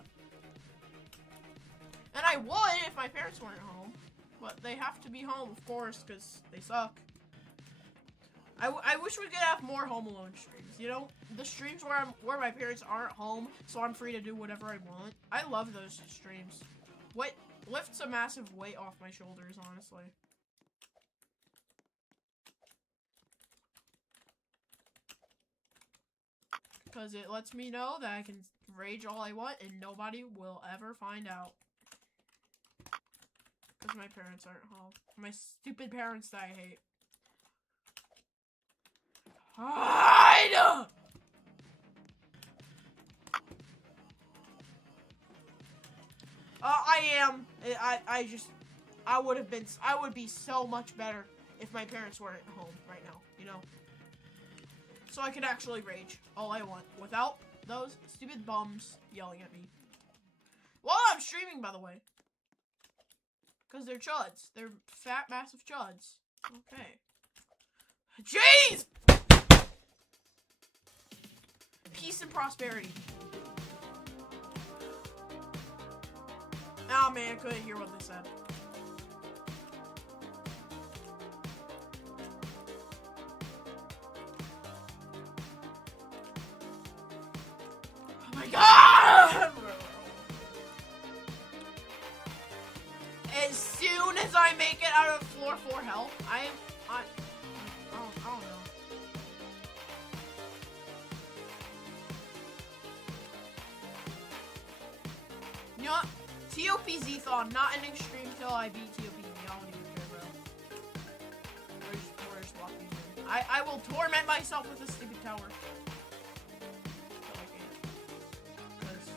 And I would if my parents weren't home. But they have to be home, of course, because they suck. I wish we could have more Home Alone streams, you know? The streams where my parents aren't home, so I'm free to do whatever I want. I love those streams. What lifts a massive weight off my shoulders, honestly. Because it lets me know that I can rage all I want and nobody will ever find out. Because my parents aren't home. My stupid parents that I hate. Hide! I am. I would be so much better if my parents weren't home right now, you know? So I could actually rage all I want without those stupid bums yelling at me. While I'm streaming, by the way. Because they're chuds. They're fat, massive chuds. Okay. Jeez! Peace and prosperity. Oh man, I couldn't hear what they said. Oh my god! As soon as I make it out of floor 4 health, I don't know. You know what? TOPZ-thon, not ending stream till I beat TOPZ. I don't even care, bro. We're just walking in. I will torment myself with this stupid tower. Till I can't. 'Cause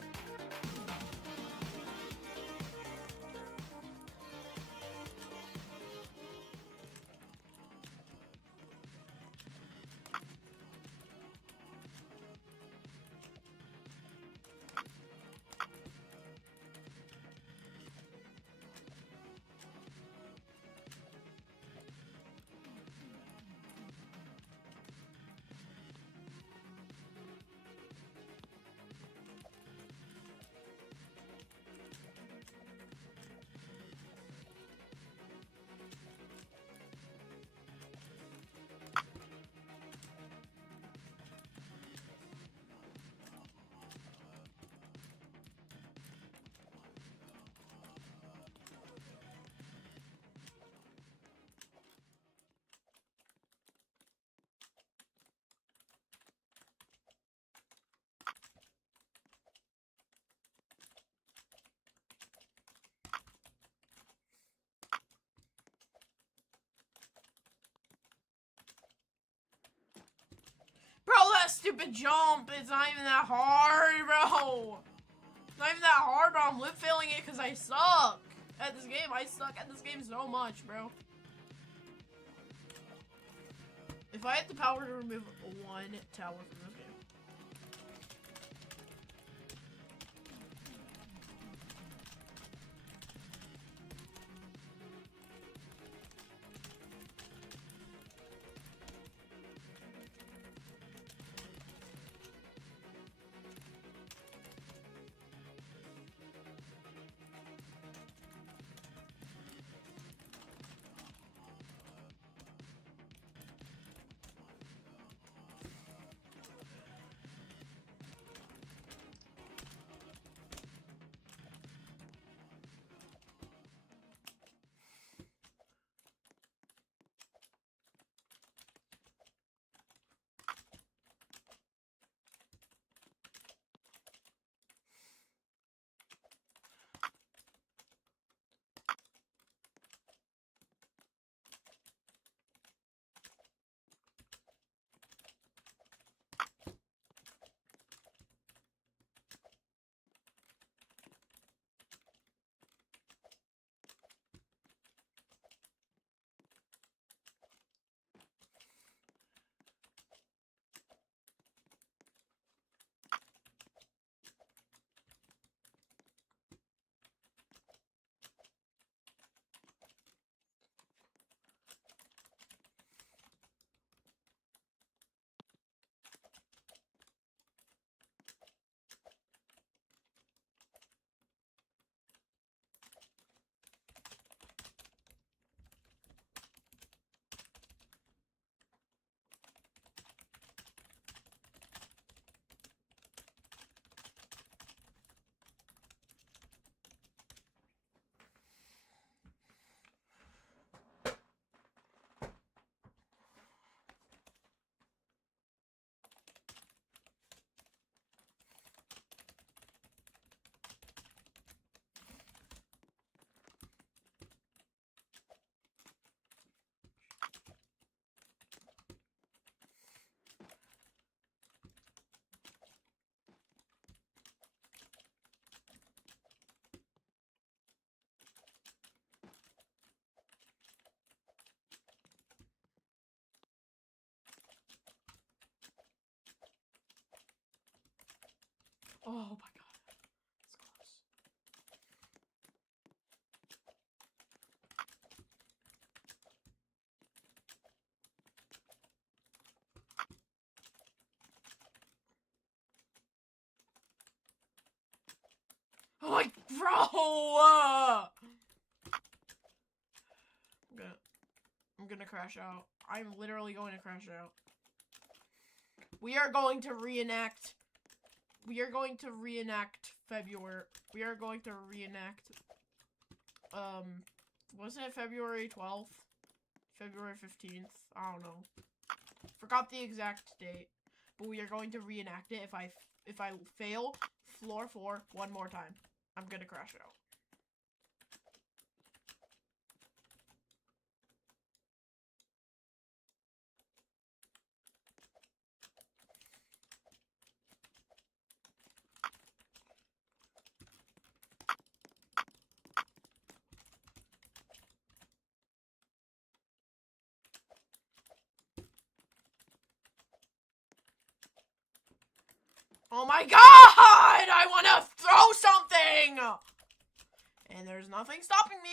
stupid jump. It's not even that hard, bro. It's not even that hard, bro. I'm lip failing it because I suck at this game. I suck at this game so much, bro. If I had the power to remove one tower from this game. Oh my god. It's close. Oh my bro! I'm gonna crash out. I'm literally going to crash out. We are going to reenact February. We are going to reenact, wasn't it February 12th? February 15th? I don't know. Forgot the exact date. But we are going to reenact it. If I fail floor 4 one more time, I'm gonna crash out. Oh my god! I want to throw something! And there's nothing stopping me.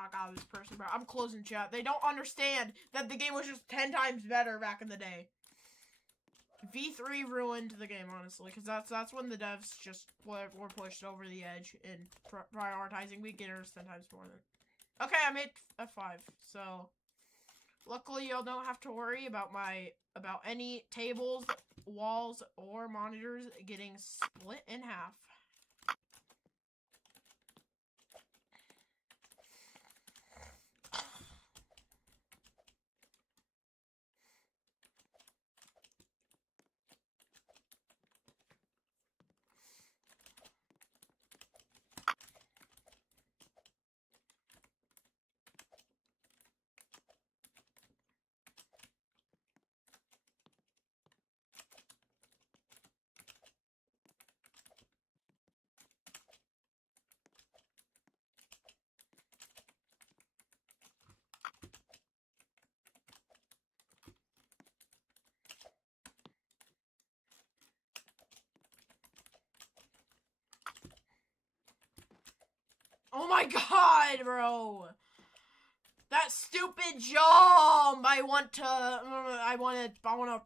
my god, this person, bro. I'm closing chat. They don't understand that the game was just 10 times better back in the day. V3 ruined the game, honestly, because that's when the devs just were pushed over the edge in prioritizing beginners 10 times more than... Okay, I made F5, so... Luckily, y'all don't have to worry about any tables, walls, or monitors getting split in half. Oh my god, bro! That stupid jump! I want to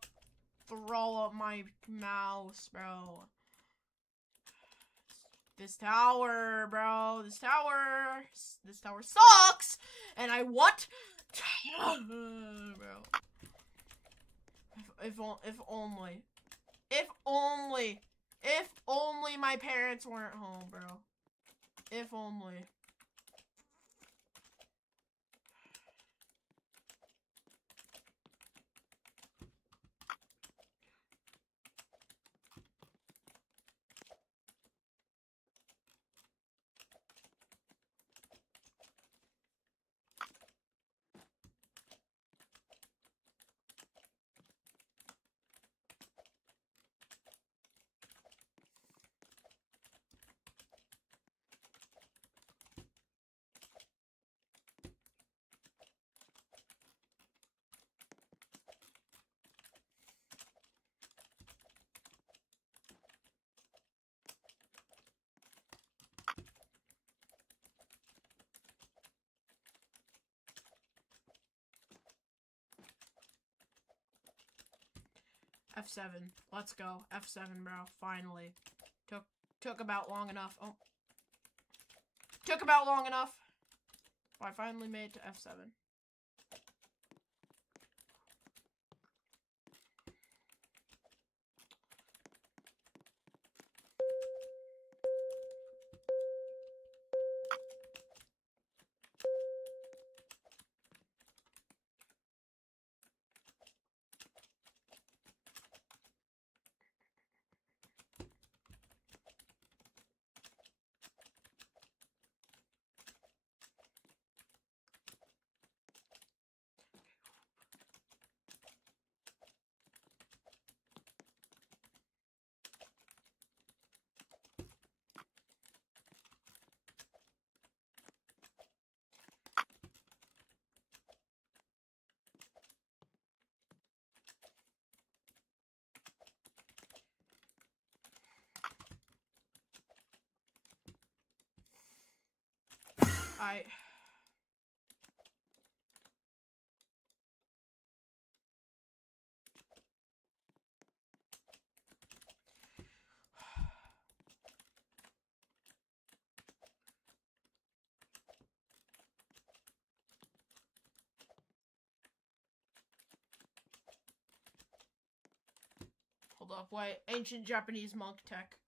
throw up my mouse, bro. This tower, bro. This tower sucks! And I want bro. If only my parents weren't home, bro. If only. F7. Let's go. F7, bro. Finally. Took about long enough. Oh. Took about long enough. I finally made it to F7. Hold up, wait. Ancient Japanese monk tech.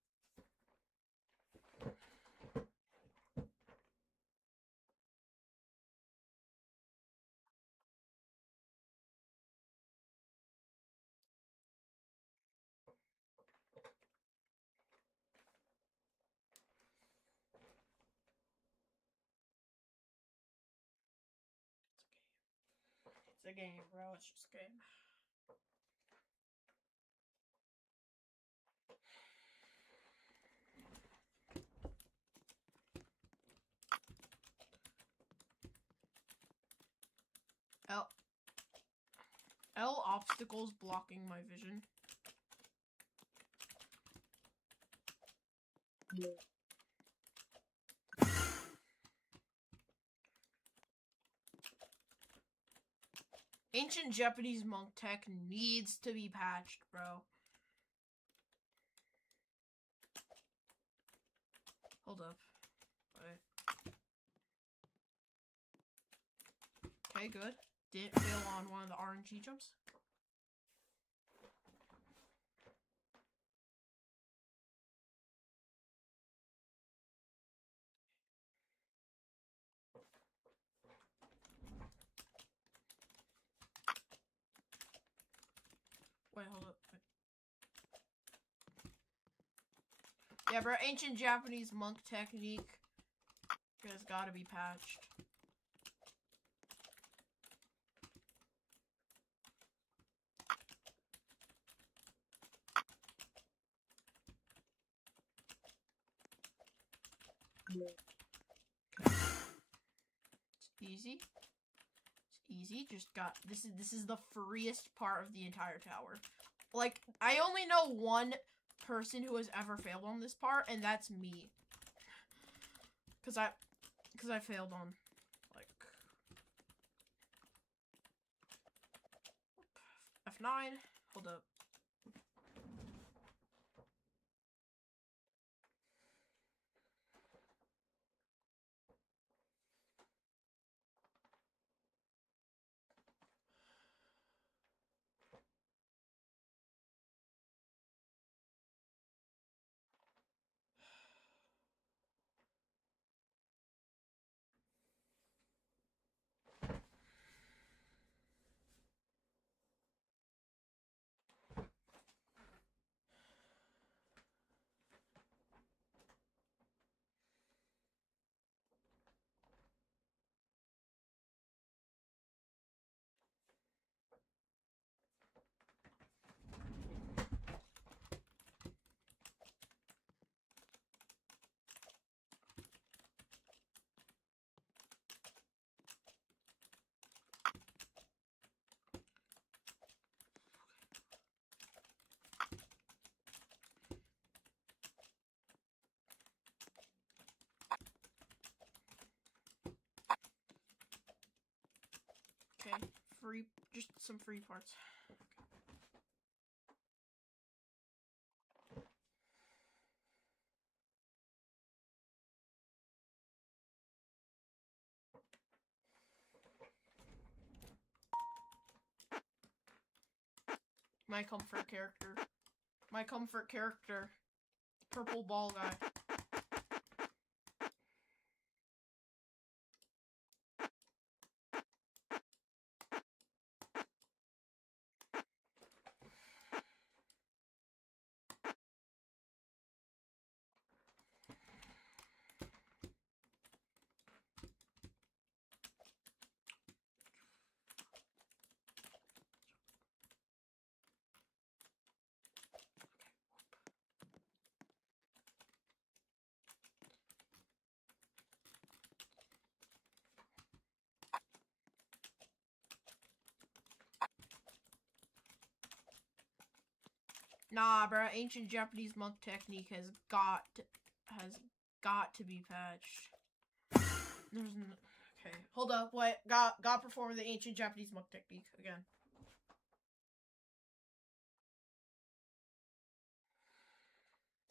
It's a game, bro. It's just a game. L obstacles blocking my vision. Ancient Japanese monk tech needs to be patched, bro. Hold up. Wait. Okay, good. Didn't fail on one of the RNG jumps. Wait, hold up. Wait. Yeah, bro, ancient Japanese monk technique has gotta be patched. It's easy. It's easy. Just got this is the freest part of the entire tower. Like, I only know one person who has ever failed on this part, and that's me. Cause I failed on, like, F9. Hold up. Okay, just some free parts. My comfort character. My comfort character. Purple ball guy. Nah, bro. Ancient Japanese monk technique has got to be patched. Okay, hold up. Wait, got perform the ancient Japanese monk technique again.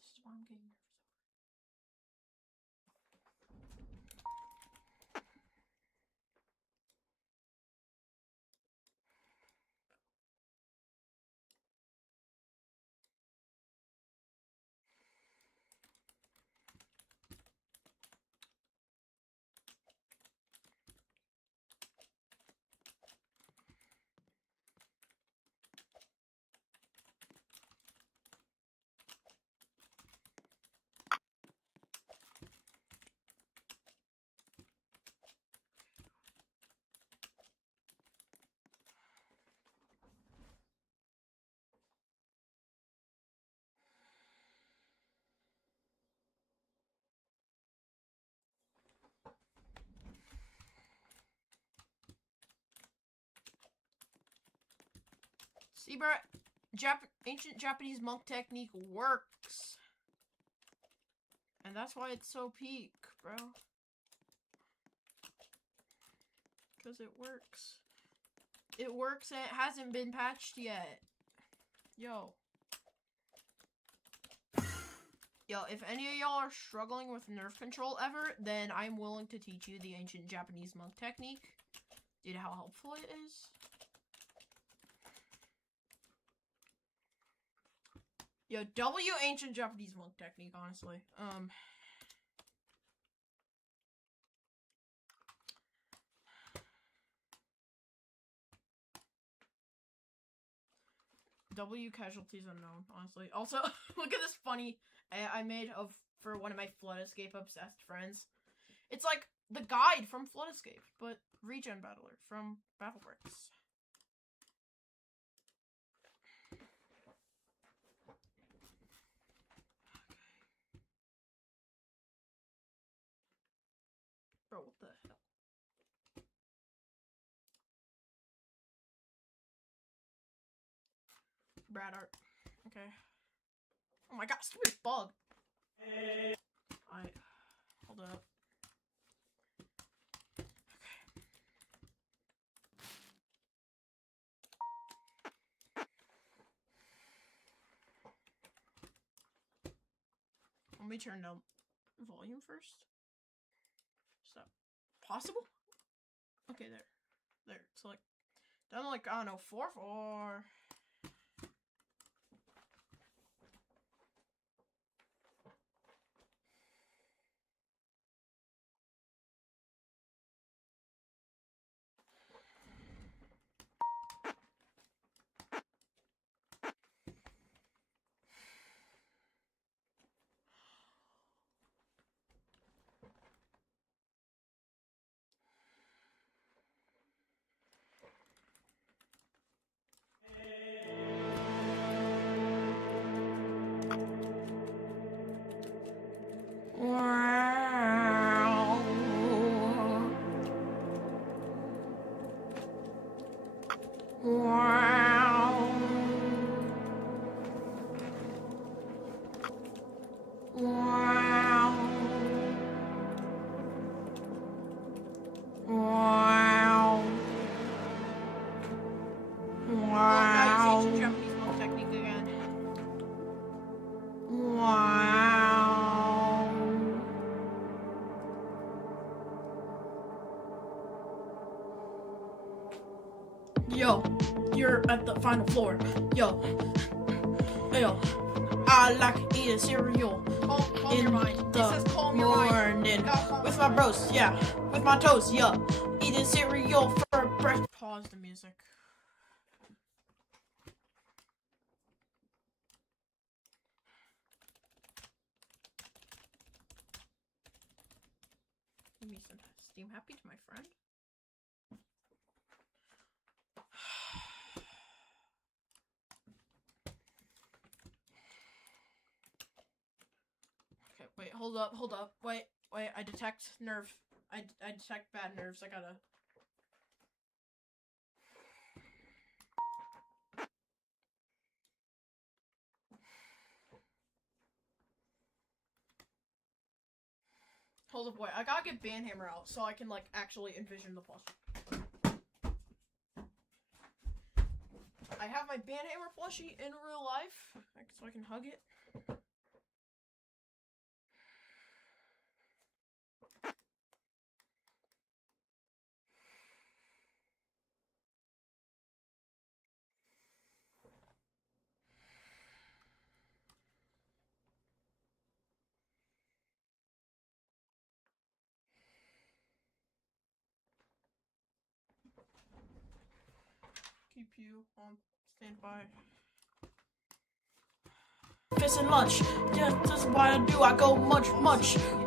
This is why I'm getting nervous. See, bro, ancient Japanese monk technique works. And that's why it's so peak, bro. Because it works. It works and it hasn't been patched yet. Yo. Yo, if any of y'all are struggling with nerve control ever, then I'm willing to teach you the ancient Japanese monk technique. Dude, how helpful it is. Yo, W ancient Japanese monk technique, honestly. W casualties unknown, honestly. Also, look at this funny I made for one of my Flood Escape obsessed friends. It's like the guide from Flood Escape, but regen battler from Battle Bricks. Bro, what the hell? Brad art. Okay. Oh my god, stupid bug. Alright. Hold up. Let me turn down volume first. Is that possible? Okay, there. There. So like down to like, I don't know, 4/4. Wow. Wow. Wow. Wow. Wow. Ancient Japanese monk technique again. Wow. Yo, you're at the final floor. Yo. Yo. I like eating cereal in your mind. The morning with my bros, yeah, with my toast, yeah, eating cereal for breakfast. Pause the music. Give me some steam happy to my friend. Okay, wait, hold up. Wait, I detect nerve. I detect bad nerves. I gotta. Hold up, wait. I gotta get Banhammer out so I can, like, actually envision the plushie. I have my Banhammer plushie in real life, so I can hug it. Keep you on standby. Breakfast and lunch, yeah, that's what I do. I go munch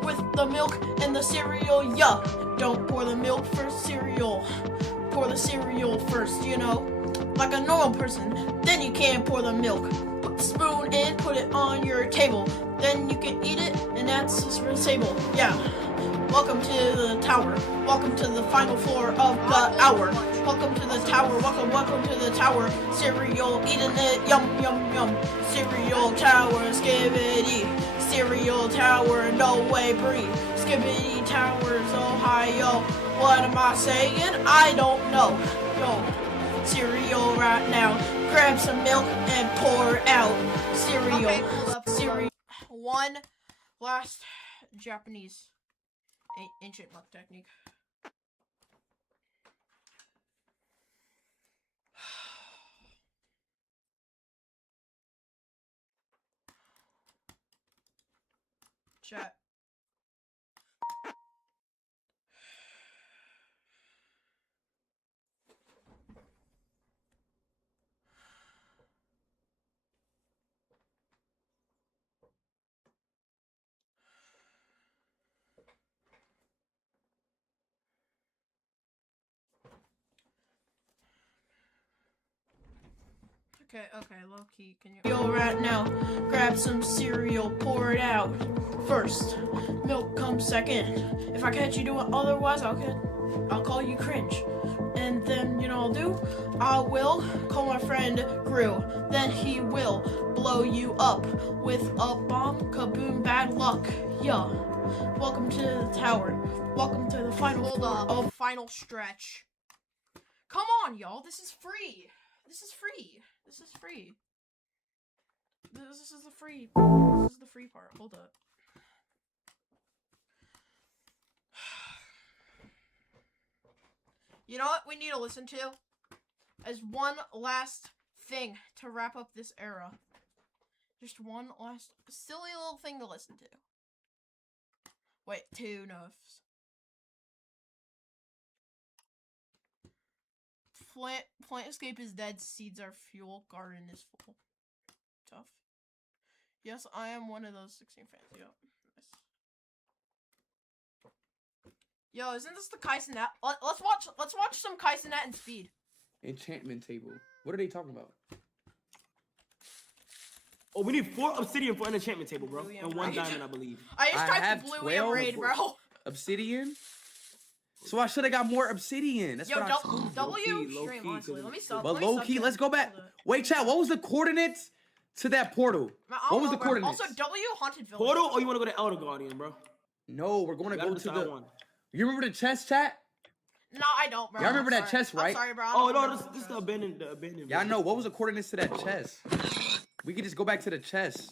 with the milk and the cereal, yeah. Don't pour the milk first, cereal. Pour the cereal first, you know, like a normal person. Then you can pour the milk. Put the spoon in, put it on your table. Then you can eat it, and that's just for the table, yeah. Welcome to the tower. Welcome to the final floor of the hour. Welcome to the tower. Welcome to the tower. Cereal, eating it, yum, yum, yum. Cereal tower, skibbity. Cereal tower, no way, breathe. Skibbity towers, Ohio. What am I saying? I don't know. Yo. cereal right now. Grab some milk and pour it out. Cereal. Okay, hold up. Cereal. One last Japanese ancient milk technique. Chat. Okay, low key, can you go right now? Grab some cereal, pour it out. First, milk comes second. If I catch you doing otherwise, I'll call you cringe. And then, you know what I'll do? I will call my friend Gru. Then he will blow you up with a bomb. Kaboom, bad luck. Yeah. Welcome to the tower. Welcome to the final stretch. Come on, y'all. This is free. This is free. This is free. This is the free. This is the free part. Hold up. You know what we need to listen to? As one last thing to wrap up this era. Just one last silly little thing to listen to. Wait, two notes. Plant escape is dead, seeds are fuel, garden is full. Tough. Yes, I am one of those 16 fans. Yep. Nice. Yo, isn't this the Kaisenet? Let's watch some Kaisenet and Speed. Enchantment table. What are they talking about? Oh, we need 4 obsidian for an enchantment table, bro. And 1 diamond, I believe. I just typed blue and raid, bro. Obsidian? So I should have got more obsidian. That's what I'm W stream, honestly. Let me sub. But low key, let's go back. Wait, chat, what was the coordinates to that portal? What was the coordinates? Also, W haunted village. Portal, or you want to go to Elder Guardian, bro? No, we're going to go to the... You remember the chest, chat? No, I don't, bro. Y'all remember that chest, right? I'm sorry, bro. Oh, no, this is the abandoned Yeah, I know. What was the coordinates to that chest? We could just go back to the chest.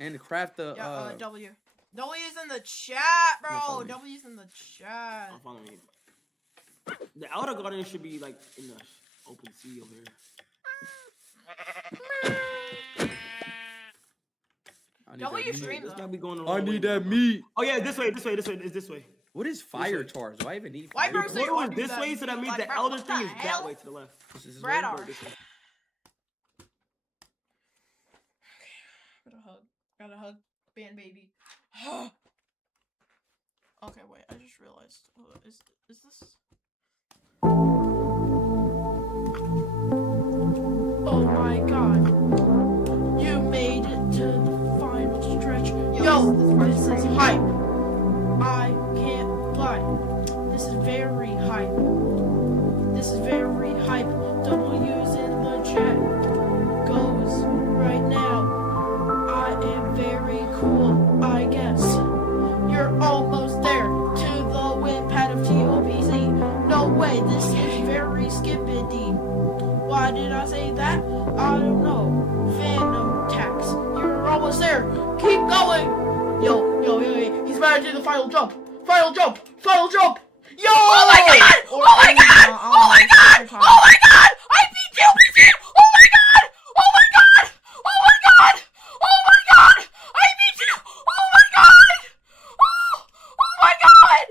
And craft the... W. W's in the chat, bro. W's in the chat. I'm following you. The Outer Guardian should be like in the open sea over here. W stream. I need that meat. Oh yeah, this way. It's this way. What is fire charge? Do I even need fire? Why the portal is this way, so that means the Elder thing is that way to the left. Brad R. Gotta hug, band baby. Okay, wait. I just realized. Is this? Oh my god! You made it to the final stretch. Yo, this is hype. I can't lie. This is very hype. This is very hype. W's in the chat. Goes right now. I am very cool, I guess. You're almost there to the win pad of TOPZ. No way, this is very skippity. Why did I say that? I don't know. Phantom tax. You're almost there. Keep going. Yo. He's about to do the final jump. Final jump. Yo! Oh my god! Oh my god! Oh my god! Oh my god! I beat TOPZ! Oh my god! Oh my god! Oh my god! Oh my god! I beat you! Oh my god! Oh my god!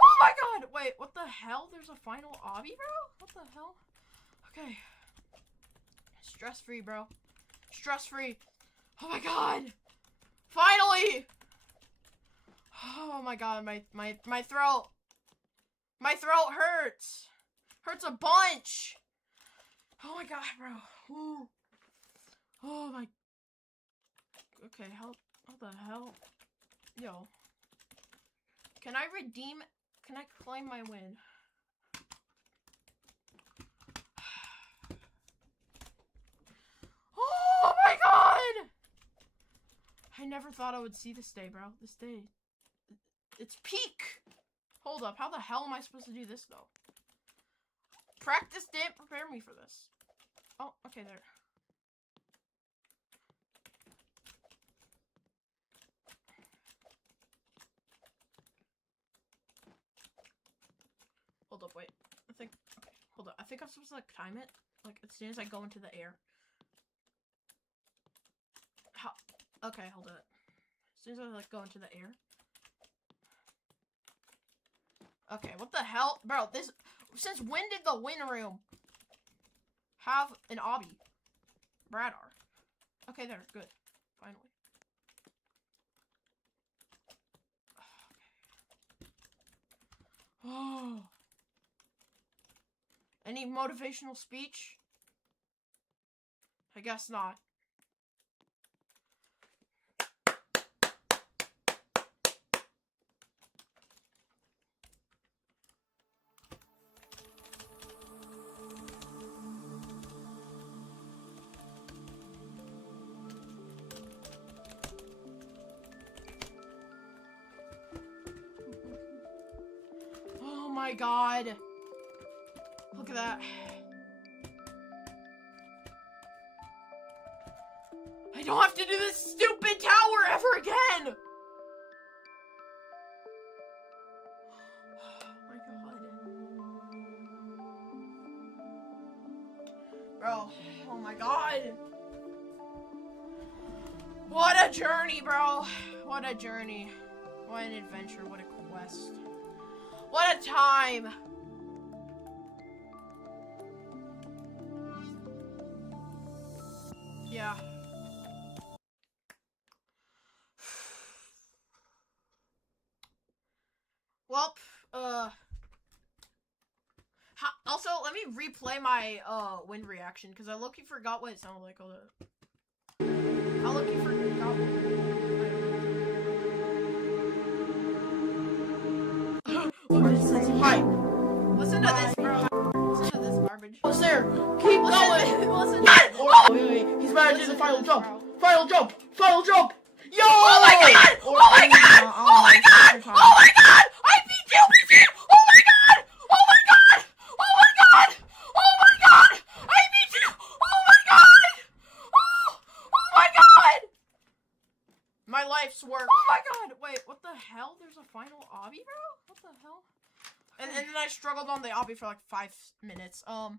Oh my god! Wait, what the hell? There's a final obby, bro? What the hell? Okay. Stress free, bro. Stress free. Oh my god! Finally! Oh my god, my throat. My throat hurts. Hurts a bunch. Oh my god, bro. Ooh. Oh my. Okay, how the hell? Yo. Can I claim my win? Oh my god! I never thought I would see this day, bro. This day. It's peak! Hold up, how the hell am I supposed to do this, though? Practice didn't prepare me for this. Oh, okay, there. Hold up, wait. Okay, hold up. I think I'm supposed to, like, time it. Like, as soon as I go into the air. How? Okay, hold up. As soon as I, like, go into the air. Okay, what the hell? Bro, this... Since when did the win room have an obby? Radar. Okay, there. Good. Finally. Oh. Any motivational speech? I guess not. Oh my god. Look at that. I don't have to do this stupid tower ever again! Oh my god. Bro, oh my god. What a journey, bro. What a journey. What an adventure. What a quest. What a time. Yeah. Well, also, let me replay my, wind reaction, because I low-key forgot what it sounded like. Hold up. I low-key forgot Hi. Listen to this, bro. Listen to this garbage. What's there? Keep going. Listen. Oh, wait. He's about to do the final jump. Final jump. Final jump. Yo! Oh my god! Oh my god! Oh my god! Oh my god! I beat you! Oh my god! Oh my god! Oh my god! Oh my god! I beat you! Oh my god! Oh my god! My life's work. Oh my god! Wait, what the hell? There's a final obby, bro? What the hell? And then I struggled on the obby for like 5 minutes. That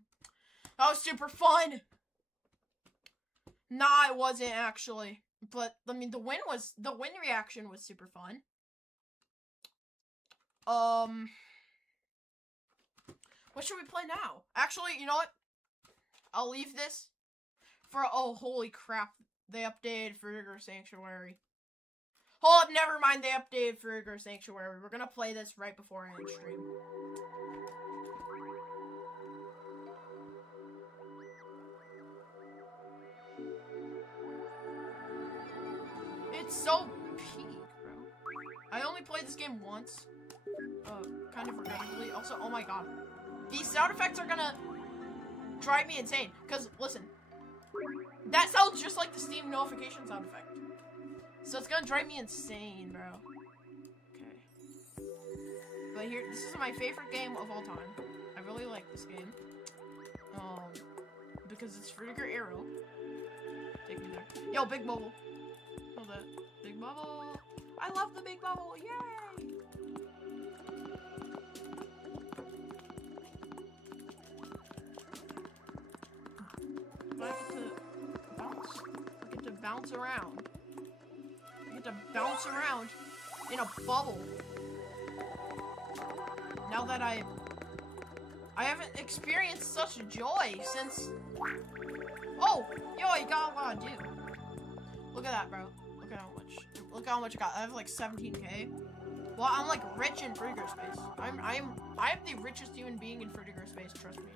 was super fun. Nah, it wasn't actually. But I mean, the win reaction was super fun. What should we play now? Actually, you know what? I'll leave this for, oh, holy crap. They updated Frigger Sanctuary. Hold up, never mind, they updated Frigger Sanctuary. We're gonna play this right before I end stream. It's so peak, bro. I only played this game once. Kind of regrettably. Also, oh my god. These sound effects are gonna drive me insane. Because, listen. That sounds just like the Steam notification sound effect. So it's gonna drive me insane, bro. Okay. But here, this is my favorite game of all time. I really like this game. Because it's Frigger Arrow. Take me there. Yo, big bubble. Hold that. Big bubble. I love the big bubble. Yay! But I get to bounce. I get to bounce around. I get to bounce around in a bubble. Now that I haven't experienced such joy since. Oh, yo, I got a lot of do. Look at that, bro. Look how much I got. I have like 17k. Well, I'm like rich in Frigger space. I am the richest human being in Frigger space. Trust me.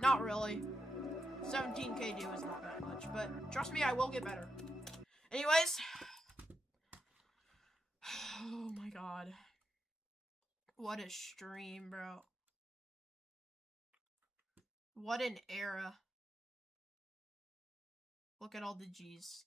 Not really. 17k do is not that much, but trust me, I will get better. Anyways. Oh my god. What a stream, bro. What an era. Look at all the G's.